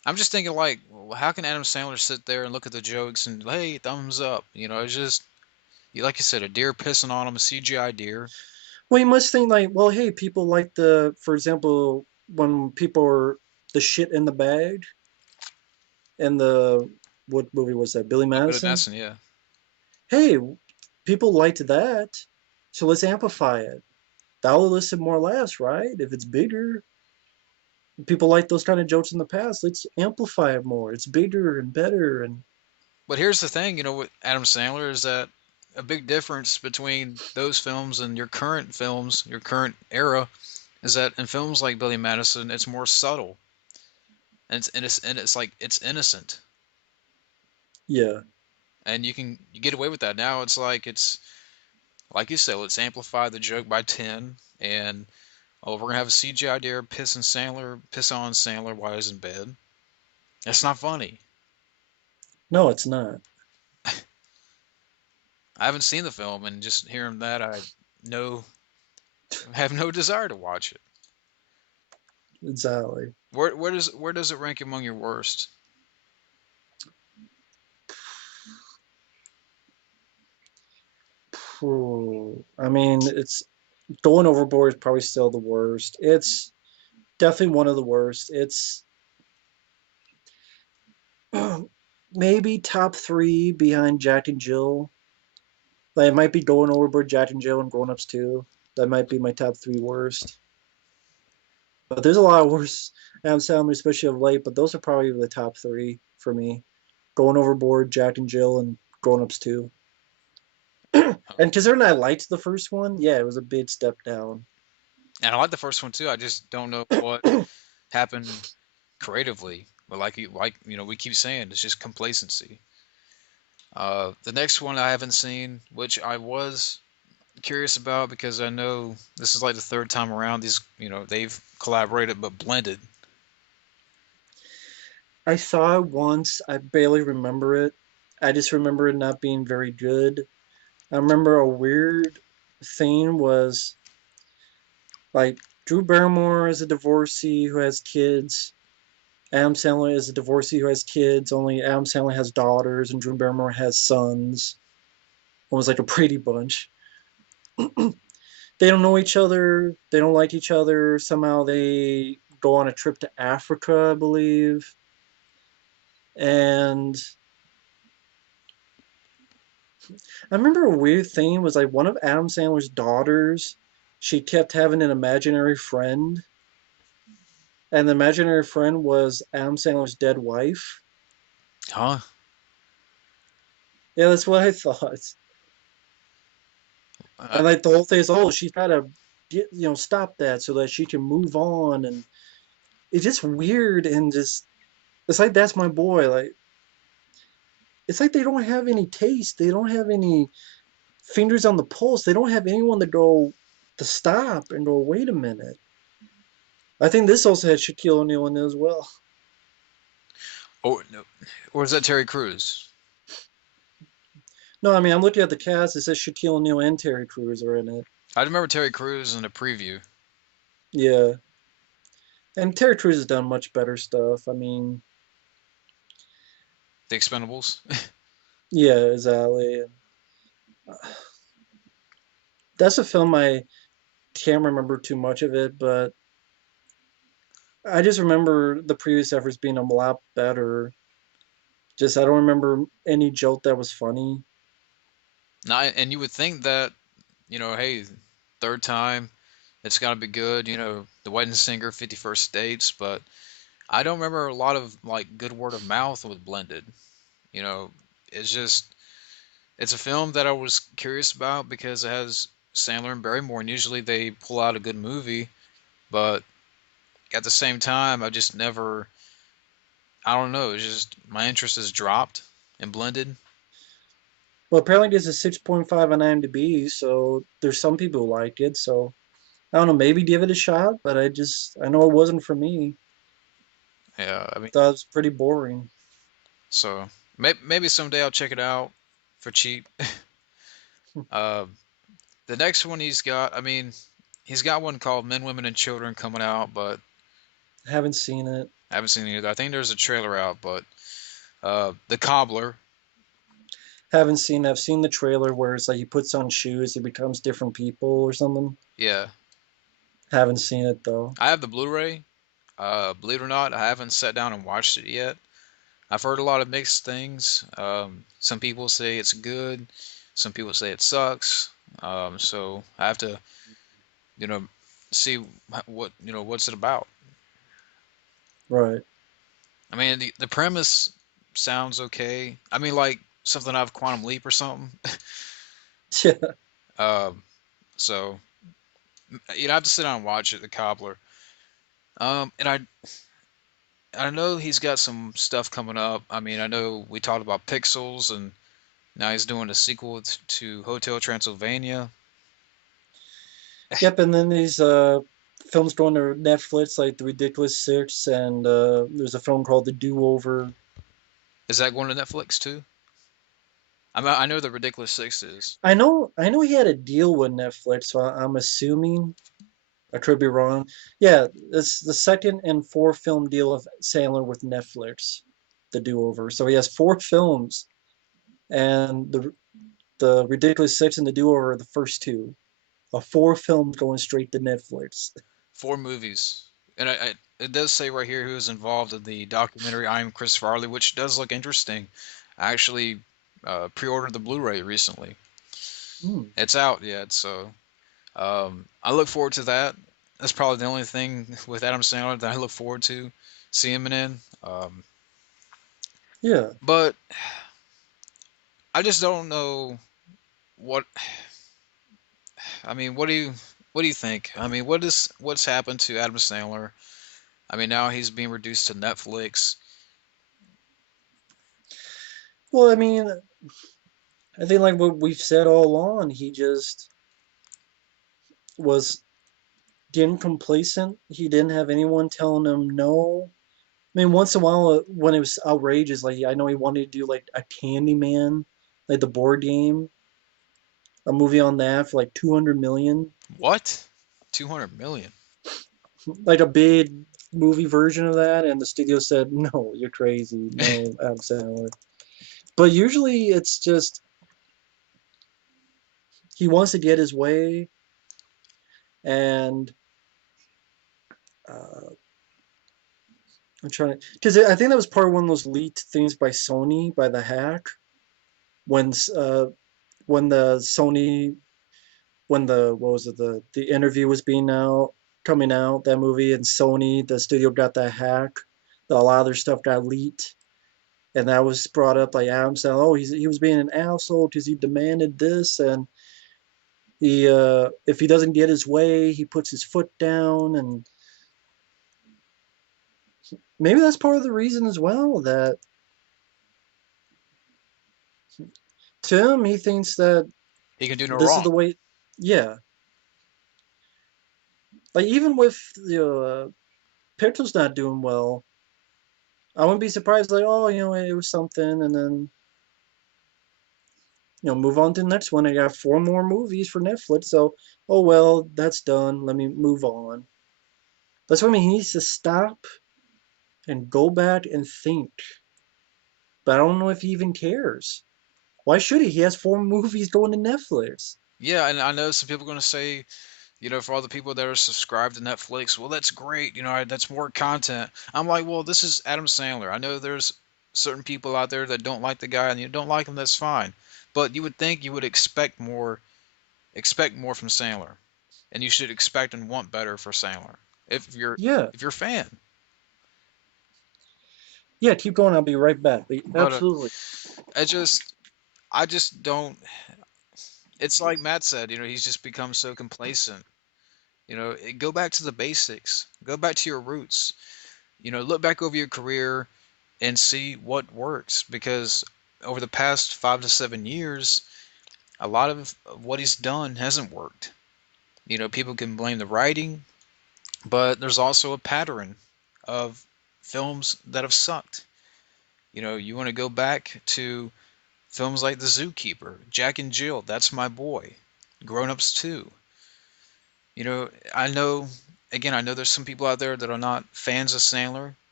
I'm just thinking like, well, how can Adam Sandler sit there and look at the jokes and hey, thumbs up? You know, it's just like you said, a deer pissing on him, a CGI deer. Well, you must think like, well, hey, people like for example, when people are the shit in the bag and what movie was that? Billy Billy Madison. Madison, yeah. Hey, people liked that, so let's amplify it. That'll elicit more laughs, right? If it's bigger, people like those kind of jokes in the past. Let's amplify it more. It's bigger and better, and But here's the thing, you know, with Adam Sandler is that a big difference between those films and your current films, your current era, is that in films like Billy Madison, it's more subtle and it's like it's innocent, yeah, and you get away with that now. It's like you said, let's amplify the joke by 10, and oh, we're gonna have a CGI deer piss on Sandler while he's in bed. That's not funny. no, it's not. I haven't seen the film, and just hearing that, I no have no desire to watch it. Exactly. Where does it rank among your worst? I mean, it's going overboard is probably still the worst. It's definitely one of the worst. It's maybe top three behind Jack and Jill. Like it might be going overboard, Jack and Jill, and Grown Ups too. That might be my top three worst. But there's a lot of worse Adam Sandler, especially of late. But those are probably the top three for me. Going overboard, Jack and Jill, and Grown Ups too. And considering I liked the first one, yeah, it was a big step down. And I like the first one too. I just don't know what happened creatively. But we keep saying it's just complacency. The next one I haven't seen, which I was curious about because I know this is like the third time around. They've collaborated but blended. I saw it once. I barely remember it. I just remember it not being very good. I remember a weird thing was like Drew Barrymore is a divorcee who has kids. Adam Sandler is a divorcee who has kids. Only Adam Sandler has daughters, and Drew Barrymore has sons. Almost like a Brady Bunch. They don't know each other. They don't like each other. Somehow they go on a trip to Africa, I believe. And I remember a weird thing was like one of Adam Sandler's daughters, she kept having an imaginary friend, and the imaginary friend was Adam Sandler's dead wife. Huh? Yeah, that's what I thought. Uh, And like the whole thing is, oh, she's got to stop that so that she can move on, and it's just weird and just it's like that's my boy. Like it's like they don't have any taste. They don't have any fingers on the pulse. They don't have anyone to go to stop and go, wait a minute. I think this also had Shaquille O'Neal in it as well. or no, or is that Terry Crews? No, I mean I'm looking at the cast. It says Shaquille O'Neal and Terry Crews are in it. I remember Terry Crews in the preview. Yeah, and Terry Crews has done much better stuff. I mean, The Expendables. yeah, exactly. That's a film I can't remember too much of it, but I just remember the previous efforts being a lot better. Just I don't remember any joke that was funny. Now, and you would think that hey, third time, it's got to be good. The Wedding Singer, 51st Dates, but I don't remember a lot of like good word of mouth with Blended. You know, it's just it's a film that I was curious about because it has Sandler and Barrymore, and usually they pull out a good movie, but at the same time, I just never. I don't know. It's just my interest has dropped in Blended. Well, apparently it's a 6.5 on IMDb, so there's some people who like it. So I don't know, maybe give it a shot, but I know it wasn't for me. Yeah, I mean, Thought it was pretty boring. so maybe someday I'll check it out for cheap. Uh, the next one he's got, I mean, he's got one called Men, Women, and Children coming out, but Haven't seen it. I haven't seen it either. I think there's a trailer out, but the Cobbler, Haven't seen. I've seen the trailer where it's like he puts on shoes, he becomes different people or something. yeah, Haven't seen it though. I have the Blu-ray. Believe it or not, I haven't sat down and watched it yet. I've heard a lot of mixed things. Some people say it's good, some people say it sucks. So I have to, you know, see what what's it about. Right. I mean, the premise sounds okay. I mean, like something out of Quantum Leap or something. Yeah. Um, so I have to sit down and watch it, The Cobbler. And I know he's got some stuff coming up. I mean, I know we talked about Pixels, and now he's doing a sequel to Hotel Transylvania. Yep. And then these films going to Netflix, like The Ridiculous Six, and there's a film called The Do Over. Is that going to Netflix too? I know the Ridiculous Six is. I know he had a deal with Netflix, so I'm assuming. I could be wrong. Yeah, it's the second and fourth film deal of Sandler with Netflix, The Do Over. So he has four films, and the Ridiculous Six and The Do Over are the first two. Four films going straight to Netflix. Four movies, and it does say right here who was involved in the documentary "I Am Chris Farley," which does look interesting. I actually pre-ordered the Blu-ray recently. Hmm. It's out yet, so I look forward to that. That's probably the only thing with Adam Sandler that I look forward to seeing him in. Yeah. But I just don't know what. I mean, what do you think? I mean, what's happened to Adam Sandler? I mean, now he's being reduced to Netflix. Well, I mean, I think like what we've said all along, he just was getting complacent. He didn't have anyone telling him no. I mean, once in a while, when it was outrageous, like I know he wanted to do like a Candyman, like the board game, a movie on that for like 200 million, What? 200 million. like a big movie version of that, and the studio said, "No, you're crazy. No, Adam Sandler." But usually, it's just he wants to get his way, and uh, I'm trying to because I think that was part of one of those leaked things by Sony by the hack when uh, when the Sony when the what was it the interview was being out coming out that movie and Sony the studio got that hack, a lot of their stuff got leaked, and that was brought up by Adam saying, "Oh, he was being an asshole because he demanded this, and he if he doesn't get his way, he puts his foot down, and maybe that's part of the reason as well that Tim he thinks that He can do no this is wrong. the way, yeah, like even with the Pictures not doing well, I wouldn't be surprised like oh it was something and then move on to the next one. I got four more movies for Netflix, so oh well, that's done. Let me move on. That's what I mean. He needs to stop and go back and think. But I don't know if he even cares. Why should he? He has four movies going to Netflix. Yeah, and I know some people are going to say, for all the people that are subscribed to Netflix, well, that's great. That's more content. I'm like, well, this is Adam Sandler. I know there's certain people out there that don't like the guy, and you don't like him. That's fine. But you would think you would expect more from Sandler, and you should expect and want better for Sandler Yeah, if you're a fan. yeah. Keep going. I'll be right back. But Absolutely. I just I just don't. It's like Matt said. He's just become so complacent. Go back to the basics. Go back to your roots. Look back over your career and see what works because over the past 5 to 7 years, a lot of what he's done hasn't worked. People can blame the writing, but there's also a pattern of films that have sucked. You want to go back to films like The Zookeeper, Jack and Jill, That's My Boy, Grown Ups 2. I know, again, I know there's some people out there that are not fans of Sandler,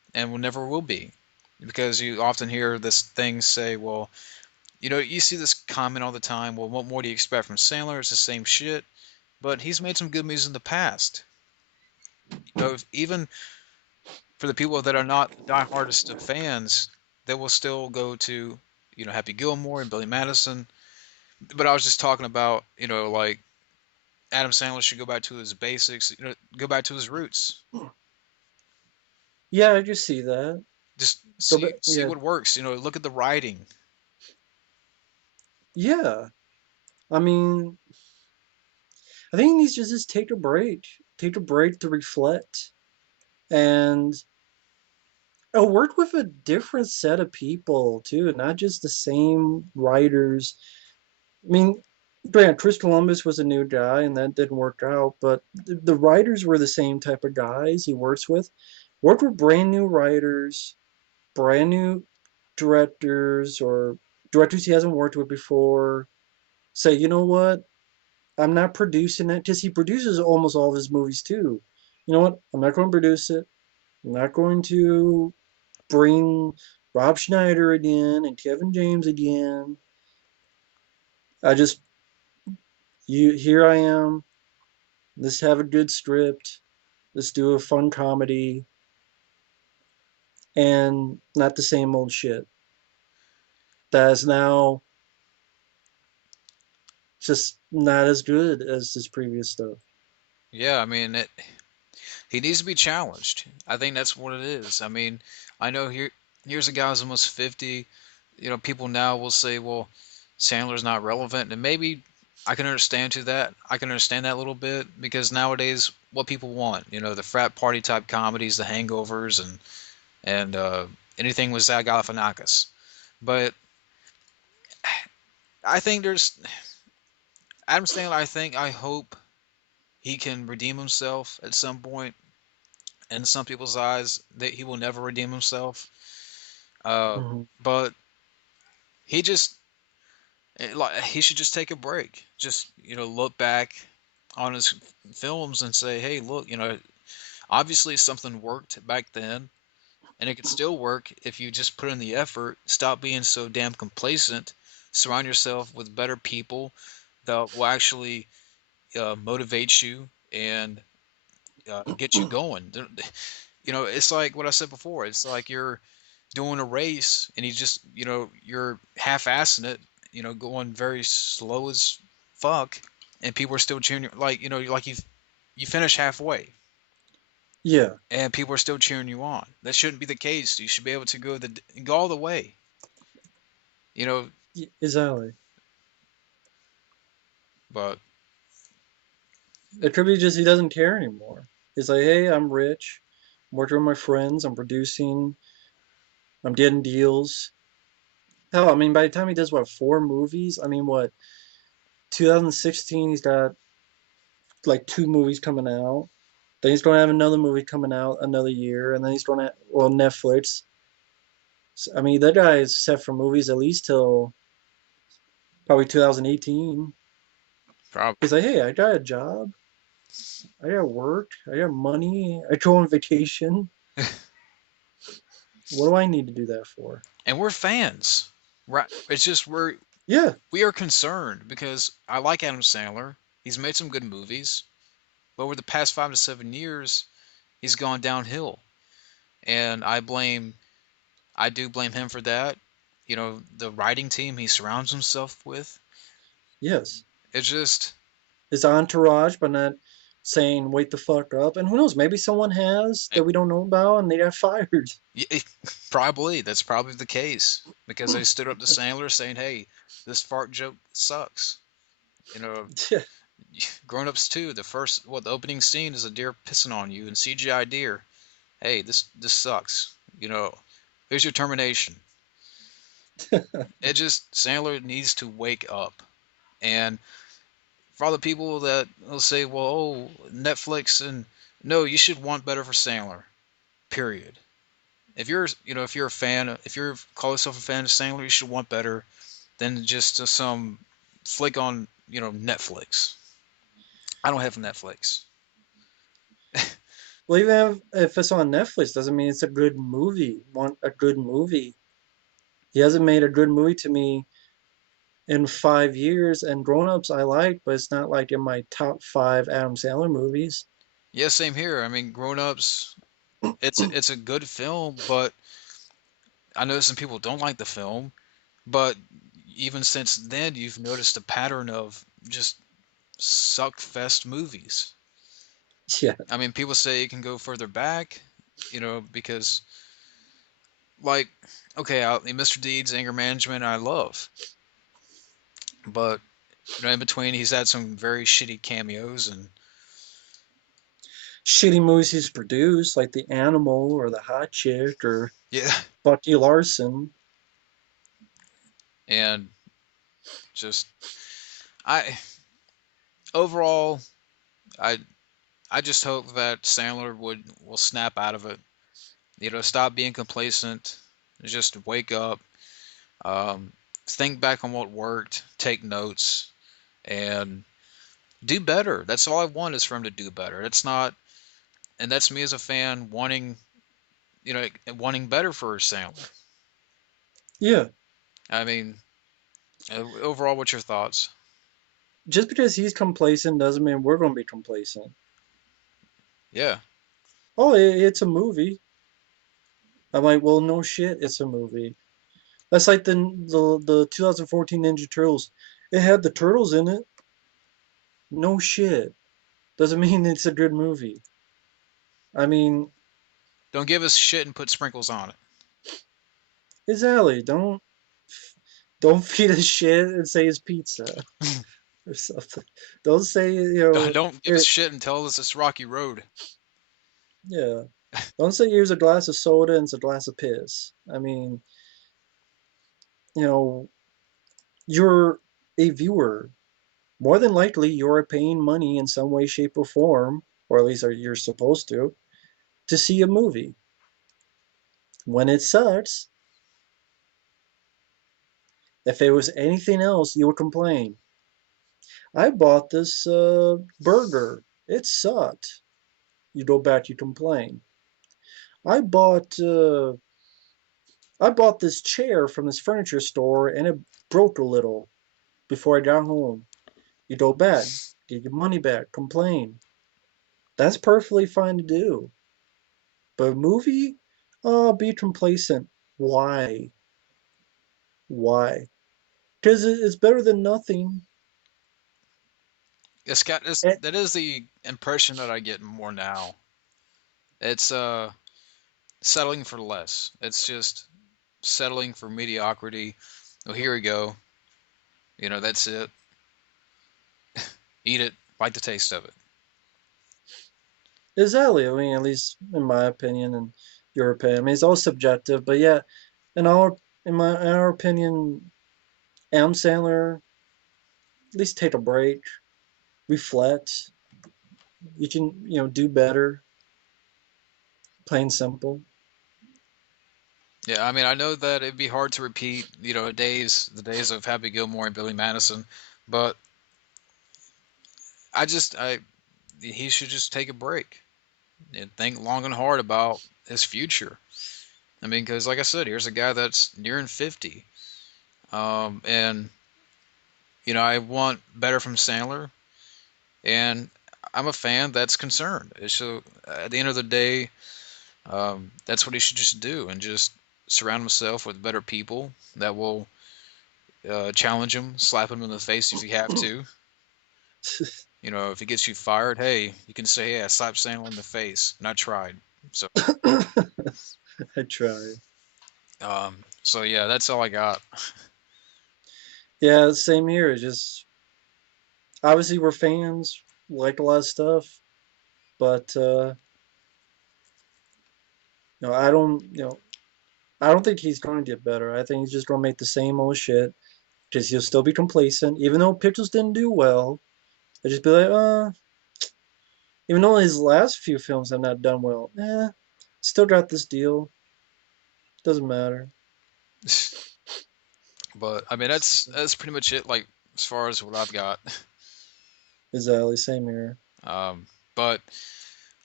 and will never will be. Because you often hear this thing say, well, you see this comment all the time, well, what more do you expect from Sandler? It's the same shit. But he's made some good movies in the past. Even for the people that are not the diehardest of fans, they will still go to, Happy Gilmore and Billy Madison. But I was just talking about, like Adam Sandler should go back to his basics, go back to his roots. Yeah, I just see that. Just Go see back. see Yeah, what works. Look at the writing. yeah. I mean, I think he needs to just take a break to reflect, and work with a different set of people too, not just the same writers. I mean, Grant, Chris Columbus was a new guy, and that didn't work out. But the writers were the same type of guys he works with. Work with brand new writers, brand new directors, or directors he hasn't worked with before. Say, you know what? I'm not producing that because he produces almost all of his movies too. You know what? I'm not going to produce it. I'm not going to bring Rob Schneider again and Kevin James again. I just you here I am. Let's have a good script. Let's do a fun comedy and not the same old shit that is now just not as good as this previous stuff. Yeah, I mean, he needs to be challenged. I think that's what it is. I mean, I know here's a guy who's almost 50. People now will say, well, Sandler's not relevant, and maybe I can understand to that. I can understand that a little bit because nowadays what people want, the frat party type comedies, the Hangovers, and anything with Zach Galifianakis. But I think there's Adam Sandler. I hope he can redeem himself at some point. In some people's eyes, that he will never redeem himself. Uh, Mm-hmm. but he just like he should just take a break. Just look back on his films and say, hey, look, obviously something worked back then, and it could still work if you just put in the effort. Stop being so damn complacent. Surround yourself with better people that will actually motivate you and get you going. It's like what I said before. It's like you're doing a race and you're half-assing it, going very slow as fuck, and people are still cheering you. Like like you finish halfway Yeah, and people are still cheering you on. That shouldn't be the case. You should be able to go all the way. You know, exactly. but It could be just he doesn't care anymore. He's like, hey, I'm rich. I'm working with my friends. I'm producing. I'm getting deals. Hell, I mean, by the time he does what, four movies? I mean, what, 2016, he's got like two movies coming out. Then he's going to have another movie coming out another year, and then he's going to well Netflix. So, I mean, that guy is set for movies at least till probably 2018. probably. He's like, hey, I got a job, I got work, I got money, I go on vacation. What do I need to do that for? And we're fans, right? It's just Yeah, we are concerned because I like Adam Sandler. He's made some good movies, but over the past 5 to 7 years, he's gone downhill, and I do blame him for that. The writing team he surrounds himself with. yes. It's just His entourage, but not saying wait the fuck up. And who knows? Maybe someone has it, that we don't know about, and they got fired. probably that's probably the case because they stood up to Sandler saying, "Hey, this fart joke sucks." You know, Yeah, Grown Ups too. The opening scene is a deer pissing on you and CGI deer. Hey, this sucks. Here's your termination. It just Sandler needs to wake up. And for all the people that will say, well, oh, Netflix and no, you should want better for Sandler. Period. If you're a fan, if you call yourself a fan of Sandler, you should want better than just some flick on, Netflix. I don't have Netflix. Well, even if it's on Netflix, doesn't mean it's a good movie. Want a good movie? He hasn't made a good movie to me in 5 years. And Grown Ups I like, but it's not like in my top five Adam Sandler movies. Yeah, same here. I mean, Grown Ups, it's a good film, but I know some people don't like the film. But even since then, you've noticed a pattern of just suck-fest movies. Yeah, I mean, people say it can go further back, because like, okay, Mr. Deeds, Anger Management, I love, but in between, he's had some very shitty cameos, and shitty movies he's produced, like The Animal or The Hot Chick or yeah, Bucky Larson. and just I overall, I I just hope that Sandler will snap out of it. Stop being complacent, just wake up, um, think back on what worked, take notes, and do better. That's all I want is for him to do better. It's not, and that's me as a fan wanting better for Sandler. Yeah, I mean, overall, what's your thoughts? just because he's complacent doesn't mean we're going to be complacent. Yeah, Oh, it's a movie. I'm like, well, no shit, it's a movie. That's like the 2014 Ninja Turtles. It had the turtles in it. No shit. Doesn't mean it's a good movie. I mean, don't give us shit and put sprinkles on it. exactly. Don't feed us shit and say it's pizza or something. Don't say Don't give us here. shit and tell us it's Rocky Road. Yeah. Don't say here's a glass of soda and it's a glass of piss. I mean, you know, you're a viewer. More than likely, you're paying money in some way, shape, or form, or at least you're supposed to see a movie. When it sucks, if it was anything else, you would complain. I bought this burger. It sucked. You go back, you complain. I bought uh, I bought this chair from this furniture store and it broke a little before I got home. You go back, get your money back, complain. That's perfectly fine to do. But a movie, oh, be complacent. Why? Why? Because it's better than nothing. Eh, That is the impression that I get more now. It's settling for less. It's just settling for mediocrity. Oh, here we go. That's it. Eat it. Like the taste of it. Exactly. I mean, at least in my opinion and your opinion. I mean, it's all subjective, but yeah, in our in our opinion, Adam Sandler, at least take a break, reflect. You can, do better. Plain simple. Yeah, I mean, I know that it'd be hard to repeat, the days of Happy Gilmore and Billy Madison, but I he should just take a break and think long and hard about his future. I mean, because like I said, here's a guy that's nearing 50, and I want better from Sandler, and I'm a fan that's concerned. So at the end of the day, that's what he should just do, and just surround himself with better people that will challenge him, slap him in the face if you have to. If he gets you fired, hey, you can say, "Hey, I slapped Sandler in the face, and I tried." So, I try. so yeah, that's all I got. Yeah, same here. Just obviously we're fans, like a lot of stuff, but I don't think he's going to get better. I think he's just going to make the same old shit because he'll still be complacent, even though Pixels didn't do well. I just be like, even though his last few films have not done well, still got this deal. Doesn't matter. But I mean, that's pretty much it. Like as far as what I've got. Exactly, same here. Um, but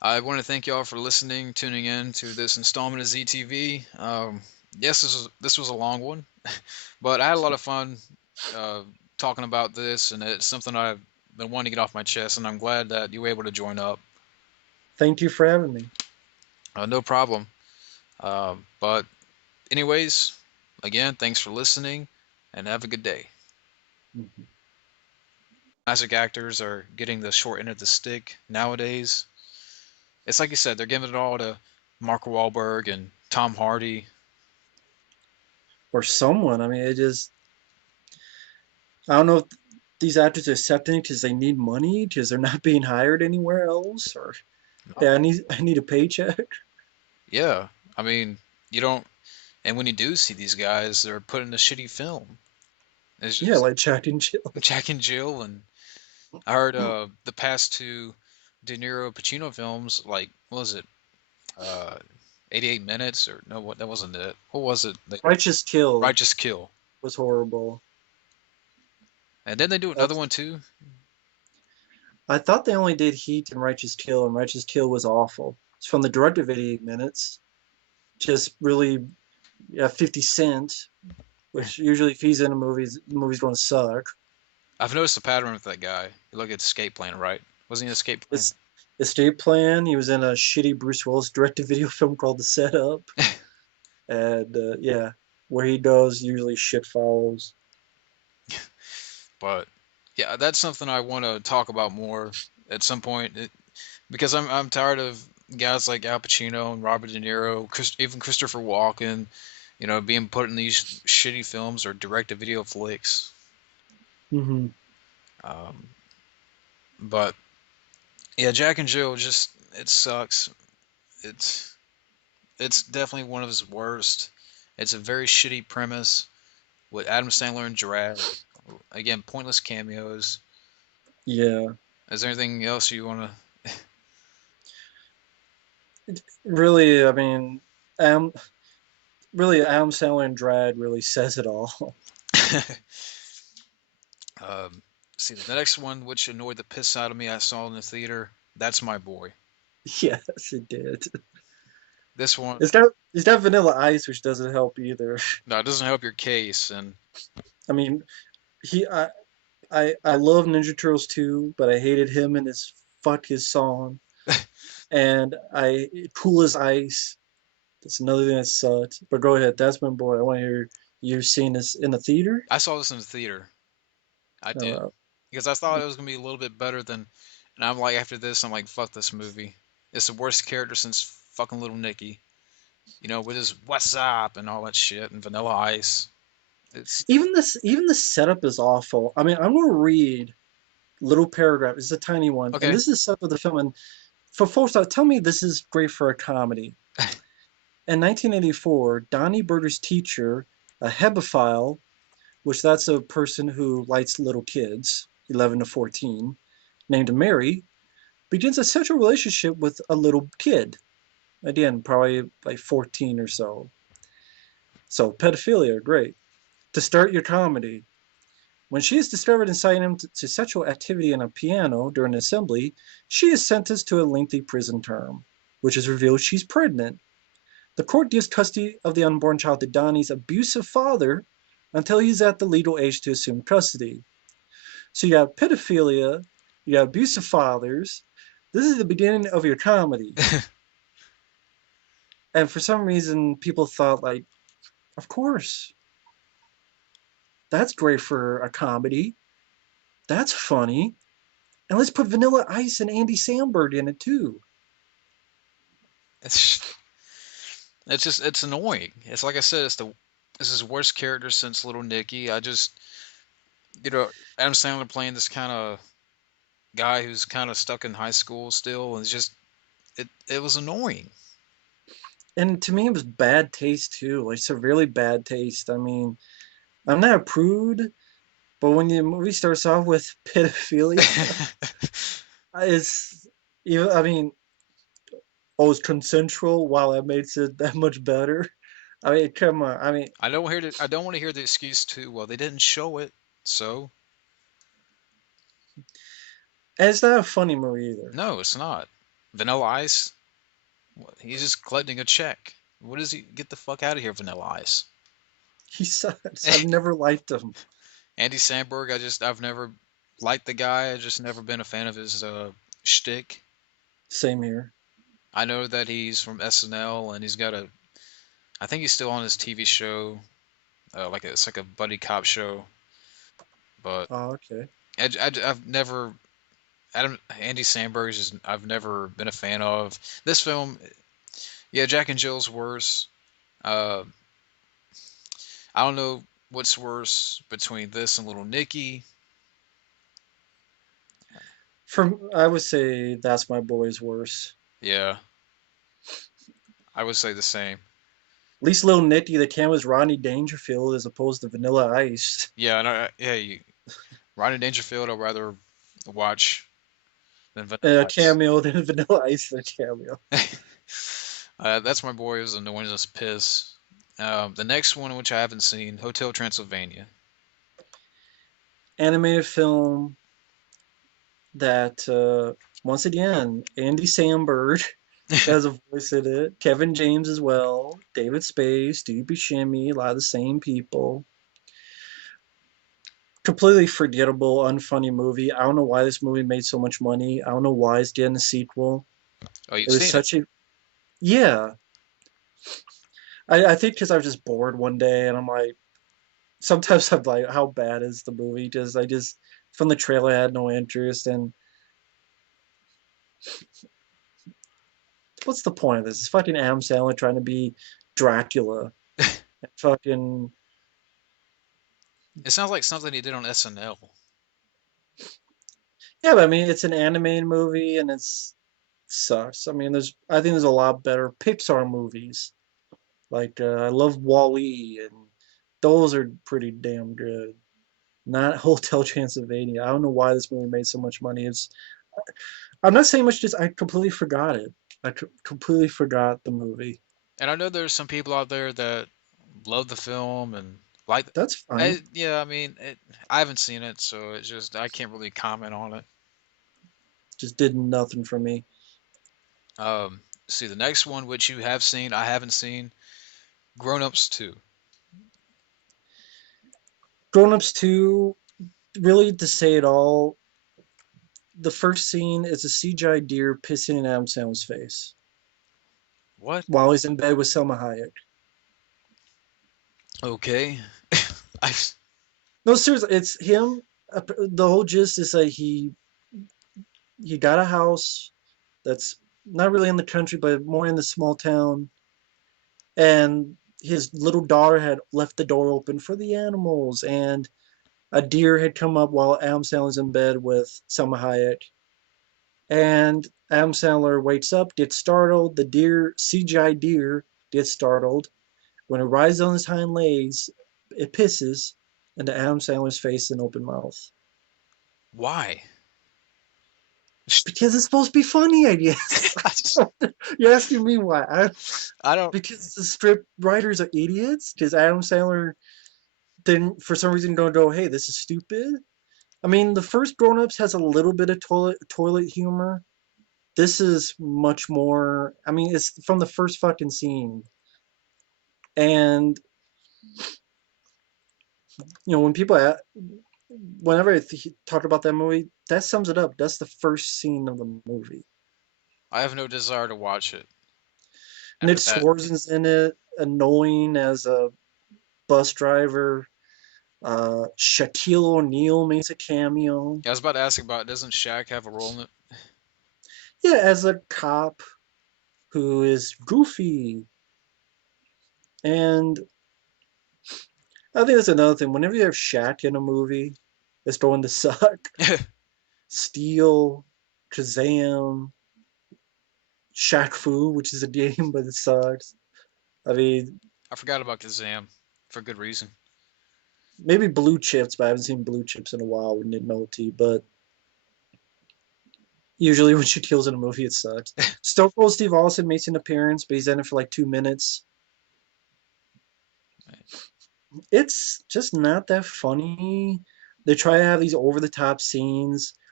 I want to thank y'all for listening, tuning in to this installment of zTV. Yes, this was a long one, but I had a lot of fun uh, talking about this, and it's something I've been wanting to get off my chest, and I'm glad that you were able to join up. Thank you for having me. No problem. But anyways, again, thanks for listening, and have a good day. Mhm. Classic actors are getting the short end of the stick nowadays. It's like you said, they're giving it all to Mark Wahlberg and Tom Hardy. Or someone. I mean, it just, I don't know if these actors are accepting because they need money, because they're not being hired anywhere else, or hey, No. I need a paycheck. Yeah, I mean, you don't. And when you do see these guys, they're put in a shitty film. It's Yeah, just like Jack and Jill. Jack and Jill, and I heard the past two De Niro Pacino films, like what was it, uh, 88 Minutes or no? What that wasn't it. What was it? Righteous Kill Righteous Kill. was horrible. And then they do another That's, one too. I thought they only did Heat and Righteous Kill was awful. It's from the director of 88 Minutes. Just really, yeah, 50 Cent, which usually if he's in a movie, the movie's going to suck. I've noticed a pattern with that guy. You look at Escape Plan, right? Wasn't he in Escape Plan? It's Estate Plan. He was in a shitty Bruce Willis direct-to-video film called The Setup, and yeah, where he does usually shit follows. But yeah, that's something I want to talk about more at some point because I'm tired of guys like Al Pacino and Robert De Niro, even Christopher Walken, being put in these shitty films or direct-to-video flicks. Hmm. Um, but yeah, Jack and Jill just it sucks. It's it's definitely one of his worst. It's a very shitty premise with Adam Sandler and Gerard. Again, pointless cameos. Yeah, Is there anything else you want really. I mean, um, really, Adam Sandler and Drag really says it all. to? See the next one, which annoyed the piss out of me. I saw in the theater. That's My Boy. Yes, it did. This one, It's not Vanilla Ice, which doesn't help either. no, it doesn't help your case, and I mean, he I love Ninja Turtles too, but I hated him and his fuck his song. And I Cool as Ice. That's another thing that sucked. But go ahead, that's my boy. I want to hear you seeing this in the theater. I saw this in the theater. I did Uh, because I thought it was gonna be a little bit better than. And I'm like, after this, I'm like, fuck this movie. It's the worst character since fucking Little Nicky. With his What's Up and all that shit and Vanilla Ice. It's even the setup is awful. I mean, I'm gonna read little paragraph. It's a tiny one, and okay. this is stuff of the film. And for folks that tell me this is great for a comedy. In 1984, Donnie Berger's teacher, a hebephile, which that's a person who likes little kids, 11 to 14, named Mary, begins a sexual relationship with a little kid. Again, probably like 14 or so. So pedophilia, great. To start your comedy, when she is discovered inciting him to sexual activity on a piano during an assembly, she is sentenced to a lengthy prison term, which is revealed she's pregnant. The court gives custody of the unborn child to Donnie's abusive father until he's at the legal age to assume custody. So you got pedophilia, you got abusive fathers. This is the beginning of your comedy. And for some reason, people thought, like, of course, that's great for a comedy. That's funny. And let's put Vanilla Ice and Andy Samberg in it too. it's it's annoying. It's like I said, it's his worst character since Little Nicky. I just Adam Sandler playing this kind of guy who's kind of stuck in high school still, and it's just it was annoying. And to me, it was bad taste too, like severely bad taste. I mean, I'm not a prude, but when the movie starts off with pedophilia, it's I mean, oh, it's consensual. Wow, that makes it that much better. I mean, come on. I mean, I don't want to hear the excuse too. Well, they didn't show it, so and it's not a funny movie either. no, it's not. Vanilla Ice? He's just collecting a check. What does he get the fuck out of here, Vanilla Ice? He sucks. I've never liked him. Andy Samberg, I've never liked the guy. I just never been a fan of his shtick. Same here. I know that he's from SNL and he's got a. I think he's still on his TV show, it's like a buddy cop show. But Oh, okay. I've never Andy Samberg is I've never been a fan of this film. Yeah, Jack and Jill's worse. Uh, I don't know what's worse between this and Little Nicky. I would say That's My Boy's worse. Yeah, I would say the same. At least Little Nicky, the cam was Rodney Dangerfield as opposed to Vanilla Ice. Yeah, and Rodney Dangerfield I'd rather watch than Vanilla A Ice. cameo than Vanilla Ice than a cameo. That's my boy was annoying as piss. The next one, which I haven't seen, Hotel Transylvania. Animated film that, once again, Andy Samberg has a voice in it. Kevin James as well. David Spade, Steve Buscemi, a lot of the same people. Completely forgettable, unfunny movie. I don't know why this movie made so much money. I don't know why it's getting a sequel. Oh, you've It was seen it? such a yeah. I think because I was just bored one day, and I'm like, sometimes I'm like, how bad is the movie? Just I just from the trailer I had no interest, and what's the point of this? It's fucking Adam Sandler trying to be Dracula. And fucking It sounds like something he did on SNL. yeah, but I mean, it's an animated movie, and sucks. I mean, I think there's a lot better Pixar movies. Like I love Wall-E, and those are pretty damn good. Not Hotel Transylvania. I don't know why this movie made so much money. I'm not saying much. Just I completely forgot it. Completely forgot the movie. And I know there's some people out there that love the film and like. That's fine. Yeah, I mean, I haven't seen it, so it's just I can't really comment on it. Just did nothing for me. See the next one, which you have seen, I haven't seen, Grown Ups 2. Grown Ups 2, really to say it all, the first scene is a CGI deer pissing in Adam Sandler's face What? while he's in bed with Selma Hayek. Okay. I No, seriously, it's him. The whole gist is that he got a house that's not really in the country, but more in the small town, and his little daughter had left the door open for the animals, and a deer had come up while Adam Sandler's in bed with Selma Hayek, and Adam Sandler wakes up, gets startled. The deer, CGI deer, gets startled. When it rises on his hind legs, it pisses into Adam Sandler's face and open mouth. why? Because it's supposed to be funny, I guess. You're asking me why? I don't. Because the script writers are idiots. Because Adam Sandler didn't, for some reason, don't go, "Hey, this is stupid." I mean, the first Grown Ups has a little bit of toilet humor. This is much more. I mean, it's from the first fucking scene, and when whenever I talk about that movie, that sums it up. That's the first scene of the movie. I have no desire to watch it Nick after that. Swartzen's in it, annoying as a bus driver. Shaquille O'Neal makes a cameo. Yeah, I was about to ask about, doesn't Shaq have a role in it? Yeah, as a cop who is goofy. And I think that's another thing. Whenever you have Shaq in a movie, it's going to suck. Steel, Kazam, Shaq Fu, which is a game, but it sucks. I mean, I forgot about Kazam for good reason. maybe Blue Chips, but I haven't seen Blue Chips in a while with Nick Nolte. But usually when she kills in a movie, it sucks. Stone Cold Steve Austin makes an appearance, but he's in it for like 2 minutes. It's just not that funny. They try to have these over the top scenes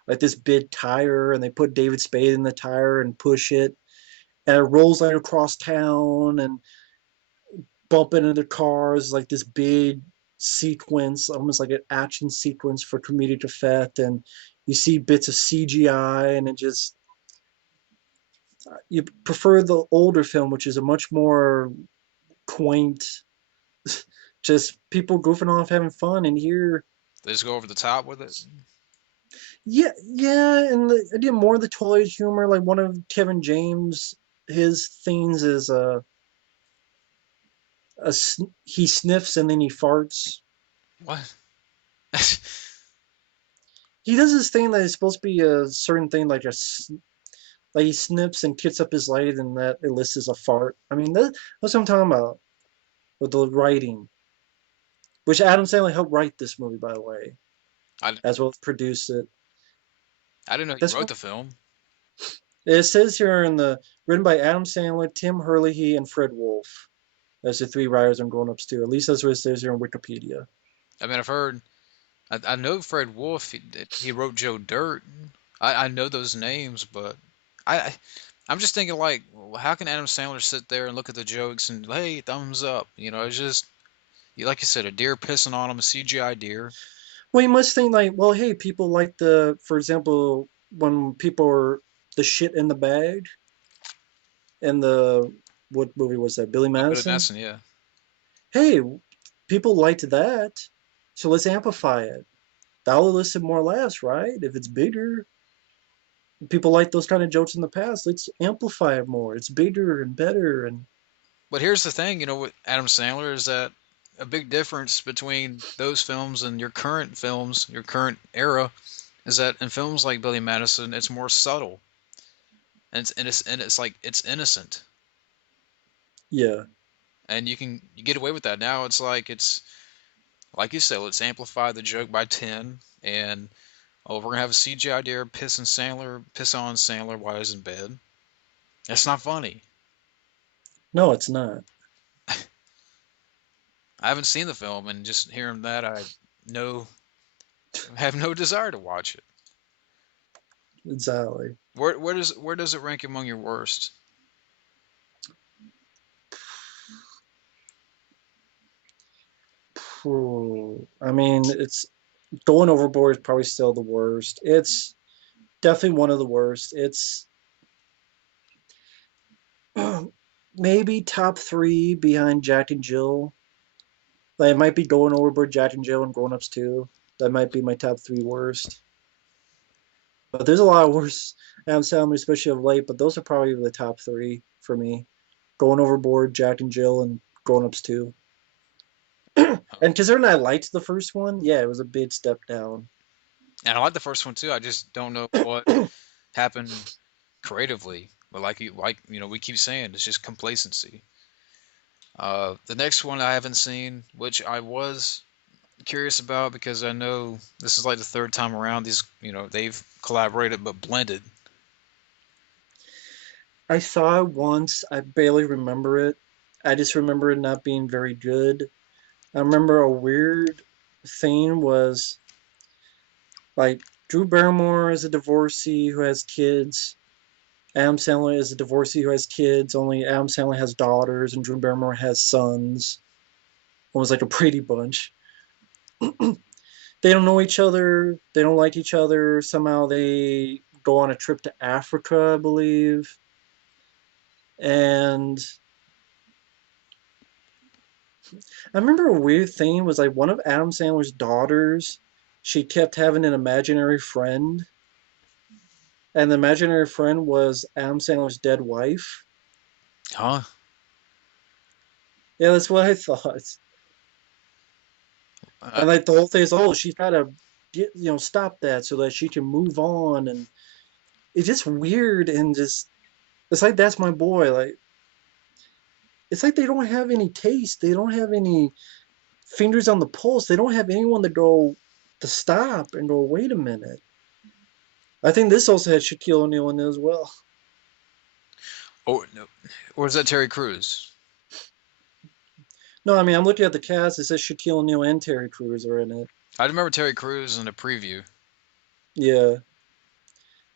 like this big tire, and they put David Spade in the tire and push it, and it rolls like across town and bump into the cars, like this big sequence, almost like an action sequence for comedic effect, and you see bits of CGI, and it just you prefer the older film, which is a much more quaint, just people goofing off, having fun, and here, They just go over the top with it. yeah, yeah, and I did more of the toilet humor. Like one of Kevin James, his things is he sniffs and then he farts. What? He does this thing that is supposed to be a certain thing, like like he snips and kicks up his leg, and that elicits a fart. I mean, that's what I'm talking about with the writing, which Adam Sandler helped write this movie, by the way, I, as well as produce it. I didn't know he That's wrote what the film. it says here in the written by Adam Sandler, Tim Herlihy, and Fred Wolf as the three writers on Grown Ups too. At least that's what it says here on Wikipedia. I mean, I've heard. I know Fred Wolf. He wrote Joe Dirt. I know those names, but I I'm just thinking like, well, how can Adam Sandler sit there and look at the jokes and hey, thumbs up? You know, it's just like you said, a deer pissing on him, a CGI deer. Well, you must think like, well, hey, people like for example, when people are the shit in the bag and what movie was that? Billy Billy Madison. Madison, yeah. Hey, people liked that, so let's amplify it. That'll elicit more laughs, right? If it's bigger, people like those kind of jokes in the past. Let's amplify it more. It's bigger and better, and But here's the thing, with Adam Sandler is that a big difference between those films and your current films, your current era, is that in films like Billy Madison, it's more subtle and it's like it's innocent, yeah. and you get away with that now. It's like you said, let's amplify the joke by 10, and oh, we're gonna have a CGI deer piss on Sandler while he's in bed. That's not funny. No, it's not. I haven't seen the film, and just hearing that, I no have no desire to watch it. Exactly. Where does it rank among your worst? I mean, it's going overboard is probably still the worst. It's definitely one of the worst. It's maybe top three behind Jack and Jill. Like it might be going overboard, Jack and Jill, and Grown Ups too. That might be my top three worst. But there's a lot of worse Adam Sandler, especially of late. But those are probably the top three for me. Going overboard, Jack and Jill, and Grown Ups too. And considering I liked the first one, yeah, it was a big step down. And I like the first one too. I just don't know what happened creatively. But we keep saying it's just complacency. The next one I haven't seen, which I was curious about because I know this is like the third time around. They've collaborated but blended. I saw it once. I barely remember it. I just remember it not being very good. I remember a weird thing was like Drew Barrymore is a divorcee who has kids. Adam Sandler is a divorcee who has kids. Only Adam Sandler has daughters, and Drew Barrymore has sons. Almost like a Brady Bunch. They don't know each other. They don't like each other. Somehow they go on a trip to Africa, I believe. And I remember a weird thing was like one of Adam Sandler's daughters, she kept having an imaginary friend, and the imaginary friend was Adam Sandler's dead wife. Huh? Yeah, that's what I thought. Uh, And like the whole thing is, oh, she's got to stop that so that she can move on, and it's just weird and just it's like that's my boy. Like it's like they don't have any taste. They don't have any fingers on the pulse. They don't have anyone to stop and go, wait a minute. I think this also had Shaquille O'Neal in it as well. or no, or is that Terry Crews? No, I mean I'm looking at the cast. It says Shaquille O'Neal and Terry Crews are in it. I remember Terry Crews in the preview. Yeah.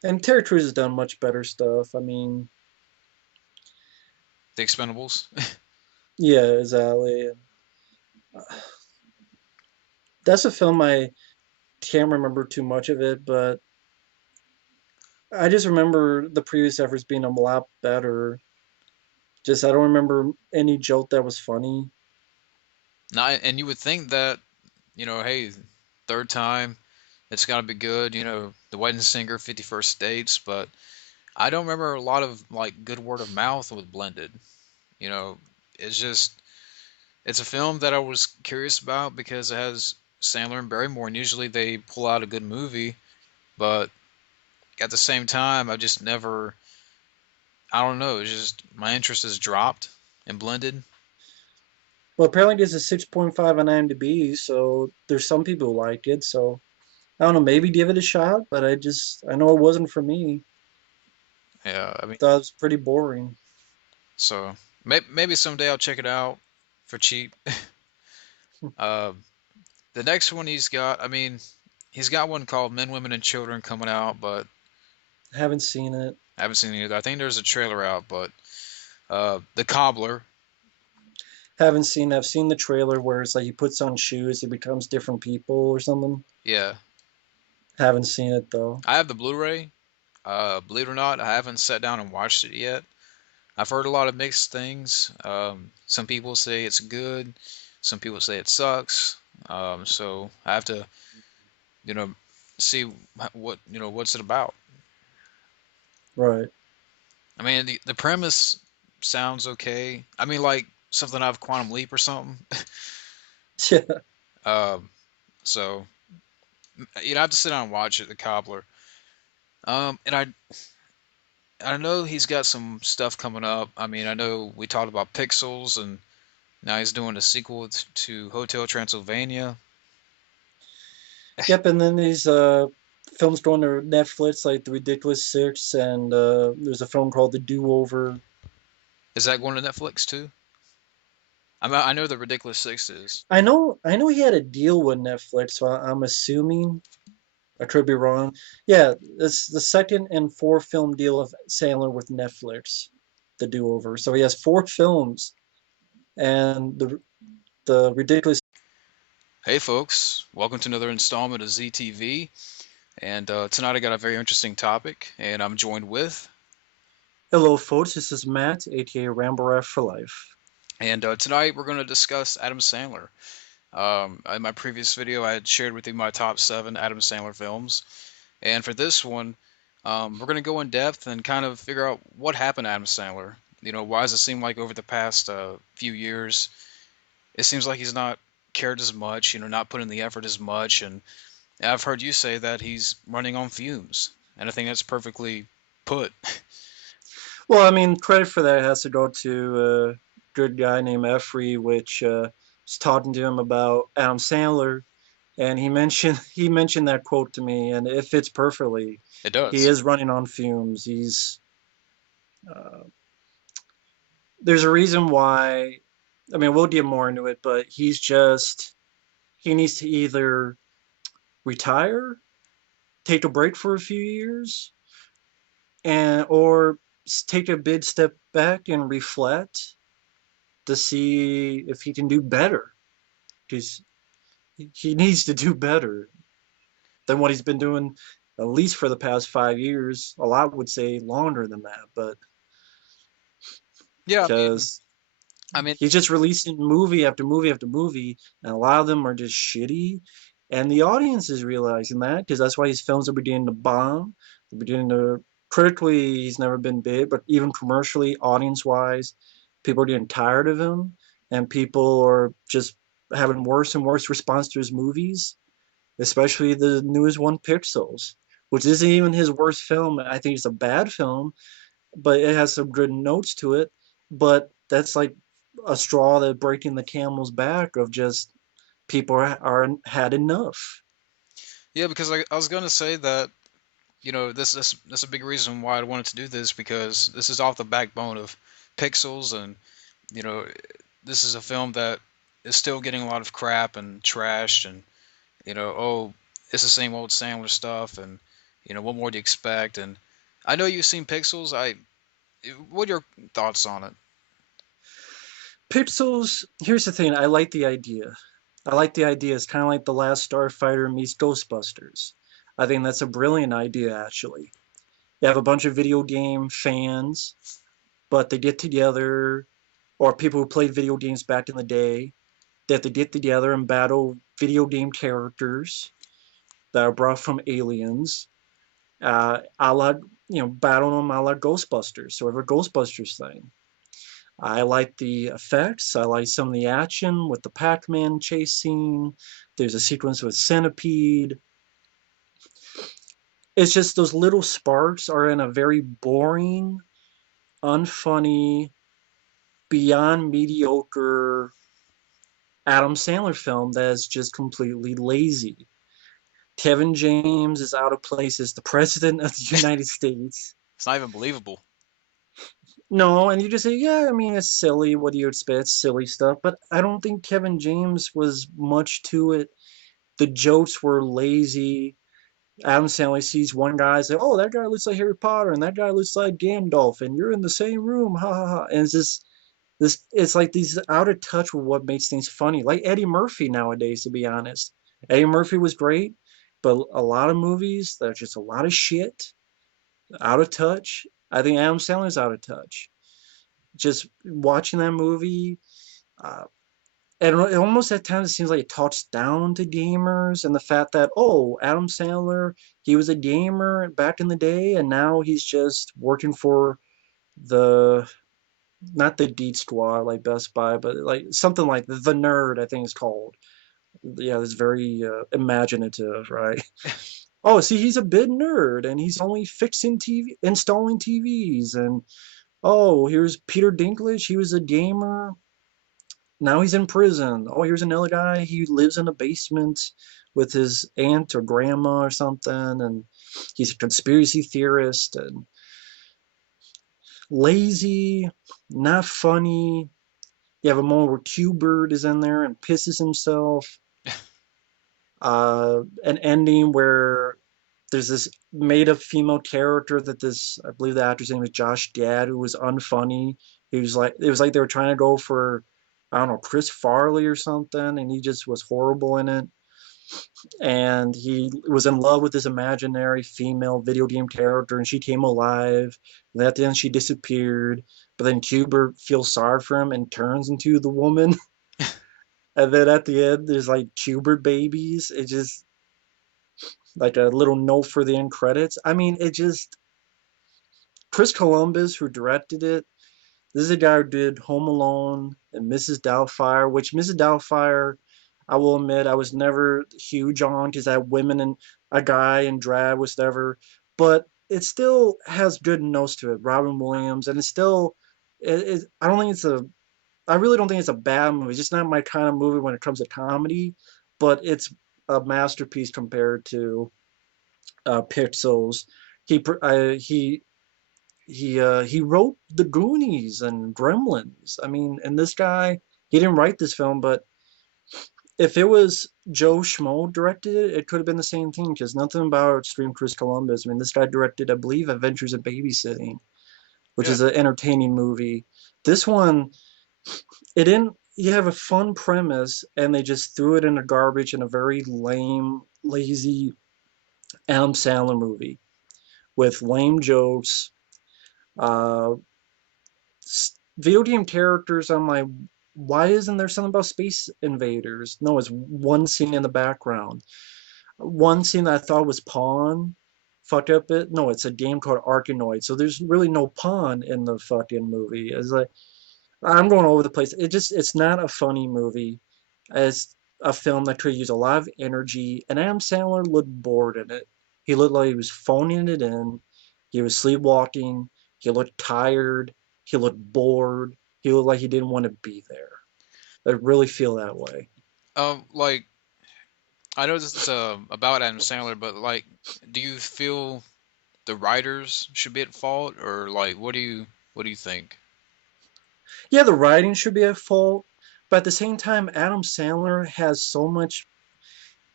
And Terry Crews has done much better stuff. I mean, The Expendables. yeah, exactly. That's a film I can't remember too much of it, but I just remember the previous efforts being a lot better. Just I don't remember any joke that was funny. Now, and you would think that, hey, third time, it's got to be good. The Wedding Singer, 51st Dates, but I don't remember a lot of like good word of mouth with Blended. You know, it's just it's a film that I was curious about because it has Sandler and Barrymore, and usually they pull out a good movie, but at the same time, I just never. I don't know. It's just my interest has dropped in Blended. Well, apparently there's a 6.5 on IMDb, so there's some people who like it. So I don't know, maybe give it a shot, but I know it wasn't for me. Yeah, I mean, Thought it was pretty boring. so maybe someday I'll check it out for cheap. Uh, the next one he's got, I mean, he's got one called Men, Women, and Children coming out, but Haven't seen it. I haven't seen it either. I think there's a trailer out, but The Cobbler, Haven't seen. I've seen the trailer where it's like he puts on shoes, he becomes different people or something. yeah, Haven't seen it though. I have the Blu-ray. Believe it or not, I haven't sat down and watched it yet. I've heard a lot of mixed things. Some people say it's good, some people say it sucks. So I have to, you know, see what's it about. Right. I mean, the premise sounds okay. I mean, like something out of Quantum Leap or something. Yeah. Um, so I have to sit down and watch it, The Cobbler. And I know he's got some stuff coming up. I mean, I know we talked about Pixels, and now he's doing a sequel to Hotel Transylvania. Yep. And then these films going to Netflix, like The Ridiculous Six, and there's a film called The Do Over. Is that going to Netflix too? I know the Ridiculous Six is. I know he had a deal with Netflix, so I'm assuming. I could be wrong. Yeah, it's the second and fourth film deal of Sandler with Netflix, The Do Over. So he has four films, and the ridiculous. Hey folks, welcome to another installment of zTV. And tonight I got a very interesting topic, and I'm joined with. Hello, folks. This is Matt, aka Rambo for life. And tonight we're going to discuss Adam Sandler. In my previous video, I had shared with you my top seven Adam Sandler films. And for this one, we're going to go in depth and kind of figure out what happened to Adam Sandler. Why does it seem like over the past few years, it seems like he's not cared as much, not putting the effort as much. And I've heard you say that he's running on fumes. And I think that's perfectly put. Well, I mean, credit for that has to go to a good guy named Effrey, which was talking to him about Adam Sandler, and he mentioned that quote to me, and it fits perfectly. It He does. is running on fumes. Uh, there's a reason why. I mean, we'll get more into it, but he needs to either retire, take a break for a few years, and or take a big step back and reflect to see if he can do better, because he needs to do better than what he's been doing at least for the past 5 years. A lot would say longer than that, but Yeah, because I mean, he's just releasing movie after movie after movie, and a lot of them are just shitty. And the audience is realizing that, because that's why his films are beginning to bomb. They're beginning to critically, he's never been big, but even commercially, audience wise, people are getting tired of him, and people are just having worse and worse response to his movies, especially the newest one, Pixels, which isn't even his worst film. I think it's a bad film, but it has some good notes to it. But that's like a straw that breaking the camel's back of just people are had enough. yeah, because I was gonna say that that's a big reason why I wanted to do this because this is off the backbone of Pixels, and you know this is a film that is still getting a lot of crap and trashed, and oh, it's the same old Sandler stuff, and What more do you expect? And I know you've seen Pixels. What are your thoughts on it? Pixels, here's the thing, I like the idea. I like the idea. It's kind of like The Last Starfighter meets Ghostbusters. I think that's a brilliant idea, actually. You have a bunch of video game fans, but they get together, or people who played video games back in the day, that they get together and battle video game characters that are brought from aliens, a la, battle them a la Ghostbusters, sort of a Ghostbusters thing. I like the effects. I like some of the action with the Pac-Man chase scene. There's a sequence with Centipede. It's just those little sparks are in a very boring, unfunny, beyond mediocre Adam Sandler film that is just completely lazy. Kevin James is out of place as the president of the United States. It's not even believable. No, and you just say, yeah, I mean, it's silly. What do you expect? It's silly stuff. But I don't think Kevin James was much to it. The jokes were lazy. Adam Sandler sees one guy say, "Oh, that guy looks like Harry Potter, and that guy looks like Gandalf, and you're in the same room." Ha ha ha! And it's just this. It's like these out of touch with what makes things funny. Like Eddie Murphy nowadays, to be honest. Eddie Murphy was great, but a lot of movies that are just a lot of shit, out of touch. I think Adam Sandler's out of touch. Just watching that movie, uh, and it almost at times it seems like it talks down to gamers and the fact that, oh, Adam Sandler, he was a gamer back in the day and now he's just working for the, not the Deed Squad like Best Buy, but like something like the Nerd, I think it's called. Yeah, it's very imaginative, right? Oh, see, he's a big nerd and he's only fixing TV, installing TVs. And oh, here's Peter Dinklage, he was a gamer, now he's in prison. Oh, here's another guy. He lives in a basement with his aunt or grandma or something, and he's a conspiracy theorist and lazy, not funny. You have a moment where Q-Bird is in there and pisses himself. An ending where there's this made-up female character that this, I believe the actor's name is Josh Gad, who was unfunny. He was like, it was like they were trying to go for, I don't know, Chris Farley or something, and he just was horrible in it. And he was in love with this imaginary female video game character, and she came alive. And at the end, she disappeared. But then Kubert feels sorry for him and turns into the woman. And then at the end, there's like Kubert babies. It just like a little note for the end credits. I mean, it just Chris Columbus, who directed it, this is a guy who did Home Alone and Mrs. Doubtfire, which Mrs. Doubtfire, I will admit, I was never huge on because that women and a guy in drag was never, but it still has good notes to it. Robin Williams, and it's still, I don't think it's a, I really don't think it's a bad movie. It's just not my kind of movie when it comes to comedy, but it's a masterpiece compared to Pixels. He wrote The Goonies and Gremlins. I mean, and this guy, he didn't write this film, but if it was Joe Schmo directed it, it could have been the same thing because nothing about Extreme Chris Columbus. I mean, this guy directed, I believe, Adventures in Babysitting, which Yeah. is an entertaining movie. This one, it didn't. You have a fun premise, and they just threw it in the garbage in a very lame, lazy Adam Sandler movie with lame jokes. Uh, Video game characters, I'm like, why isn't there something about space invaders? No, it's one scene in the background. One scene that I thought was Pawn, fucked up it. No, it's a game called Arkanoid. So there's really no Pawn in the fucking movie. It's like I'm going over the place. It's not a funny movie. It's a film that could use a lot of energy, and Adam Sandler looked bored in it. He looked like he was phoning it in. He was sleepwalking. He looked tired. He looked bored. He looked like he didn't want to be there. I really feel that way. Like I know this is about Adam Sandler, but like, do you feel the writers should be at fault, or like, what do you think? Yeah, the writing should be at fault, but at the same time, Adam Sandler has so much.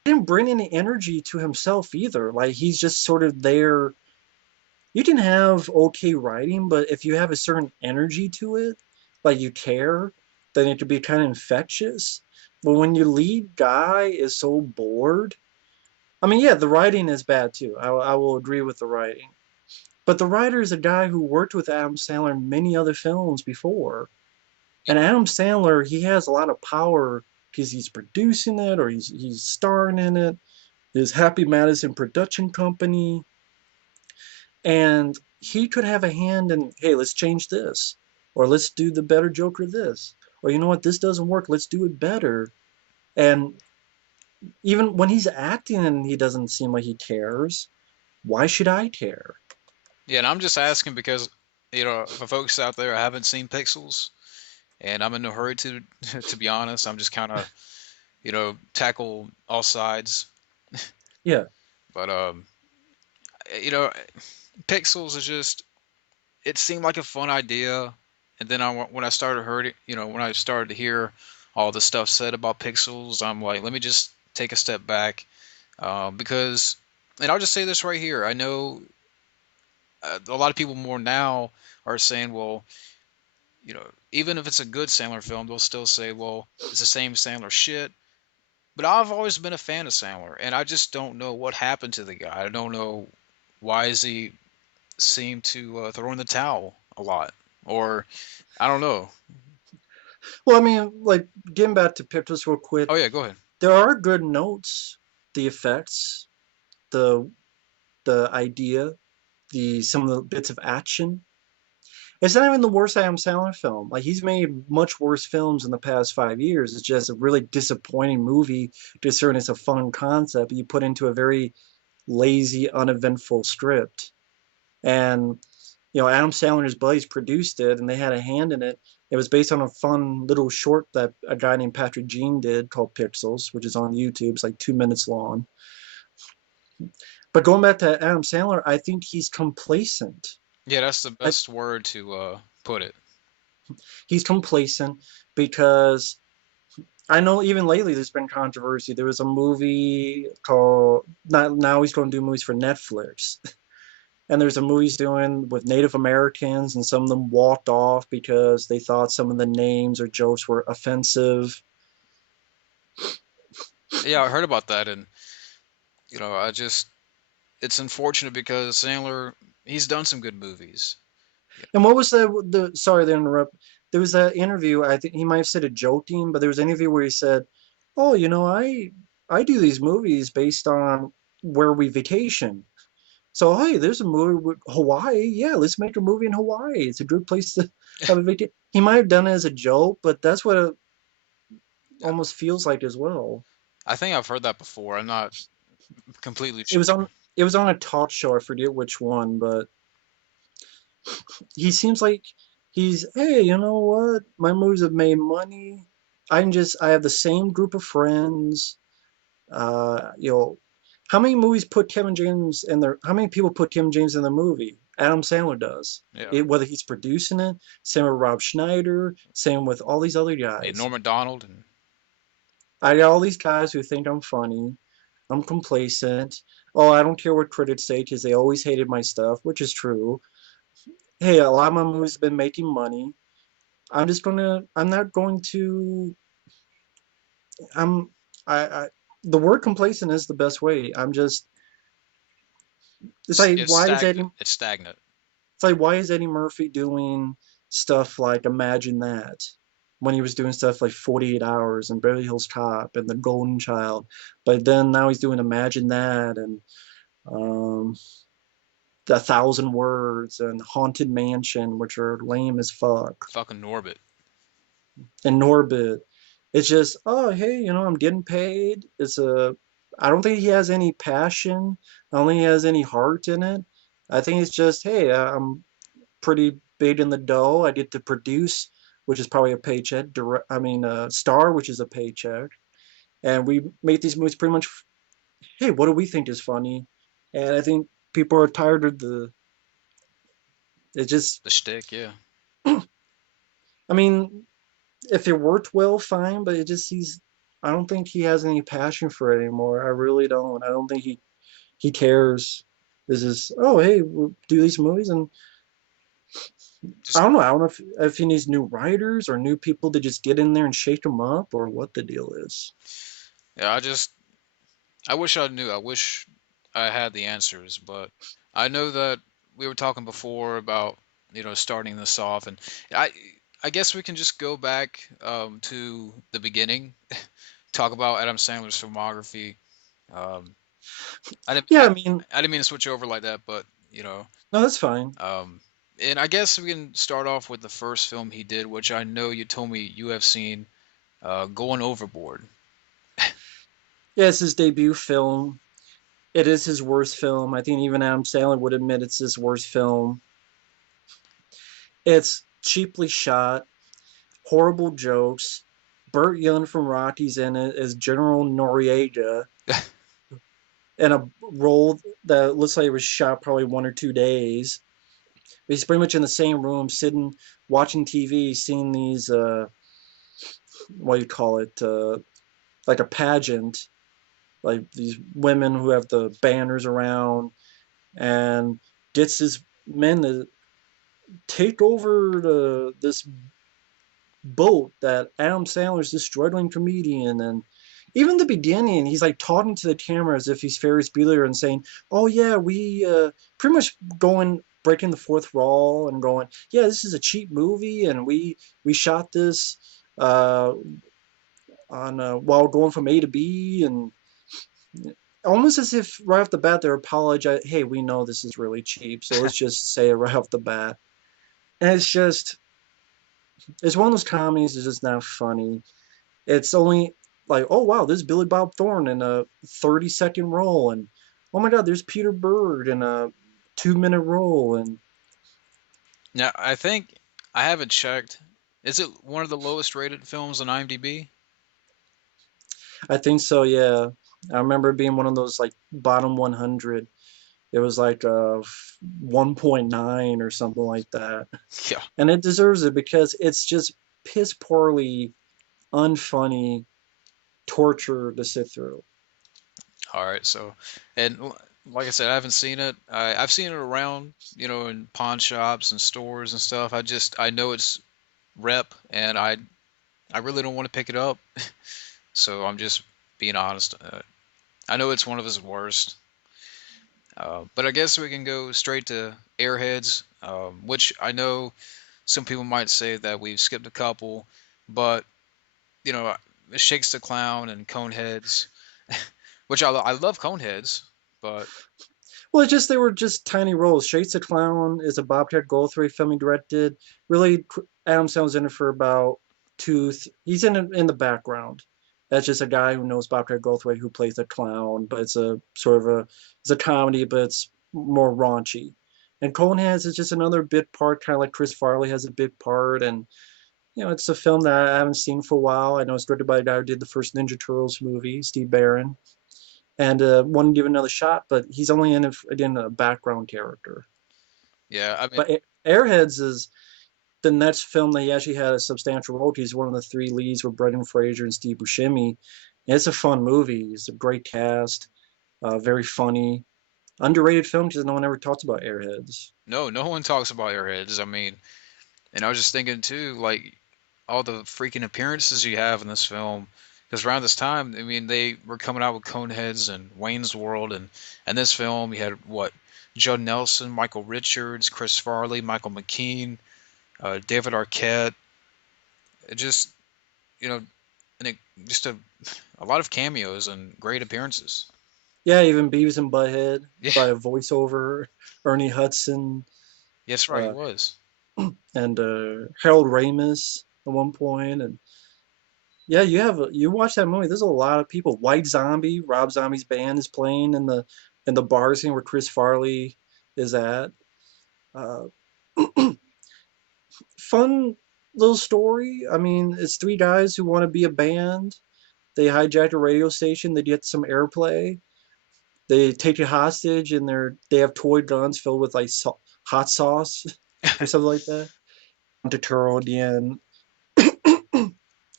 didn't bring any energy to himself either. Like he's just sort of there. You can have okay writing, but if you have a certain energy to it, like you care, then it could be kind of infectious. But when your lead guy is so bored, I mean, yeah, the writing is bad too. I will agree with the writing. But the writer is a guy who worked with Adam Sandler in many other films before. And Adam Sandler, he has a lot of power because he's producing it or he's starring in it. His Happy Madison production company. And he could have a hand in, hey, let's change this. Or let's do the better Joker this. Or you know what, this doesn't work. Let's do it better. And even when he's acting and he doesn't seem like he cares, why should I care? Yeah, and I'm just asking because, for folks out there, I haven't seen Pixels, and I'm in no hurry to, to be honest. I'm just kind of, tackle all sides. Yeah. But you know, Pixels is just, it seemed like a fun idea, and then when I started heard when I started to hear all the stuff said about Pixels, I'm like, let me just take a step back, because, and I'll just say this right here. I know a lot of people more now are saying, well, even if it's a good Sandler film, they'll still say, well, it's the same Sandler shit. But I've always been a fan of Sandler, and I just don't know what happened to the guy. I don't know why is he seem to throw in the towel a lot, or I don't know. Well, I mean, like getting back to Pictures real quick, Oh yeah, go ahead. there are good notes, the effects, the the idea, the some of the bits of action. It's not even the worst Adam Sandler film. Like he's made much worse films in the past 5 years. It's just a really disappointing movie. Discern it's a fun concept you put into a very lazy, uneventful script. And Adam Sandler and his buddies produced it, and they had a hand in it. It was based on a fun little short that a guy named Patrick Jean did called Pixels, which is on YouTube. It's like 2 minutes long. But going back to Adam Sandler, I think he's complacent. Yeah, that's the I, best word to put it. he's complacent because I know even lately there's been controversy. There was a movie called not now he's going to do movies for Netflix. And there's a movie he's doing with Native Americans, and some of them walked off because they thought some of the names or jokes were offensive. Yeah, I heard about that, and I just it's unfortunate because Sandler he's done some good movies. Yeah, And what was the sorry to interrupt. There was that interview, I think he might have said it joking, but there was an interview where he said, "Oh, I do these movies based on where we vacation. So hey, there's a movie with Hawaii. Yeah, let's make a movie in Hawaii. It's a good place to have a vacation." He might have done it as a joke, but that's what it yeah. almost feels like as well. I think I've heard that before. I'm not completely It was sure. on it was on a talk show. I forget which one, but he seems like he's, hey, you know what? My movies have made money. I have the same group of friends. Uh, you know, how many movies put Kevin James in there? How many people put Kevin James in the movie? Adam Sandler does. Yeah. Whether he's producing it, same with Rob Schneider, same with all these other Hey, guys. Norm Macdonald and I got all these guys who think I'm funny. I'm complacent. Oh, I don't care what critics say because they always hated my stuff, which is true. Hey, a lot of my movies have been making money. I'm not going to, I'm, I the word complacent is the best way. It's like, it's why is stagnant. It's stagnant. Eddie Murphy doing stuff like Imagine That when he was doing stuff like 48 Hours and Beverly Hills Cop and The Golden Child, but then now he's doing Imagine That and um, A Thousand Words and Haunted Mansion, which are lame as fuck, Fucking Norbit. and Norbit. It's just, oh, hey, I'm getting paid. I don't think he has any passion. I don't think he has any heart in it. I think it's just, hey, I'm pretty big in the dough. I get to produce, which is probably a paycheck. Star, which is a paycheck. And we make these movies pretty much, hey, what do we think is funny? And I think people are tired of it just, The shtick. Yeah. I mean, if it worked well, fine, but it just seems. I don't think he has any passion for it anymore. I really don't. I don't think he cares. This is, oh hey, we'll do these movies, and Just I don't know if he needs new writers or new people to just get in there and shake them up, or what the deal is. yeah, I wish I knew. I wish I had the answers, but I know that we were talking before about, starting this off, and I I guess we can just go back to the beginning, talk about Adam Sandler's filmography. Um, I didn't Yeah, I, I mean, I didn't mean to switch over like that, but no, that's fine. um, and I guess we can start off with the first film he did, which I know you told me you have seen, Going Overboard. Yeah, it's his debut film. It is his worst film. I think even Adam Sandler would admit it's his worst film. It's cheaply shot, horrible jokes. Burt Young from Rocky's in it as General Noriega in a role that looks like it was shot probably 1 or 2 days. He's pretty much in the same room, sitting, watching TV, seeing these, what do you call it, like a pageant, like these women who have the banners around, and gets his men to take over this boat that Adam Sandler's this struggling comedian. And even the beginning, he's like talking to the camera as if he's Ferris Bueller and saying, "Oh yeah, we pretty much going breaking the fourth wall and going, yeah, this is a cheap movie, and we shot this uh, on while going from A to B, and almost as if right off the bat they're apologizing. Hey, we know this is really cheap, so let's just say it right off the bat." And it's one of those comedies that's just not funny. It's only like, oh wow, there's Billy Bob Thornton in a 30-second role, and oh my God, there's Peter Bird in a 2-minute role, and Now, I think I haven't checked. Is it one of the lowest rated films on IMDb? I think so. Yeah, I remember it being one of those like bottom 100. It was like 1.9 or something like that, Yeah. and it deserves it because it's just piss poorly unfunny torture to sit through. All right. So, and like I said, I haven't seen it. I've seen it around, in pawn shops and stores and stuff. I know it's rep, and I really don't want to pick it up. So I'm just being honest. I know it's one of his worst. But I guess we can go straight to Airheads, which I know some people might say that we've skipped a couple, but you know, Shakes the Clown and Coneheads, which I love Coneheads, but Well, it's just they were just tiny roles. Shades of Clown is a Bobcat Goldthwait film he directed. Really, Adam Sandler's in it for about he's in the background. That's just a guy who knows Bobcat Goldthwait who plays a clown, but it's a sort of it's a comedy, but it's more raunchy. And Coneheads is just another bit part, kind of like Chris Farley has a bit part, and it's a film that I haven't seen for a while. I know it's directed by a guy who did the first Ninja Turtles movie, Steve Barron, and wanted to give it another shot, but he's only in it again a background character. yeah, I mean, But Airheads is the next film that he actually had a substantial role. He's one of the three leads with Brendan Fraser and Steve Buscemi. And it's a fun movie. It's a great cast, very funny, underrated film because no one ever talks about Airheads. no one talks about Airheads. I mean, and I was just thinking too, like all the freaking appearances you have in this film. Because around this time, I mean, they were coming out with Coneheads and Wayne's World, and this film, you had what, Judd Nelson, Michael Richards, Chris Farley, Michael McKean, David Arquette. It just, you know, and it, just a lot of cameos and great appearances. Yeah, even Beavis and Butthead Yeah, by a voiceover, Ernie Hudson, that's right, he uh, was. and Harold Ramis at one point, and yeah, you watch that movie. There's a lot of people. White Zombie, Rob Zombie's band is playing in the bar scene where Chris Farley is at. Uh, Fun little story. I mean, it's three guys who want to be a band. They hijack a radio station. They get some airplay. They take you hostage, and they have toy guns filled with like hot sauce or something like that. To Turo at the end.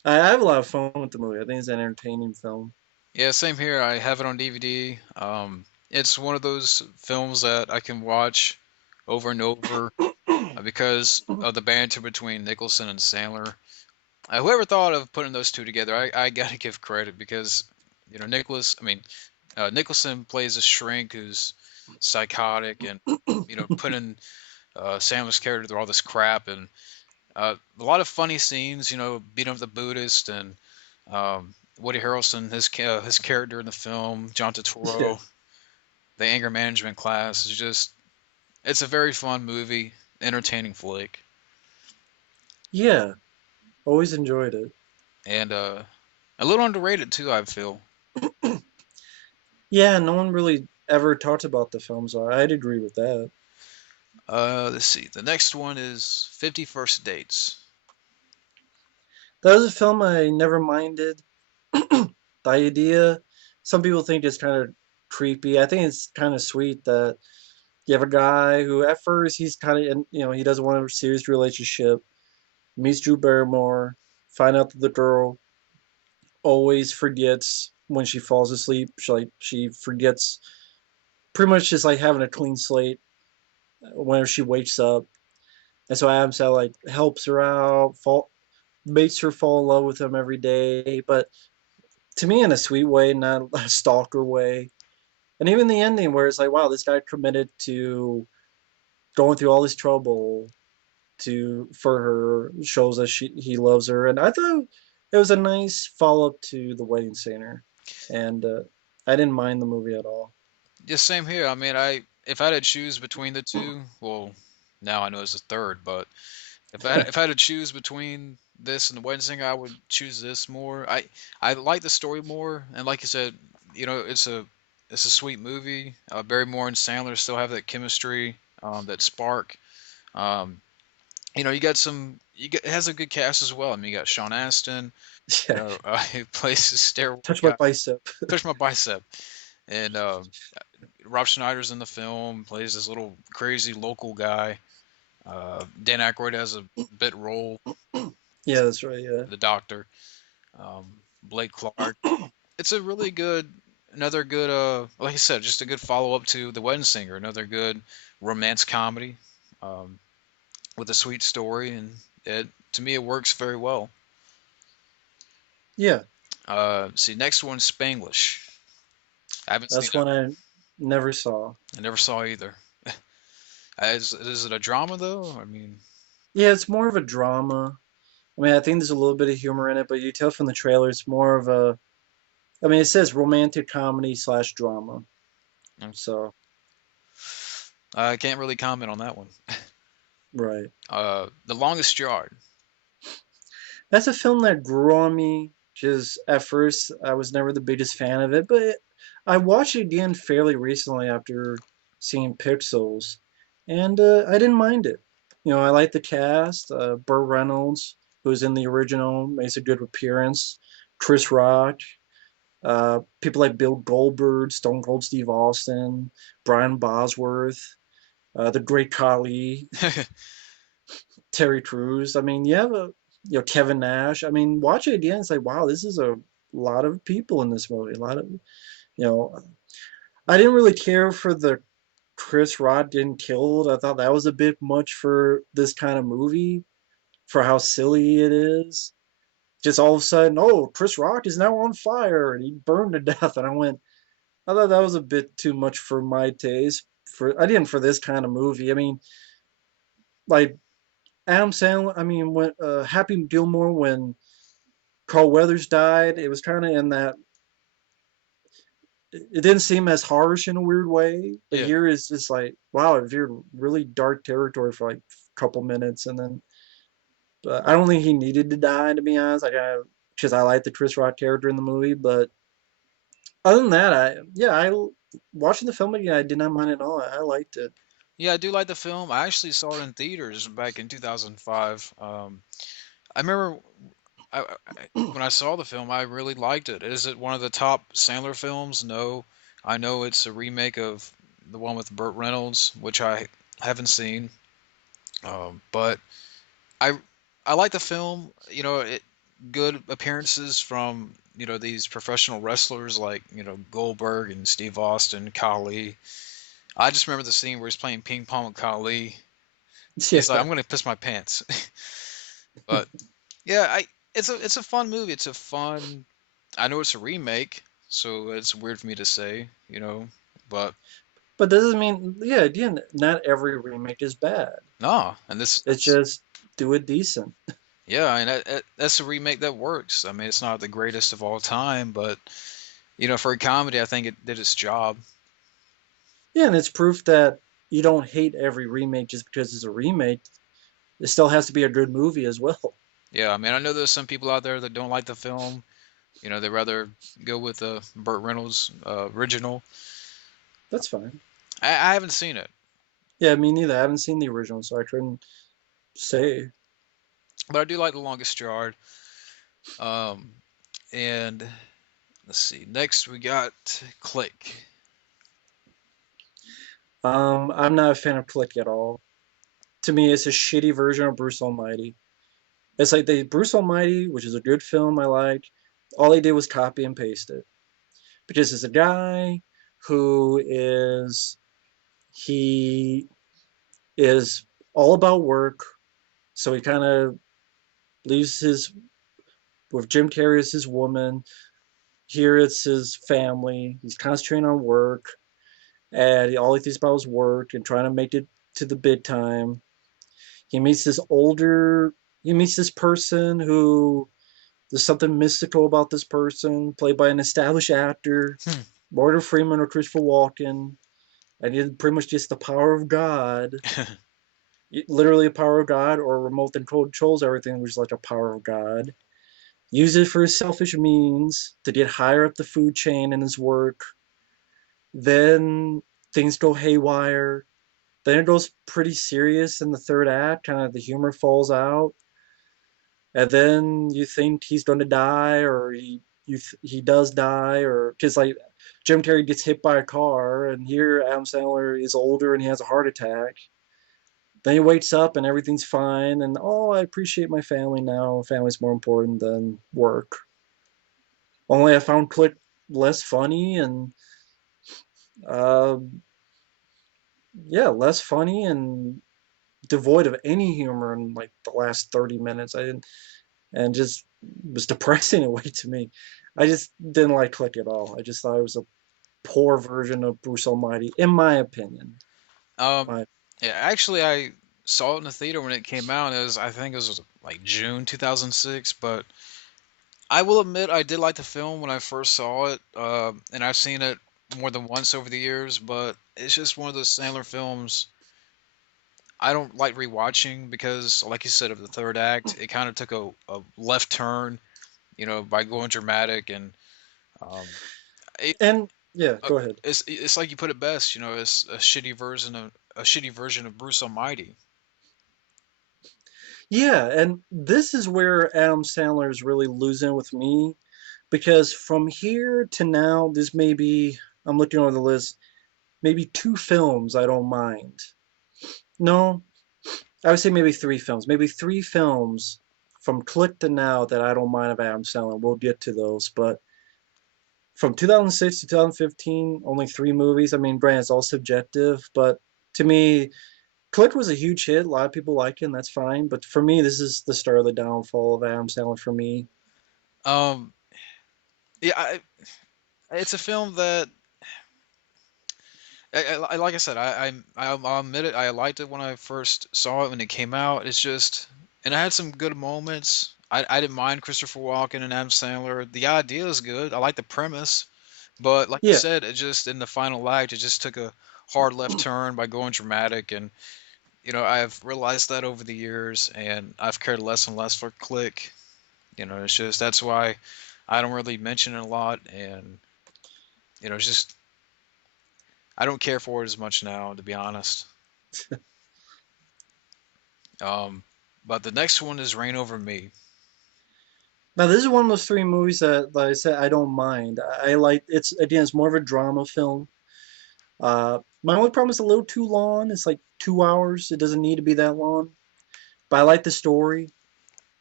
I have a lot of fun with the movie. I think it's an entertaining film. Yeah, same here. I have it on DVD. It's one of those films that I can watch over and over because of the banter between Nicholson and Sandler. Whoever thought of putting those two together, I gotta give credit because Nicholson plays a shrink who's psychotic and putting Sandler's character through all this crap and a lot of funny scenes. Beating up the Buddhist and Woody Harrelson, his character in the film, John Yeah. Turturro, the anger management class is it's a very fun movie, entertaining flick, Yeah. Always enjoyed it. and a little underrated too. I feel. Yeah, no one really ever talked about the film, so I'd agree with that. Let's see. The next one is 50 First Dates. That was a film I never minded. The idea, some people think it's kind of creepy. I think it's kind of sweet that you have a guy who, at first, he's kind of, he doesn't want a serious relationship. Meets Drew Barrymore, find out that the girl always forgets when she falls asleep. She forgets pretty much just like having a clean slate whenever she wakes up. And so Adam Sandler like helps her out, makes her fall in love with him every day, but to me in a sweet way, not a stalker way. And even the ending where it's like, wow, this guy committed to going through all this trouble to for her shows that he loves her, and I thought it was a nice follow up to The Wedding Singer, and I didn't mind the movie at all. Just same here. I mean, I if I had to choose between the two, well, now I know it's a third, but if I had to choose between this and the Wedding Singer, I would choose this more. I like the story more, and like you said, it's a sweet movie. Barrymore and Sandler still have that chemistry, that spark. Um, you got it has a good cast as well. I mean, you got Sean Astin, Yeah, he plays the stairway touch my guy, bicep. touch my bicep, and Rob Schneider's in the film, plays this little crazy local guy. Dan Aykroyd has a bit role, Yeah, that's right. Yeah, the doctor. Blake Clark. It's a really another good, like I said, just a good follow up to The Wedding Singer, another good romance comedy, um, with a sweet story, and to me it works very well. yeah, See, next one, Spanglish. I haven't seen that's it. one I never saw. I never saw either. Is it a drama though? I mean, Yeah, it's more of a drama. I mean, I think there's a little bit of humor in it, but you tell from the trailer it's more of a. I mean, it says romantic comedy slash drama. So I can't really comment on that one. right. The Longest Yard. That's a film that grew on me. Just at first, I was never the biggest fan of it, but I watched it again fairly recently after seeing Pixels, and I didn't mind it. I like the cast. Burt Reynolds, who's in the original, makes a good appearance. Chris Rock, people like Bill Goldberg, Stone Cold Steve Austin, Brian Bosworth, the Great Khali, Terry Crews. I mean, you have Kevin Nash. I mean, watch it again. It's like, wow, this is a lot of people in this movie. A lot of you know. I didn't really care for the Chris Rock getting killed. I thought that was a bit much for this kind of movie, for how silly it is. Just all of a sudden, oh, Chris Rock is now on fire and he burned to death, and I thought that was a bit too much for my taste. I didn't for this kind of movie. I mean, like Adam Sandler. I mean, when Happy Gilmore, when Carl Weathers died, it was kind of in that. It didn't seem as harsh in a weird way, but Yeah. here is just like, wow, if you're really dark territory for like a couple minutes, and then I don't think he needed to die, to be honest. Like, because I like the Chris Rock character in the movie, but other than that, I watching the film again, I did not mind at all. I liked it. Yeah, I do like the film. I actually saw it in theaters back in 2005. I remember when I saw the film, I really liked it. Is it one of the top Sandler films? No. I know it's a remake of the one with Burt Reynolds, which I haven't seen. But I I like the film. good appearances from these professional wrestlers like Goldberg and Steve Austin, Khali. I just remember the scene where he's playing ping pong with Khali. He's like, Yeah. "I'm gonna piss my pants." But yeah, it's a fun movie. It's a fun. I know it's a remake, so it's weird for me to say, but But that doesn't mean, yeah, again, not every remake is bad. no, and this It's that's just do it decent. yeah, I mean that's a remake that works. I mean, it's not the greatest of all time, but for a comedy, I think it did its job. Yeah, and it's proof that you don't hate every remake just because it's a remake. It still has to be a good movie as well. Yeah, I mean, I know there's some people out there that don't like the film. They'd rather go with the Burt Reynolds original. That's fine. I haven't seen it, Yeah, me neither. I haven't seen the original, so I couldn't say. but I do like The Longest Yard. Um, and let's see. Next, we got Click. I'm not a fan of Click at all. To me, it's a shitty version of Bruce Almighty. It's like they Bruce Almighty, which is a good film I like. All they did was copy and paste it because it's a guy who he is all about work. So he kind of leaves his with Jim Carrey as his woman. Here it's his family. He's concentrating on work, and all he thinks about is work and trying to make it to the big time. He meets this older. He meets this person who there's something mystical about this person, played by an established actor, Hmm. Morgan Freeman or Christopher Walken, and he pretty much gets the power of God, literally a power of God, or a remote that controls everything, which is like a power of God. Use it for his selfish means to get higher up the food chain in his work. Then things go haywire. Then it goes pretty serious in the third act. Kind of the humor falls out, and then you think he's going to die, or he does die, or because like Jim Carrey gets hit by a car, and here Adam Sandler is older and he has a heart attack. Then he wakes up and everything's fine, and oh, I appreciate my family now. Family's more important than work. Only I found Click less funny and uh, yeah, less funny and devoid of any humor in like the last 30 minutes. I didn't, and just was depressing away to me. I just didn't like Click at all. I just thought it was a poor version of Bruce Almighty, in my opinion. um, My, yeah, actually, I saw it in the theater when it came out. I think it was like June 2006, but I will admit I did like the film when I first saw it, and I've seen it more than once over the years. But it's just one of those Sandler films I don't like rewatching because, like you said, of the third act, it kind of took a left turn, by going dramatic and um, it, and yeah, uh, go ahead. it's like you put it best, it's a shitty version of Bruce Almighty. Yeah, and this is where Adam Sandler is really losing with me because from here to now, there's maybe, I'm looking over the list, maybe two films I don't mind. No, I would say maybe three films. Maybe three films from Click to now that I don't mind of Adam Sandler. We'll get to those, but from 2006 to 2015, only three movies. I mean, granted, it's all subjective, but to me, Click was a huge hit. A lot of people like it, and that's fine. But for me, this is the start of the downfall of Adam Sandler for me. Um, yeah, it's a film that like I said, I'll admit it. I liked it when I first saw it when it came out. It's just, and I had some good moments. I didn't mind Christopher Walken and Adam Sandler. The idea is good. I like the premise, but like you Yeah, said, it just in the final act, it just took a hard left turn by going dramatic. And I've realized that over the years, and I've cared less and less for Click. It's just that's why I don't really mention it a lot, and it's just I don't care for it as much now, to be honest. Um, but the next one is Reign Over Me. now this is one of those three movies that, like I said, I don't mind. I like it's again, it's more of a drama film. My only problem is a little too long. It's like 2 hours. It doesn't need to be that long, but I like the story.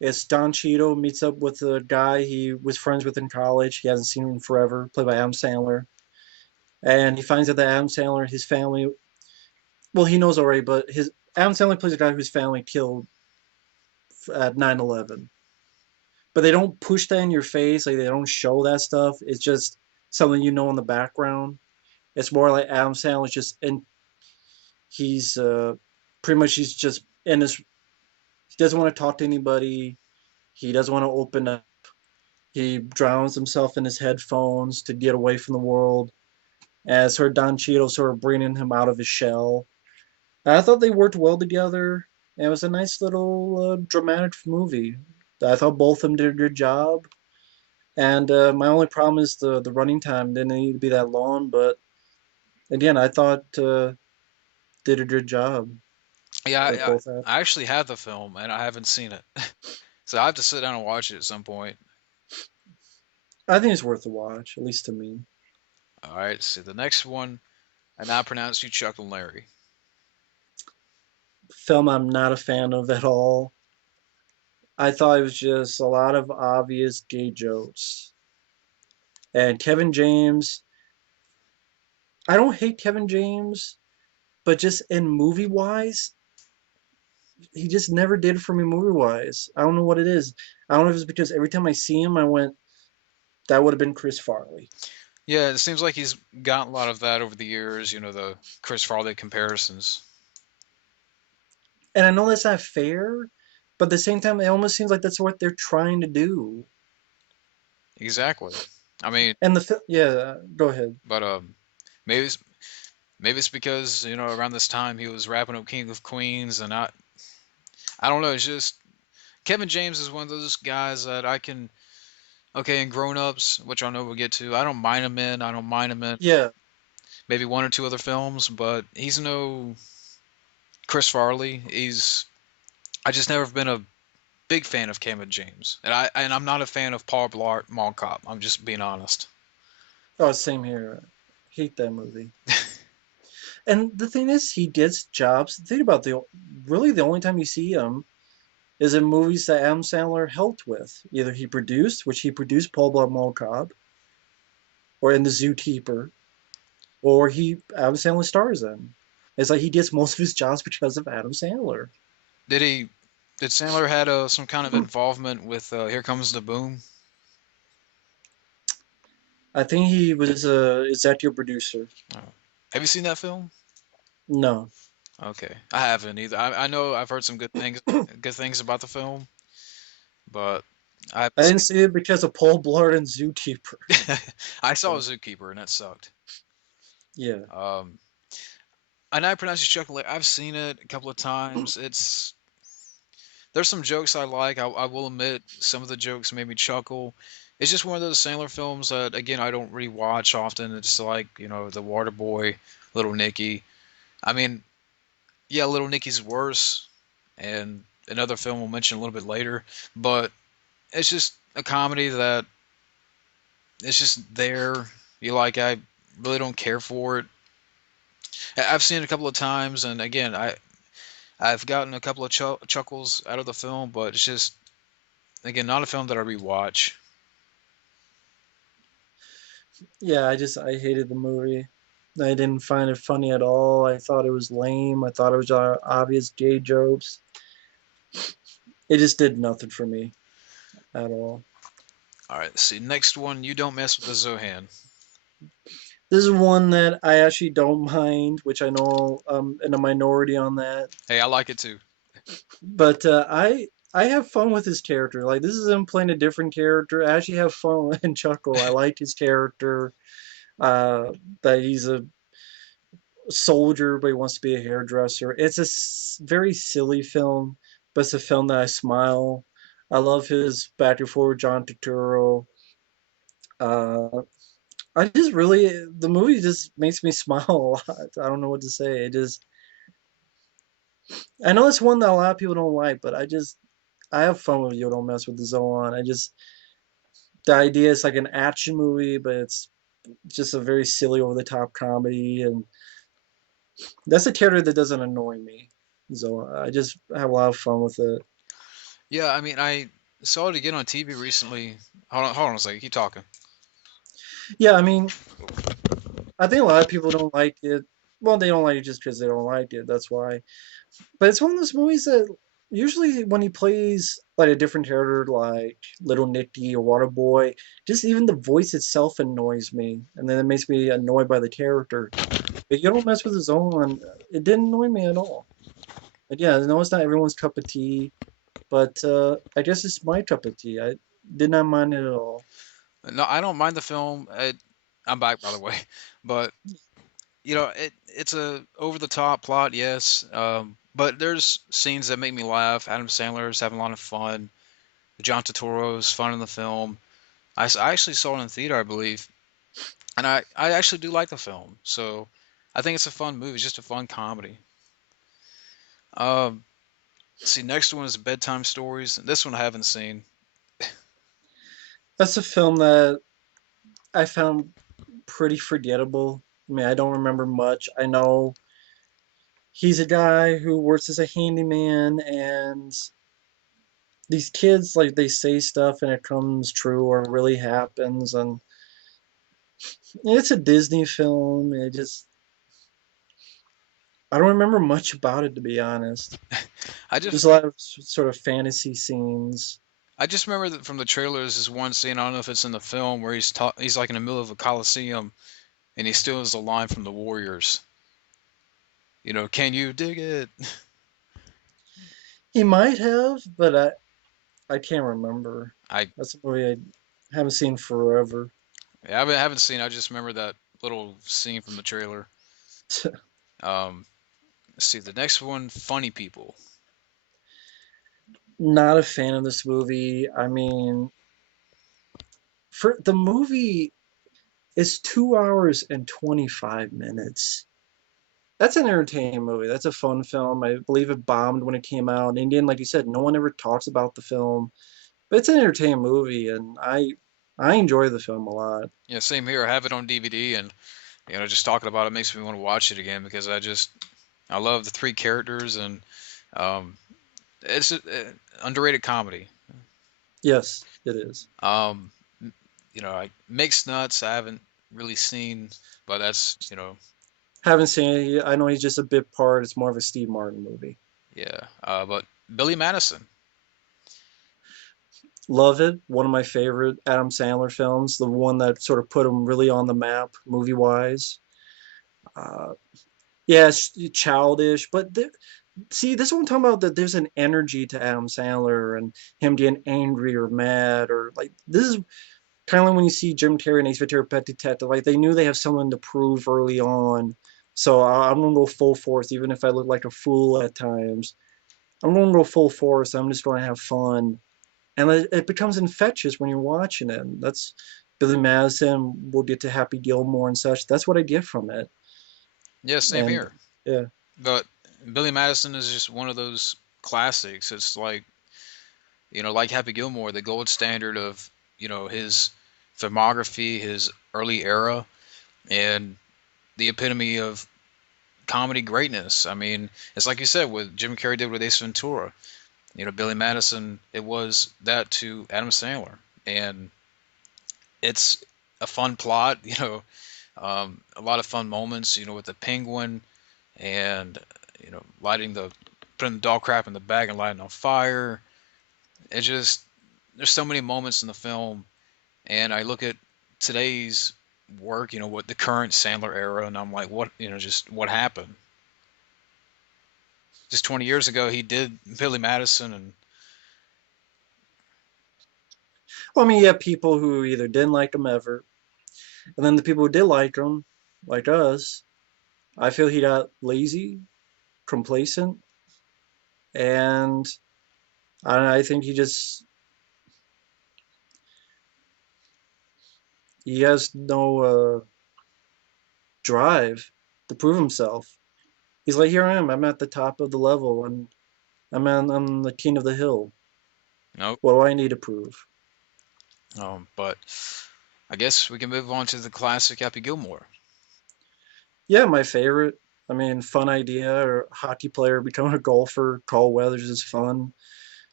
It's Don Cheadle meets up with a guy he was friends with in college. He hasn't seen him in forever, played by Adam Sandler. And he finds out that Adam Sandler, his family, well, he knows already, but his Adam Sandler plays a guy whose family killed at 9/11. But they don't push that in your face, like they don't show that stuff. It's just something you know in the background. It's more like Adam Sandler's just in. He's pretty much he's just in his. He doesn't want to talk to anybody. He doesn't want to open up. He drowns himself in his headphones to get away from the world. As her Don Cheadle sort of bringing him out of his shell. I thought they worked well together. And it was a nice little dramatic movie. I thought both of them did a good job. And my only problem is the running time didn't need to be that long. But again, I thought did a good job. Yeah, Like both I actors. actually have the film and I haven't seen it, so I have to sit down and watch it at some point. I think it's worth a watch, at least to me. All right, so the next one, and I pronounce you Chuck and Larry. Film I'm not a fan of at all. I thought it was just a lot of obvious gay jokes. And Kevin James, I don't hate Kevin James, but just in movie wise, he just never did for me movie wise. I don't know what it is. I don't know if it's because every time I see him, I went, that would have been Chris Farley. Yeah, it seems like he's gotten a lot of that over the years. You know, the Chris Farley comparisons. And I know that's not fair, but at the same time, it almost seems like that's what they're trying to do. Exactly. I mean, And yeah, go ahead. but maybe it's, maybe it's because around this time he was wrapping up King of Queens, and I don't know. It's just Kevin James is one of those guys that I can okay in Grown Ups, which I know we'll get to. I don't mind him in. I don't mind him in Yeah, maybe one or two other films, but he's no Chris Farley. I just never been a big fan of Kevin James, and I'm not a fan of Paul Blart Mall Cop. I'm just being honest. oh, same here. Hate that movie. And the thing is, he gets jobs. Think about really the only time you see him is in movies that Adam Sandler helped with. Either he produced, which he produced Paul Blart Mall Cop, or in The Zookeeper, or Adam Sandler stars in. It's like he gets most of his jobs because of Adam Sandler. Did he? Did Sandler had some kind of involvement with Here Comes the Boom? I think he was a executive producer. Oh. Have you seen that film? No, Okay, I haven't either. I know I've heard some good things about the film, but I haven't I didn't seen see it because of Paul Blart and Zookeeper. it. I saw So Zookeeper and that sucked. yeah, Um, and I pronounce it chocolate. I've seen it a couple of times. There's some jokes I like. I will admit some of the jokes made me chuckle. It's just one of those Sandler films that again I don't really watch often. It's like The Water Boy, Little Nicky. I mean, yeah, Little Nicky's worse, and another film we'll mention a little bit later. But it's just a comedy that it's just there. I really don't care for it. I've seen it a couple of times, and again, I've gotten a couple of chuckles out of the film, but it's just again not a film that I rewatch. yeah. I hated the movie. I didn't find it funny at all. I thought it was lame. I thought it was obvious gay jokes. It just did nothing for me at all. All right, see next one. You don't mess with the Zohan. This is one that I actually don't mind, which I know I'm in a minority on that. Hey, I like it too. But I have fun with his character. Like this is him playing a different character. I actually have fun and chuckle. I like his character. That he's a soldier, but he wants to be a hairdresser. It's a very silly film, but it's a film that I smile. I love his back and forth John Turturro. Uh, I just really the movie just makes me smile a lot. I don't know what to say. It just I know it's one that a lot of people don't like, but I have fun with You Don't Mess with the Zoan. I just the idea is like an action movie, but it's just a very silly over the top comedy, and that's a character that doesn't annoy me. So I just have a lot of fun with it. Yeah, I mean, I saw it again on TV recently. Hold on a second. Keep talking. Yeah, I mean, I think a lot of people don't like it. Well, they don't like it just because they don't like it. That's why. But it's one of those movies that usually when he plays like a different character, like Little Nicky or Waterboy, just even the voice itself annoys me, and then it makes me annoyed by the character. If you don't mess with his own, it didn't annoy me at all. But yeah, I know it's not everyone's cup of tea, but I guess it's my cup of tea. I did not mind it at all. No, I don't mind the film. I'm back, by the way, but it's a over the top plot, yes. But there's scenes that make me laugh. Adam Sandler's having a lot of fun. John Turturro's fun in the film. I actually saw it in theater, I believe, and I actually do like the film. So I think it's a fun movie. It's just a fun comedy. Um, see, next one is Bedtime Stories. This one I haven't seen. That's a film that I found pretty forgettable. I mean, I don't remember much. I know he's a guy who works as a handyman, and these kids, like, they say stuff and it comes true or really happens. And it's a Disney film. I don't remember much about it, to be honest. I There's just a lot of sort of fantasy scenes. I just remember that from the trailers is one scene. I don't know if it's in the film where he's like in the middle of a coliseum and he steals a line from the Warriors. Can you dig it? He might have, but I can't remember. I That's a movie I haven't seen forever. I haven't seen. I just remember that little scene from the trailer. Um, let's see the next one. Funny People. Not a fan of this movie. I mean, for the movie is 2 hours and 25 minutes. That's an entertaining movie. That's a fun film. I believe it bombed when it came out. And again, like you said, no one ever talks about the film, but it's an entertaining movie, and I enjoy the film a lot. Yeah, same here. I have it on DVD, and just talking about it makes me want to watch it again because I love the three characters, and um, it's a underrated comedy. Yes, it is. Um, I Mixed Nuts. I haven't really seen, but that's Haven't seen it. I know he's just a bit part. It's more of a Steve Martin movie. yeah. But Billy Madison. Love it. One of my favorite Adam Sandler films. The one that sort of put him really on the map movie wise. Uh, yeah, it's childish, but see, this is what I'm talking about. That there's an energy to Adam Sandler and him getting angry or mad or like this is kind of like when you see Jim Carrey and Ace Ventura: Pet Detective. Like they knew they have someone to prove early on, so I'm gonna go full force, even if I look like a fool at times. I'm gonna go full force. I'm just gonna have fun, and it becomes infectious when you're watching it. And that's Billy Madison. We'll get to Happy Gilmore and such. That's what I get from it. Yeah, same And here. yeah, But Billy Madison is just one of those classics. It's like Happy Gilmore, the gold standard of, his filmography, his early era, and the epitome of comedy greatness. I mean, it's like you said, what Jim Carrey did with Ace Ventura. Billy Madison, it was that to Adam Sandler. And it's a fun plot, a lot of fun moments, with the penguin and, putting the dog crap in the bag and lighting on fire. It just, there's so many moments in the film, and I look at today's work, what the current Sandler era, and I'm like, what, just what happened? Just 20 years ago, he did Billy Madison, and well, I mean, you have people who either didn't like him ever, and then the people who did like him, like us. I feel he got lazy, complacent, and I think he has no drive to prove himself. He's like, here I am. I'm at the top of the level, and I'm the king of the hill. nope. What do I need to prove? But I guess we can move on to the classic Happy Gilmore. Yeah, my favorite. I mean, fun idea. Or hockey player becoming a golfer. Carl Weathers is fun.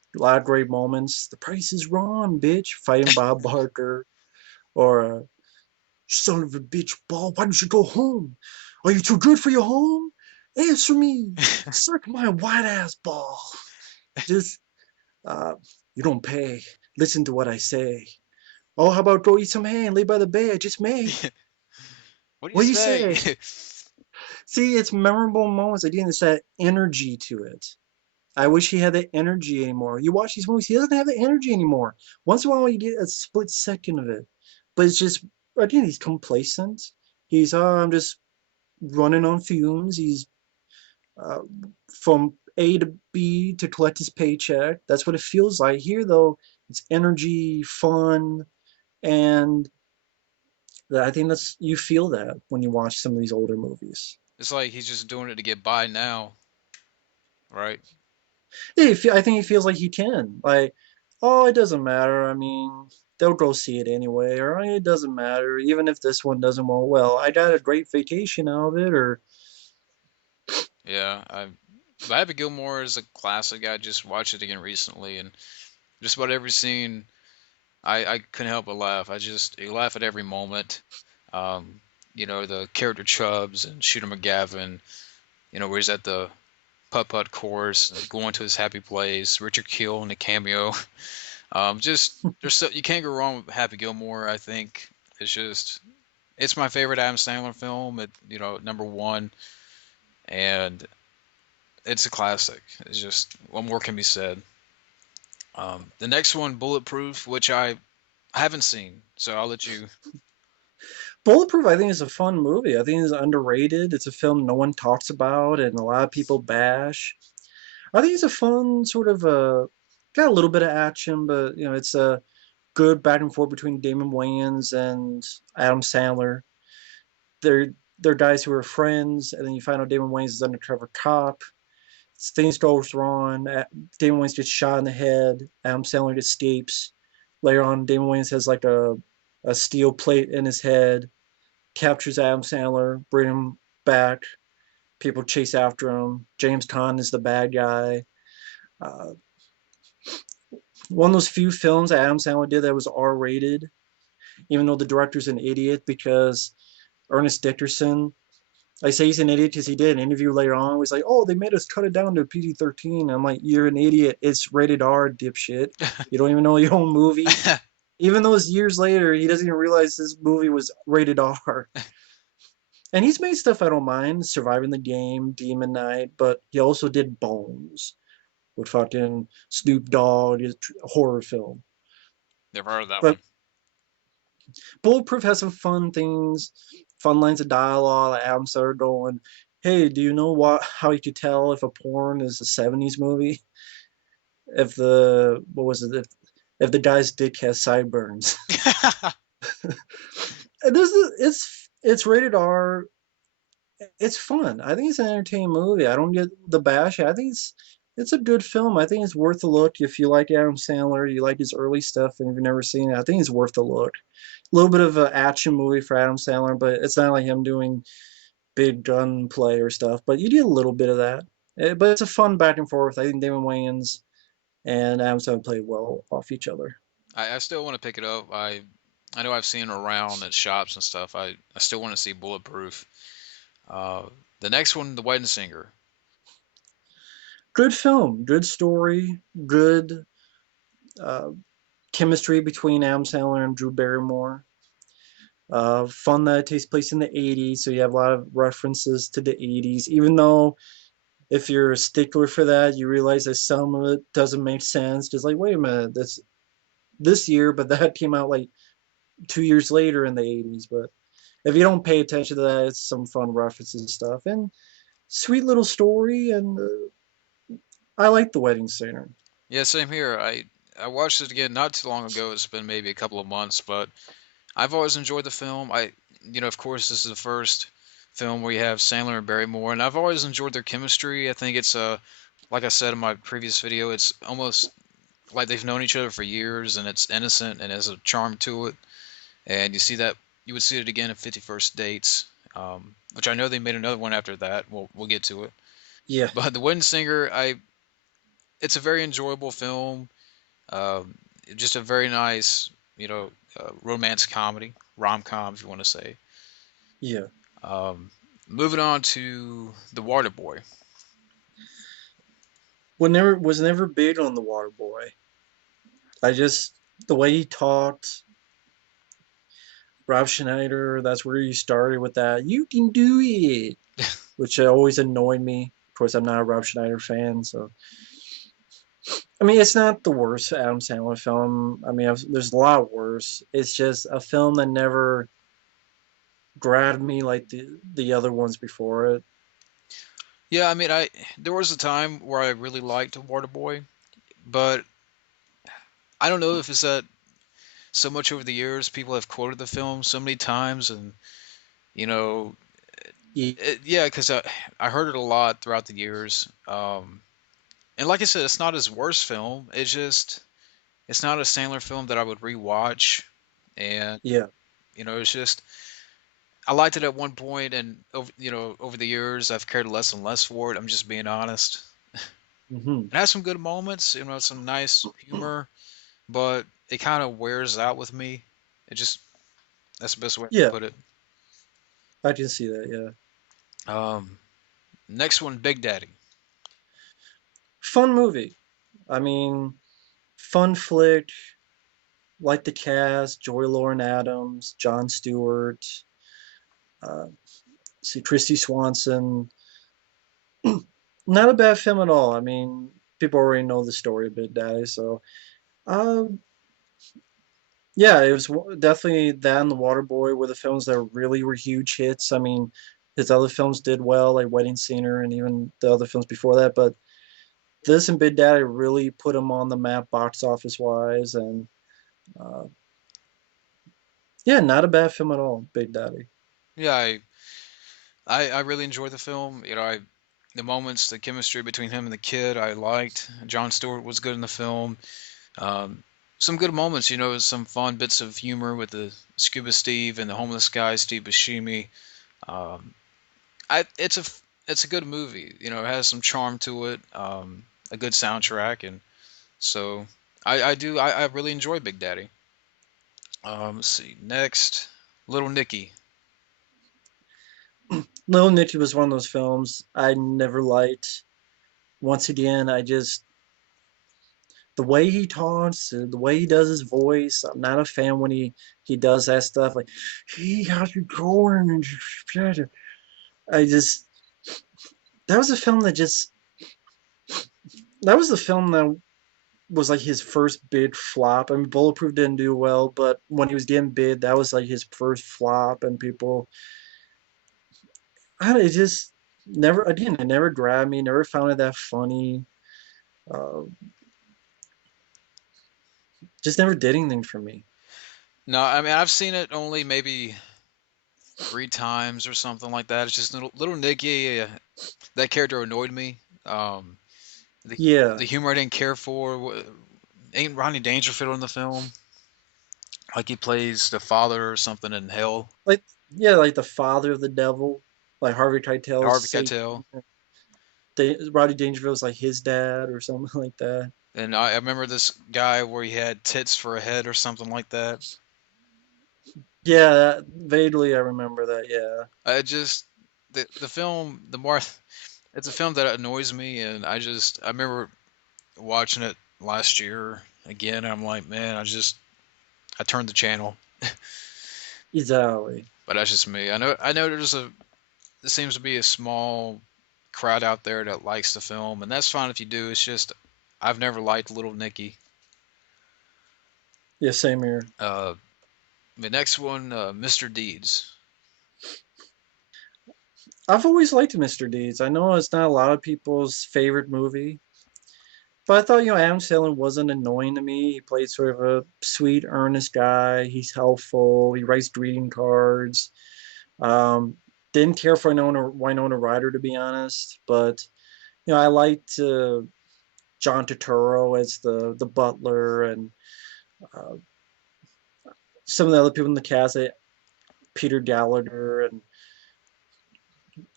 A lot of great moments. The price is wrong, bitch. Fighting Bob Barker, or son of a bitch, Bob. Why don't you go home? Are you too good for your home? Answer me. Suck my white ass ball. Just uh, you don't pay. Listen to what I say. Oh, how about go eat some hay and lay by the bay I just made? What do you What do you say? say? See, it's memorable moments. Again, it's that energy to it. I wish he had that energy anymore. You watch these movies, he doesn't have the energy anymore. Once in a while, you get a split second of it, but it's just again, he's complacent. He's I'm just running on fumes. He's uh, from A to B to collect his paycheck. That's what it feels like. Here, though, it's energy, fun, and I think that's you feel that when you watch some of these older movies. It's like he's just doing it to get by now, right? Yeah, I think he feels like he can. Like, oh, it doesn't matter. I mean, they'll go see it anyway, or "Oh, it doesn't matter. Even if this one doesn't well, I got a great vacation out of it, or Yeah, but Happy Gilmore is a classic. I just watched it again recently, and just about every scene, I couldn't help but laugh. You laugh at every moment. Um, the character Chubbs and Shooter McGavin. Where he's at the putt putt course, going to his happy place. Richard Kiel in the cameo. Just there's so you can't go wrong with Happy Gilmore. I think it's just it's my favorite Adam Sandler film. Number one, and it's a classic. It's just what more can be said. The next one, Bulletproof, which I haven't seen, so I'll let you. Bulletproof. I think is a fun movie. I think it's underrated. It's a film no one talks about, and a lot of people bash. I think it's a fun sort of got a little bit of action, but it's a good back and forth between Damon Wayans and Adam Sandler. They're guys who are friends, and then you find out Damon Wayans is an undercover cop. Things goes wrong. Damon Wayans gets shot in the head. Adam Sandler escapes. Later on, Damon Wayans has like a steel plate in his head. Captures Adam Sandler, bring him back. People chase after him. James Caan is the bad guy. Uh, One of those few films that Adam Sandler did that was R-rated, even though the director's an idiot because Ernest Dickerson. I say he's an idiot because he did an interview later on. He's like, "Oh, they made us cut it down to PG-13." I'm like, "You're an idiot. It's rated R, dipshit. You don't even know your own movie." Even though it's years later, he doesn't even realize this movie was rated R. And he's made stuff I don't mind, Surviving the Game, Demon Knight, but he also did Bones with fucking Snoop Dogg, a horror film. Never heard of that But one. Bulletproof has some fun things, fun lines of dialogue. Like Adam started going, "Hey, do you know how you could tell if a porn is a '70s movie? If the what was it? If the guy's dick has sideburns." And it's rated R. It's fun. I think it's an entertaining movie. I don't get the bash. I think it's a good film. I think it's worth a look if you like Adam Sandler, you like his early stuff, and if you've never seen it. I think it's worth a look. A little bit of an action movie for Adam Sandler, but it's not like him doing big gunplay or stuff. But you get a little bit of that. But it's a fun back and forth. I think Damon Wayans and Adam Sandler play well off each other. I still want to pick it up. I know I've seen it around at shops and stuff. I still want to see Bulletproof. Uh, the next one, The Wedding Singer. Good film, good story, good uh, chemistry between Adam Sandler and Drew Barrymore. Fun that it takes place in the 80s, so you have a lot of references to the 80s. Even though if you're a stickler for that, you realize that some of it doesn't make sense. Just like, wait a minute, that's this year, but that came out like 2 years later in the 80s. But if you don't pay attention to that, it's some fun references and stuff. And sweet little story, and I like The Wedding Singer. Yeah, same here. I watched it again not too long ago. It's been maybe a couple of months, but I've always enjoyed the film. Of course, this is the first film where you have Sandler and Barrymore, and I've always enjoyed their chemistry. I think it's like I said in my previous video, it's almost like they've known each other for years, and it's innocent and has a charm to it. And you would see it again in 51st Dates, which I know they made another one after that. We'll get to it. Yeah, But The Wedding Singer, it's a very enjoyable film. Um, just a very nice, you know, romance comedy, rom com, if you want to say. Yeah. Um, moving on to The Water Boy. Was never big on the Water Boy. I just the way he talked, Rob Schneider. That's where he started with that. You can do it, which always annoyed me. Of course, I'm not a Rob Schneider fan, so I mean, it's not the worst Adam Sandler film. I mean, there's a lot worse. It's just a film that never grabbed me like the other ones before it. Yeah, I mean, I there was a time where I really liked Water Boy, but I don't know if it's that so much over the years people have quoted the film so many times, and you know, yeah, because I heard it a lot throughout the years. And like I said, it's not his worst film. It's not a Sandler film that I would rewatch, and Yeah. it's just I liked it at one point, and over the years I've cared less and less for it. I'm just being honest. Hmm. It has some good moments, some nice humor, but it kind of wears out with me. It just That's the best way I can Yeah, put it. I can see that. Yeah. Um, Next one, Big Daddy. Fun movie. I mean, fun flick. Like the cast: Joy Lauren Adams, Jon Stewart, uh, see Christy Swanson. Not a bad film at all. I mean, people already know the story of Big Daddy, so um, yeah, it was definitely that and The Waterboy were the films that really were huge hits. I mean, his other films did well, like Wedding Singer and even the other films before that, but this and Big Daddy really put him on the map box office wise, and uh, yeah, not a bad film at all, Big Daddy. Yeah, I really enjoyed the film. The moments, the chemistry between him and the kid, I liked. Jon Stewart was good in the film. Um, some good moments, some fun bits of humor with the Scuba Steve and the homeless guy, Steve Buscemi. Um, it's a good movie. It has some charm to it, a good soundtrack, and so I really enjoy Big Daddy. Let's see next, Little Nicky. Little Nicky was one of those films I never liked. Once again, I just the way he talks, the way he does his voice. I'm not a fan when he does that stuff like he has you going and I just that was a film that just that was the film that was like his first big flop. I mean, Bulletproof didn't do well, but when he was getting big, that was like his first flop, and people, I don't know, it just never again, it never grabbed me. Never found it that funny. Uh, just never did anything for me. No, I mean I've seen it only maybe 3 times or something like that. It's just little Nicky. That character annoyed me. The Yeah, the humor I didn't care for. Ain't Rodney Dangerfield in the film? Like he plays the father or something in Hell. like yeah, like the father of the devil, like Harvey Keitel's Harvey Satan. Keitel. Roddy Dangerfield's like his dad or something like that. And I remember this guy where he had tits for a head or something like that. Yeah, vaguely I remember that. Yeah, I just the film the more it's a film that annoys me, and I remember watching it last year again. And I'm like, man, I turned the channel. exactly. But that's just me. I know there seems to be a small crowd out there that likes the film, and that's fine if you do. It's just I've never liked Little Nicky. Yeah, same here. Uh, the next one, Mr. Deeds. I've always liked Mr. Deeds. I know it's not a lot of people's favorite movie, but I thought, Adam Sandler wasn't annoying to me. He played sort of a sweet, earnest guy. He's helpful. He writes greeting cards. Um, didn't care for Winona Ryder, to be honest, but I liked John Turturro as the butler, and uh, some of the other people in the cast, Peter Gallagher, and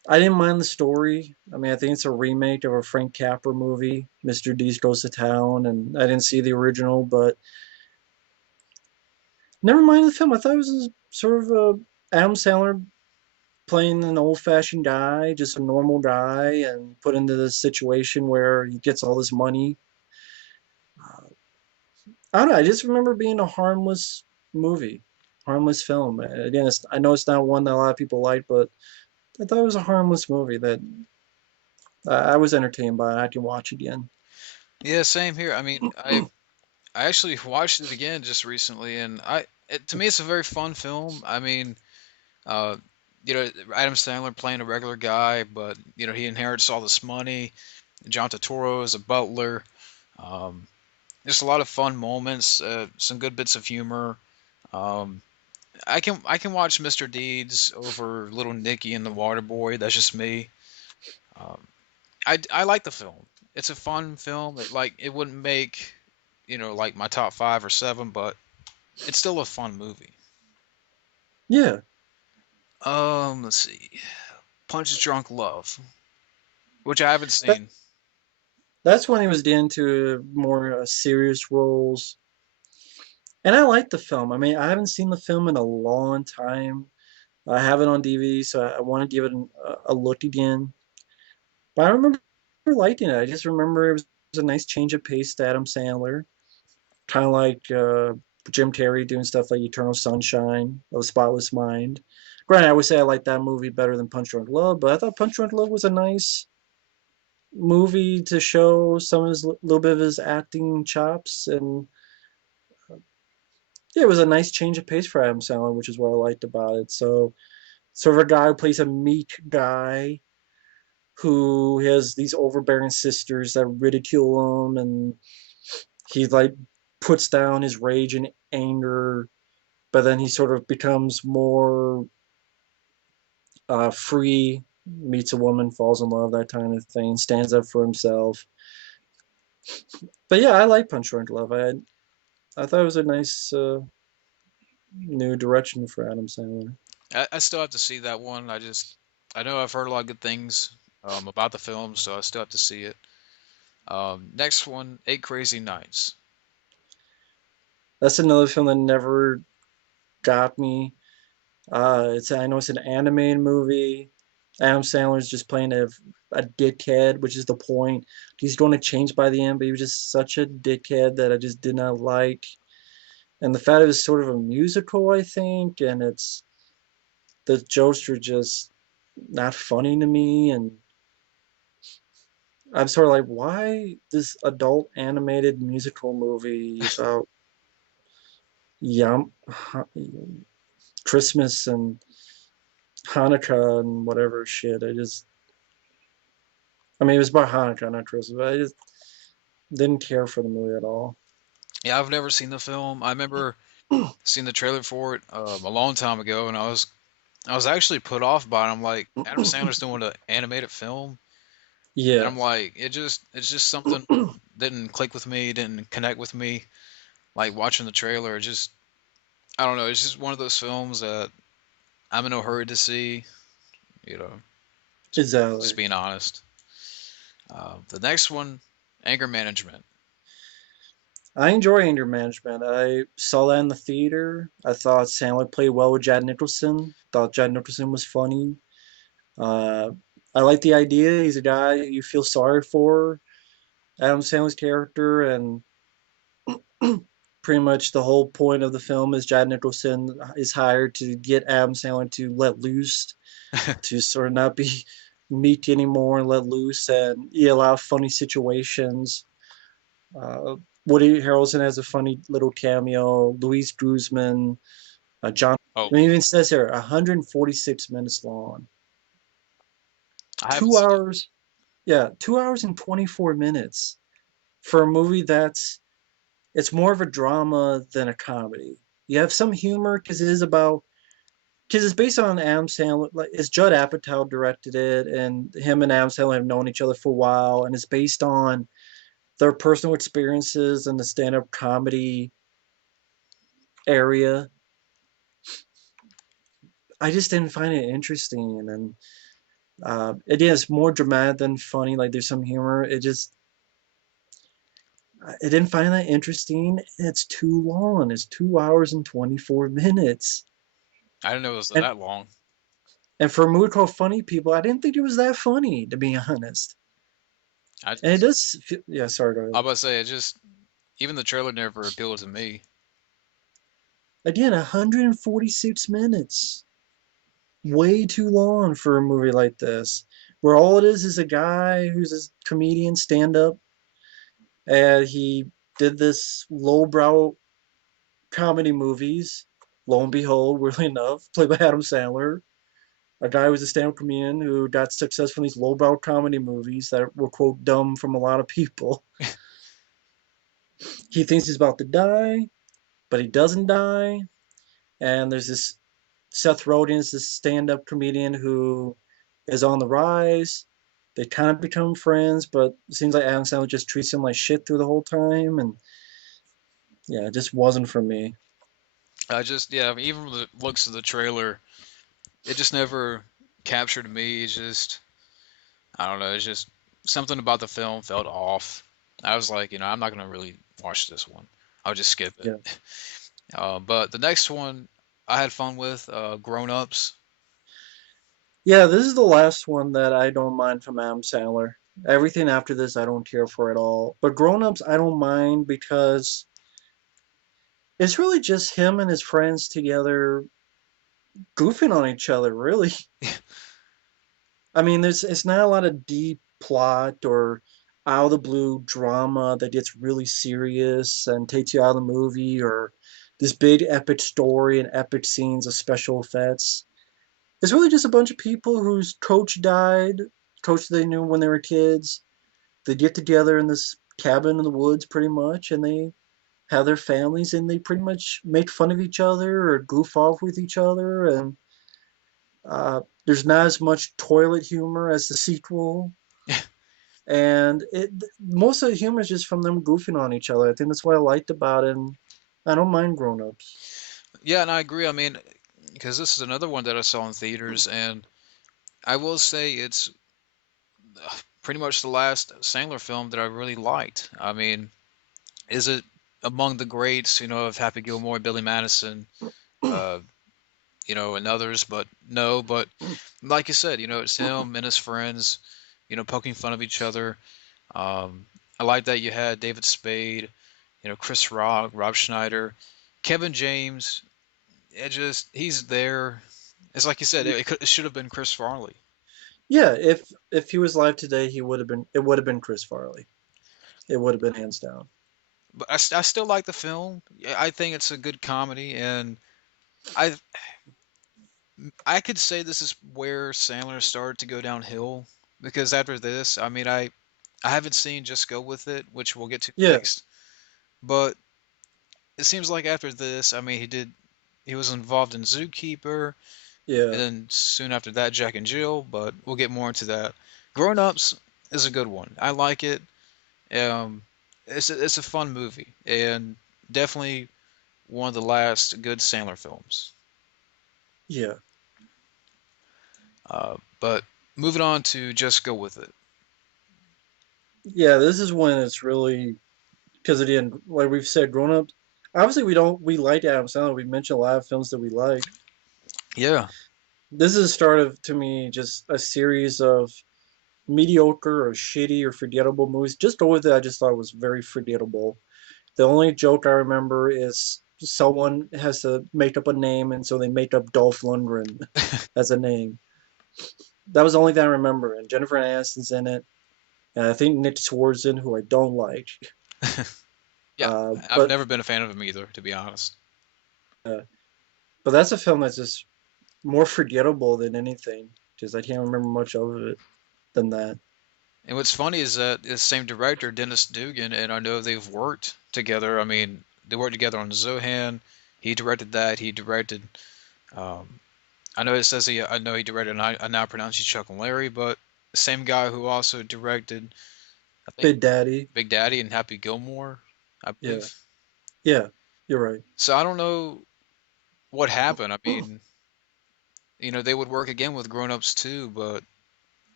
I didn't mind the story. I mean, I think it's a remake of a Frank Capra movie, Mr. Deeds Goes to Town, and I didn't see the original, but never mind the film. I thought it was sort of a Adam Sandler playing an old-fashioned guy, just a normal guy, and put into this situation where he gets all this money. I don't know. I just remember being a harmless movie, harmless film. Again, I know it's not one that a lot of people like, but I thought it was a harmless movie that I was entertained by. I can watch again. Yeah, same here. I mean, I actually watched it again just recently, and to me it's a very fun film. I mean, uh, Adam Sandler playing a regular guy, but he inherits all this money. John Turturro is a butler. Um, just a lot of fun moments, some good bits of humor. Um, I can watch Mr. Deeds over Little Nicky and the Waterboy. That's just me. Um, I like the film. It's a fun film. It wouldn't make like my top 5 or 7, but it's still a fun movie. Yeah, Let's see. Punch Drunk Love, which I haven't that seen. that's when he was getting into more serious roles, and I like the film. I mean, I haven't seen the film in a long time. I have it on DVD, so I want to give it a look again. But I remember liking it. I just remember it was a nice change of pace to Adam Sandler, kind of like Jim Carrey doing stuff like Eternal Sunshine of the Spotless Mind. Granted, I would say I like that movie better than Punch Drunk Love, but I thought Punch Drunk Love was a nice movie to show some of his little bit of his acting chops, and yeah, it was a nice change of pace for Adam Sandler, which is what I liked about it. So, sort of a guy who plays a meek guy who has these overbearing sisters that ridicule him, and he like puts down his rage and anger, but then he sort of becomes more free, meets a woman, falls in love, that kind of thing, stands up for himself. But yeah, I like Punch Drunk Love. I thought it was a nice new direction for Adam Sandler. I still have to see that one. I know I've heard a lot of good things about the film, so I still have to see it. Next one, Eight Crazy Nights. That's another film that never got me. It's I know it's an animated movie. Adam Sandler's just playing a dickhead, which is the point. He's going to change by the end, but he was just such a dickhead that I just did not like. And the fact it was sort of a musical, I think, and it's the jokes are just not funny to me, and I'm sort of like, why this adult animated musical movie about yum Christmas and Hanukkah and whatever shit? I mean, it was about Hanukkah, not Christmas, but I just didn't care for the movie at all. Yeah, I've never seen the film. I remember seeing the trailer for it a long time ago, and I was actually put off by it. I'm like, Adam Sandler's doing an animated film, and Yeah, I'm like, it's just something didn't click with me, didn't connect with me. Like watching the trailer, I don't know. It's just one of those films that I'm in no hurry to see. You know, just exactly. being honest. The next one, Anger Management. I enjoy anger management. I saw that in the theater. I thought Sandler played well with Jack Nicholson. Thought Jack Nicholson was funny. Uh, I like the idea. He's a guy you feel sorry for. Adam Sandler's character, and pretty much the whole point of the film is Jack Nicholson is hired to get Adam Sandler to let loose, to sort of not be meek anymore and let loose, and he allows funny situations. Woody Harrelson has a funny little cameo. Luis Guzman, John. Oh, It even says here 146 minutes long. I haven't Two seen it. hours, yeah, 2 hours and 24 minutes for a movie that's it's more of a drama than a comedy. You have some humor because it's based on Adam Sandler. Like it's Judd Apatow directed it, and him and Adam Sandler have known each other for a while, and it's based on their personal experiences in the stand-up comedy area. I just didn't find it interesting, and It is more dramatic than funny. Like there's some humor. I didn't find that interesting. It's too long. It's 2 hours and 24 minutes. I didn't know it was And that long. and for a movie called Funny People, I didn't think it was that funny, to be honest. I And it just, does. Yeah, sorry. Go I ahead. was about to say, it just, even the trailer never appealed to me. Again, 146 minutes. Way too long for a movie like this, where all it is a guy who's a comedian, stand up, and he did this lowbrow comedy movies. Lo and behold, weirdly enough, played by Adam Sandler, a guy who was a stand-up comedian who got successful in these lowbrow comedy movies that were quote dumb from a lot of people. He thinks he's about to die, but he doesn't die. And there's this Seth Rogen is this stand-up comedian who is on the rise. They kind of become friends, but it seems like Adam Sandler just treats him like shit through the whole time, and yeah, it just wasn't for me. I just, yeah, even from the looks of the trailer, it just never captured me. It's just, I don't know, it's just something about the film felt off. I was like, I'm not gonna really watch this one. I'll just skip it. Yeah, But the next one I had fun with, Grown Ups. yeah. This is the last one that I don't mind from Adam Sandler. Everything after this, I don't care for at all. But Grown Ups, I don't mind because it's really just him and his friends together goofing on each other. Really, I mean, there's it's not a lot of deep plot or out of the blue drama that gets really serious and takes you out of the movie or this big epic story and epic scenes of special effects. It's really just a bunch of people whose coach died, coach they knew when they were kids. They get together in this cabin in the woods pretty much and they have their families and they pretty much make fun of each other or goof off with each other and there's not as much toilet humor as the sequel and it most of the humor is just from them goofing on each other. I think that's what I liked about it. And I don't mind Grown Ups. Yeah, and I agree. I mean, because this is another one that I saw in theaters, and I will say it's pretty much the last Sandler film that I really liked. I mean, is it among the greats, of Happy Gilmore, Billy Madison, uh, and others? But no, but like you said, it's him and his friends, poking fun of each other. I like that you had David Spade, Chris Rock, Rob Schneider, Kevin James. He's there. It's like you said, it should have been Chris Farley. Yeah, if he was live today, he would have been. It would have been Chris Farley. It would have been hands down. But I still like the film. Yeah, I think it's a good comedy, and I I could say this is where Sandler started to go downhill because after this, I mean, I haven't seen Just Go With It, which we'll get to Yeah, next, but it seems like after this, I mean, he was involved in Zookeeper, and yeah, then soon after that, Jack and Jill, but we'll get more into that. Grown Ups is a good one. I like it. Um, it's a fun movie and definitely one of the last good Sandler films. yeah, But moving on to Just Go With It. yeah. This is when it's really because again, like we've said, Grown Ups. Obviously, we like Adam Sandler. We mentioned a lot of films that we like. Yeah, This is the start of to me just a series of mediocre or shitty or forgettable movies. Just Go With It, I just thought was very forgettable. The only joke I remember is someone has to make up a name, and so they make up Dolph Lundgren as a name. That was the only thing I remember. And Jennifer Aniston's in it, and I think Nick Swardson, who I don't like. yeah. I've But never been a fan of him either, to be honest. uh, but that's a film that's just more forgettable than anything, because I can't remember much of it than that. And what's funny is that the same director, Dennis Dugan, and I know they've worked together. I mean, they worked together on Zohan. He directed that. He directed. Um, I know it says I know he directed. And I now pronounce you Chuck and Larry, but same guy who also directed, I think, Big Daddy, Big Daddy and Happy Gilmore, I yeah, believe. yeah, you're right. So I don't know what happened. I mean, they would work again with Grown Ups too, but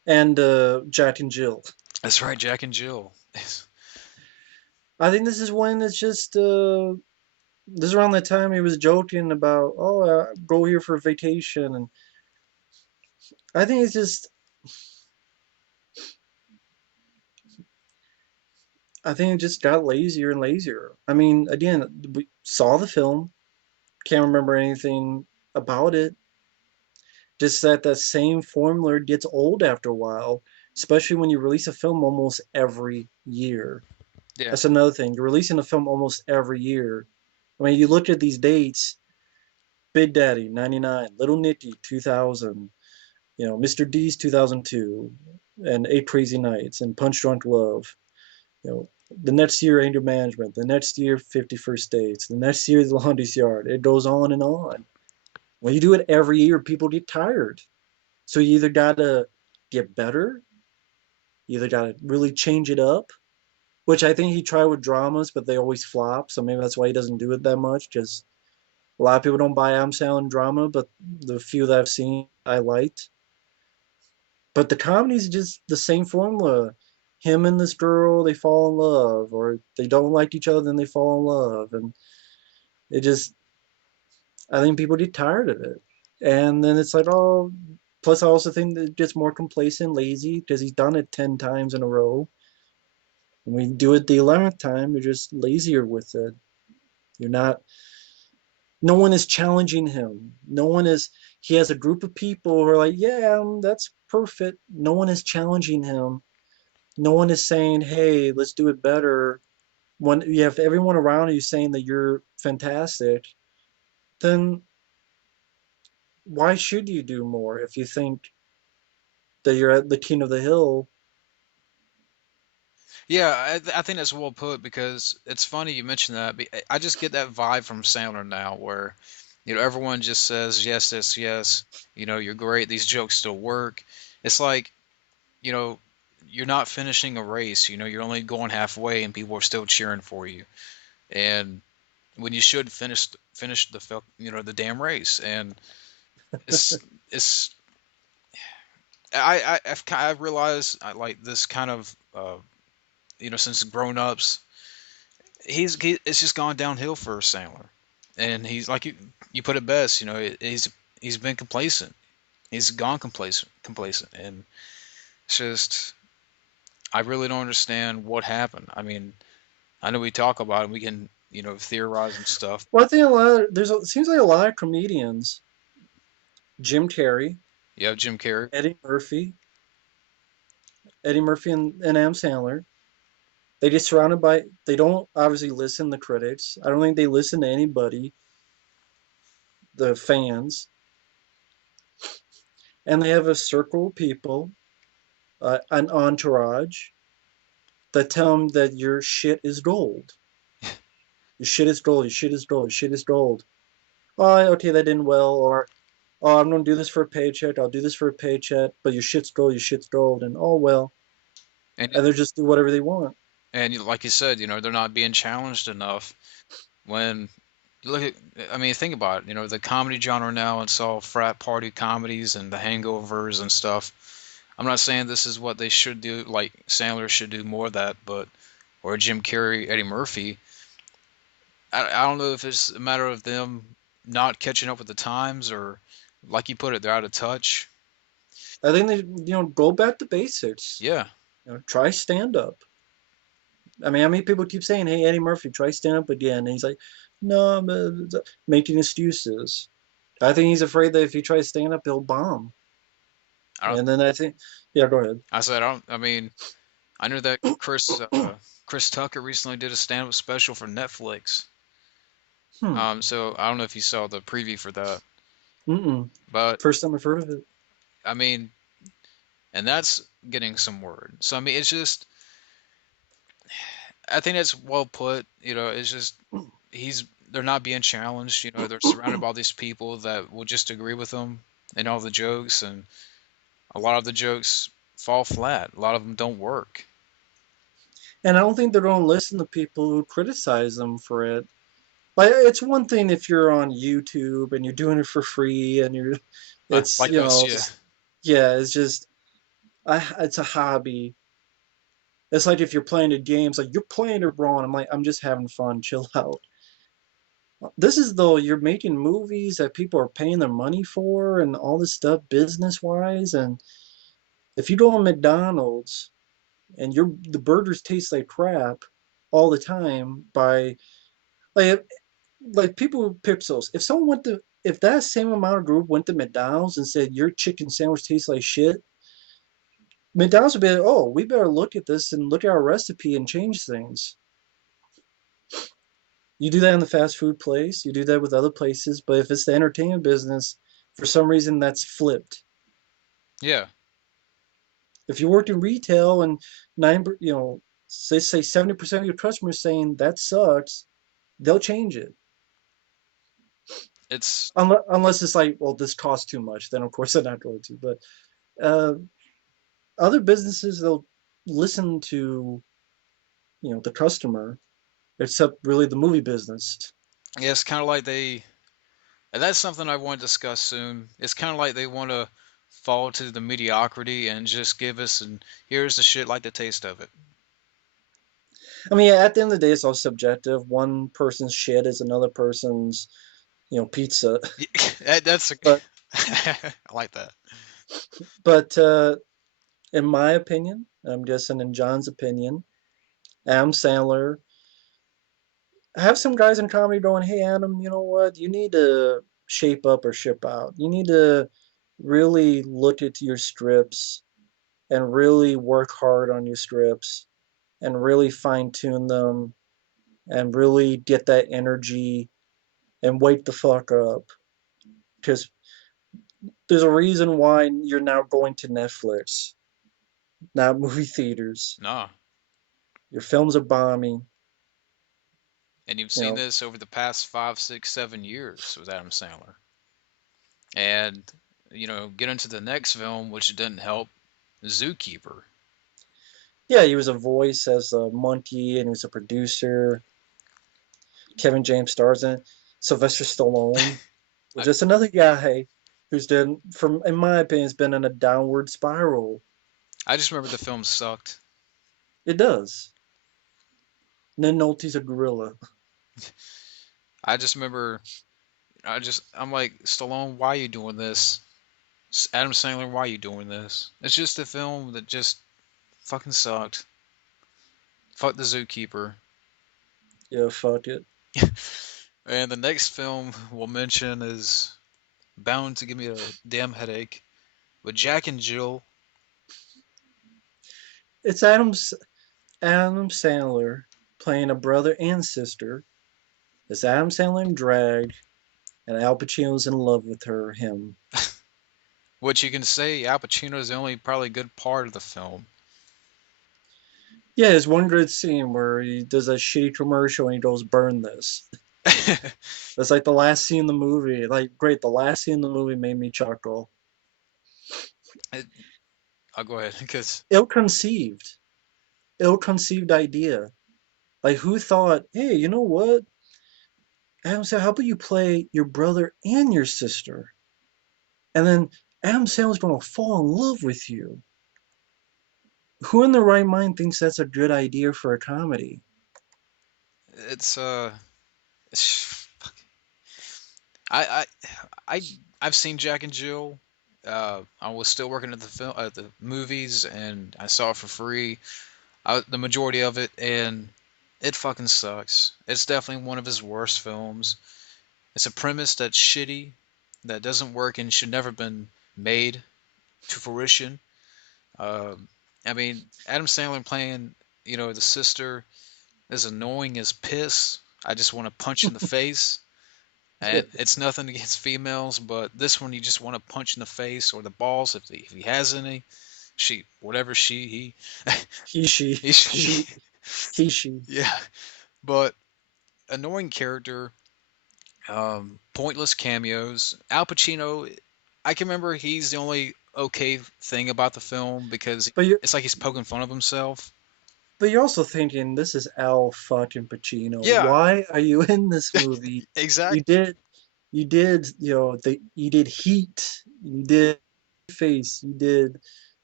and Jack and Jill. That's right, Jack and Jill. I think this is when it's just this is around the time he was joking about, oh, go here for vacation, and I think it's just, I think it just got lazier and lazier. I mean, again, we saw the film, can't remember anything about it. Just that that same formula gets old after a while, especially when you release a film almost every year. Yeah, That's another thing. You're releasing a film almost every year. I mean, you look at these dates: Big Daddy '99, Little Nicky 2000, Mr. D's 2002, and Eight Crazy Nights and Punch Drunk Love. The next year, Anger Management. The next year, 51st Dates. The next year, The Longest Yard. It goes on and on. When you do it every year, people get tired. So you either gotta get better, you either gotta really change it up, which I think he tried with dramas, but they always flop. So maybe that's why he doesn't do it that much. Because a lot of people don't buy Adam Sandler drama, but the few that I've seen, I liked. But the comedy's just the same formula. Him and this girl, they fall in love, or they don't like each other, then they fall in love, and it just, I think people get tired of it. And then it's like, oh, plus I also think that it gets more complacent, lazy, because he's done it 10 times in a row. When we do it the 11th time, you're just lazier with it. You're not, no one is challenging him. No one is, he has a group of people who are like, yeah, that's perfect. No one is challenging him. No one is saying, hey, let's do it better. When you have everyone around you saying that you're fantastic, then why should you do more if you think that you're at the king of the hill? yeah, I think that's well put because it's funny you mentioned that. I just get that vibe from Sandler now, where everyone just says yes, yes, yes. You're great. These jokes still work. It's like you know, you're not finishing a race. You're only going halfway, and people are still cheering for you. And when you should finish the damn race. And it's it's I've realized I like this kind of since grown ups, it's just gone downhill for Sandler, and he's like you put it best. He's been complacent. He's gone complacent, and it's just I really don't understand what happened. I mean, I know we talk about it, we can theorize and stuff. Well, I think a lot of, it seems like a lot of comedians, Jim Carrey, You have Jim Carrey, Eddie Murphy, and Adam Sandler, they get surrounded by, they don't obviously listen to critics. I don't think they listen to anybody, the fans, and they have a circle of people, an entourage that tell them that your shit is gold. Your shit is gold. Your shit is gold. Your shit is gold. Oh, okay, that didn't well. Or, oh, I'm gonna do this for a paycheck. I'll do this for a paycheck. But your shit's gold. Your shit's gold. And oh well, and and they just do whatever they want. like you said, they're not being challenged enough. When you look at, I mean, think about it. The comedy genre now, it's all frat party comedies and the hangovers and stuff. I'm not saying this is what they should do, like Sandler should do more of that, but or Jim Carrey, Eddie Murphy. I don't know if it's a matter of them not catching up with the times or, like you put it, they're out of touch. I think they, go back to basics. Yeah, Try stand up. I mean, how many people keep saying, "Hey, Eddie Murphy, try stand up again?" And he's like, "No, I'm making excuses." I think he's afraid that if he tries stand up, he'll bomb. I don't. And then I think, yeah, go ahead. I said I don't. I mean, I know that Chris Tucker recently did a stand-up special for Netflix. Hmm. So I don't know if you saw the preview for that, Mm-mm. but First time I've heard of it. I mean, and that's getting some word. So I mean, it's just I think that's well put. It's just he's they're not being challenged. They're surrounded by all these people that will just agree with them and all the jokes, and a lot of the jokes fall flat. A lot of them don't work. And I don't think they're going to listen to people who criticize them for it. Like, it's one thing if you're on YouTube and you're doing it for free and you're, Like it's, like us, yeah. yeah, it's just, It's a hobby. It's like if you're playing a game, it's like you're playing it wrong. I'm like, I'm just having fun. Chill out. This is though you're making movies that people are paying their money for and all this stuff business wise. And if you go to McDonald's and the burgers taste like crap all the time by like like people with pixels. If someone went to if that same amount of group went to McDonald's and said your chicken sandwich tastes like shit, McDonald's would be like, oh, we better look at this and look at our recipe and change things. You do that in the fast food place, you do that with other places, but if it's the entertainment business, for some reason that's flipped. Yeah, If you worked in retail and nine, say 70% of your customers saying that sucks, they'll change it. it's Unless it's like, well, this costs too much, then of course they're not going to. But uh, other businesses, they'll listen to the customer, except really the movie business. yeah, it's kind of like they, and that's something I want to discuss soon. It's kind of like they want to fall to the mediocrity and just give us and here's the shit like the taste of it. I mean, at the end of the day, it's all subjective. One person's shit is another person's, pizza. That's a, But I like that. but in my opinion, I'm guessing in John's opinion, Adam Sandler. I have some guys in comedy going, "Hey, Adam, you know what? You need to shape up or ship out. You need to really look at your strips and really work hard on your strips and really fine tune them and really get that energy and wake the fuck up. Because there's a reason why you're now going to Netflix, not movie theaters. Nah, Your films are bombing. and you've You seen know, this over the past 5, 6, 7 years with Adam Sandler. And get into the next film, which didn't help, Zookeeper. yeah, he was a voice as a monkey and he was a producer. Kevin James stars in it. Sylvester Stallone was I, just another guy who's been, from in my opinion, has been in a downward spiral. I just remember the film sucked. It does. Nick Nolte's a gorilla. I just remember I'm like, Stallone, why are you doing this? Adam Sandler, why are you doing this? It's just a film that just fucking sucked. Fuck the Zookeeper. Yeah, fuck it. And the next film we'll mention is bound to give me a damn headache. With Jack and Jill. It's Adam Sandler playing a brother and sister. It's Adam Sandler in drag, and Al Pacino's in love with him. Which you can say Al Pacino is the only probably good part of the film. Yeah, there's one good scene where he does a shitty commercial and he goes, "Burn this." That's like the last scene in the movie. Like, great, the last scene in the movie made me chuckle. It, I'll go ahead because Ill-conceived, ill-conceived idea. Like, who thought, hey, you know what? Adam said, how about you play your brother and your sister? And then Adam Sandler's going to fall in love with you. Who in their right mind thinks that's a good idea for a comedy? it's I I I've seen Jack and Jill. I was still working at the movies, and I saw it for free. The majority of it, and it fucking sucks. It's definitely one of his worst films. It's a premise that's shitty, that doesn't work, and should never been made to fruition. Um, I mean, Adam Sandler playing, the sister is annoying as piss. I just want to punch in the face. And it's nothing against females, but this one you just want to punch in the face or the balls if he has any. She, whatever he, she, he, she, she, he, she. yeah. But annoying character, pointless cameos. Al Pacino, I can remember he's the only okay thing about the film because But you're, it's like he's poking fun of himself. but you're also thinking, this is Al fucking Pacino. Yeah, Why are you in this movie? You exactly. did, you did, you did Heat. You did Face. You did.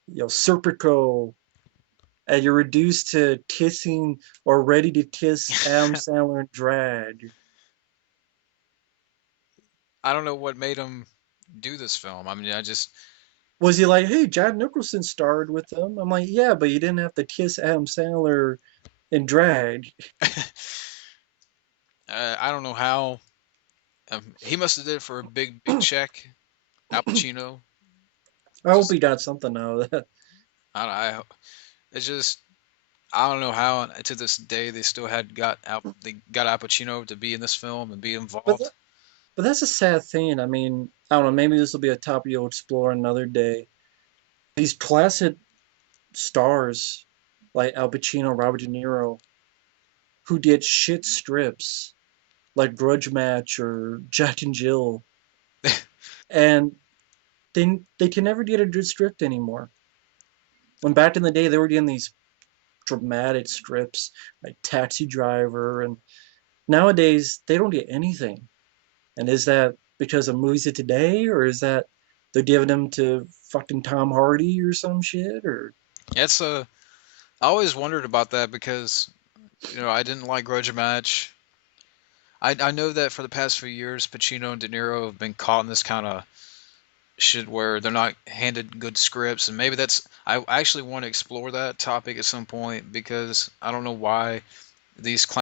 Serpico, and you're reduced to kissing or ready to kiss Adam Sandler in drag. I don't know what made him do this film. I mean, I just Was he like, hey, Jack Nicholson starred with them? I'm like, yeah, but you didn't have to kiss Adam Sandler in drag. I don't know how. He must have did it for a big check. Al Pacino. I hope Just he got something out of that. I it's just I don't know how to this day they still had they got Al Pacino to be in this film and be But involved. but that's a sad thing. I mean, I don't know. Maybe this will be a topic you'll explore another day. These classic stars like Al Pacino, Robert De Niro, who did shit strips like Grudge Match or Jack and Jill, and they can never get a good script anymore. When back in the day they were doing these dramatic strips like Taxi Driver, and nowadays they don't get anything. And is that because of movies of today, or is that they're giving them to fucking Tom Hardy or some shit? Or It's a I always wondered about that because I didn't like Grudge Match. I know that for the past few years Pacino and De Niro have been caught in this kind of shit where they're not handed good scripts, and maybe that's I actually want to explore that topic at some point because I don't know why these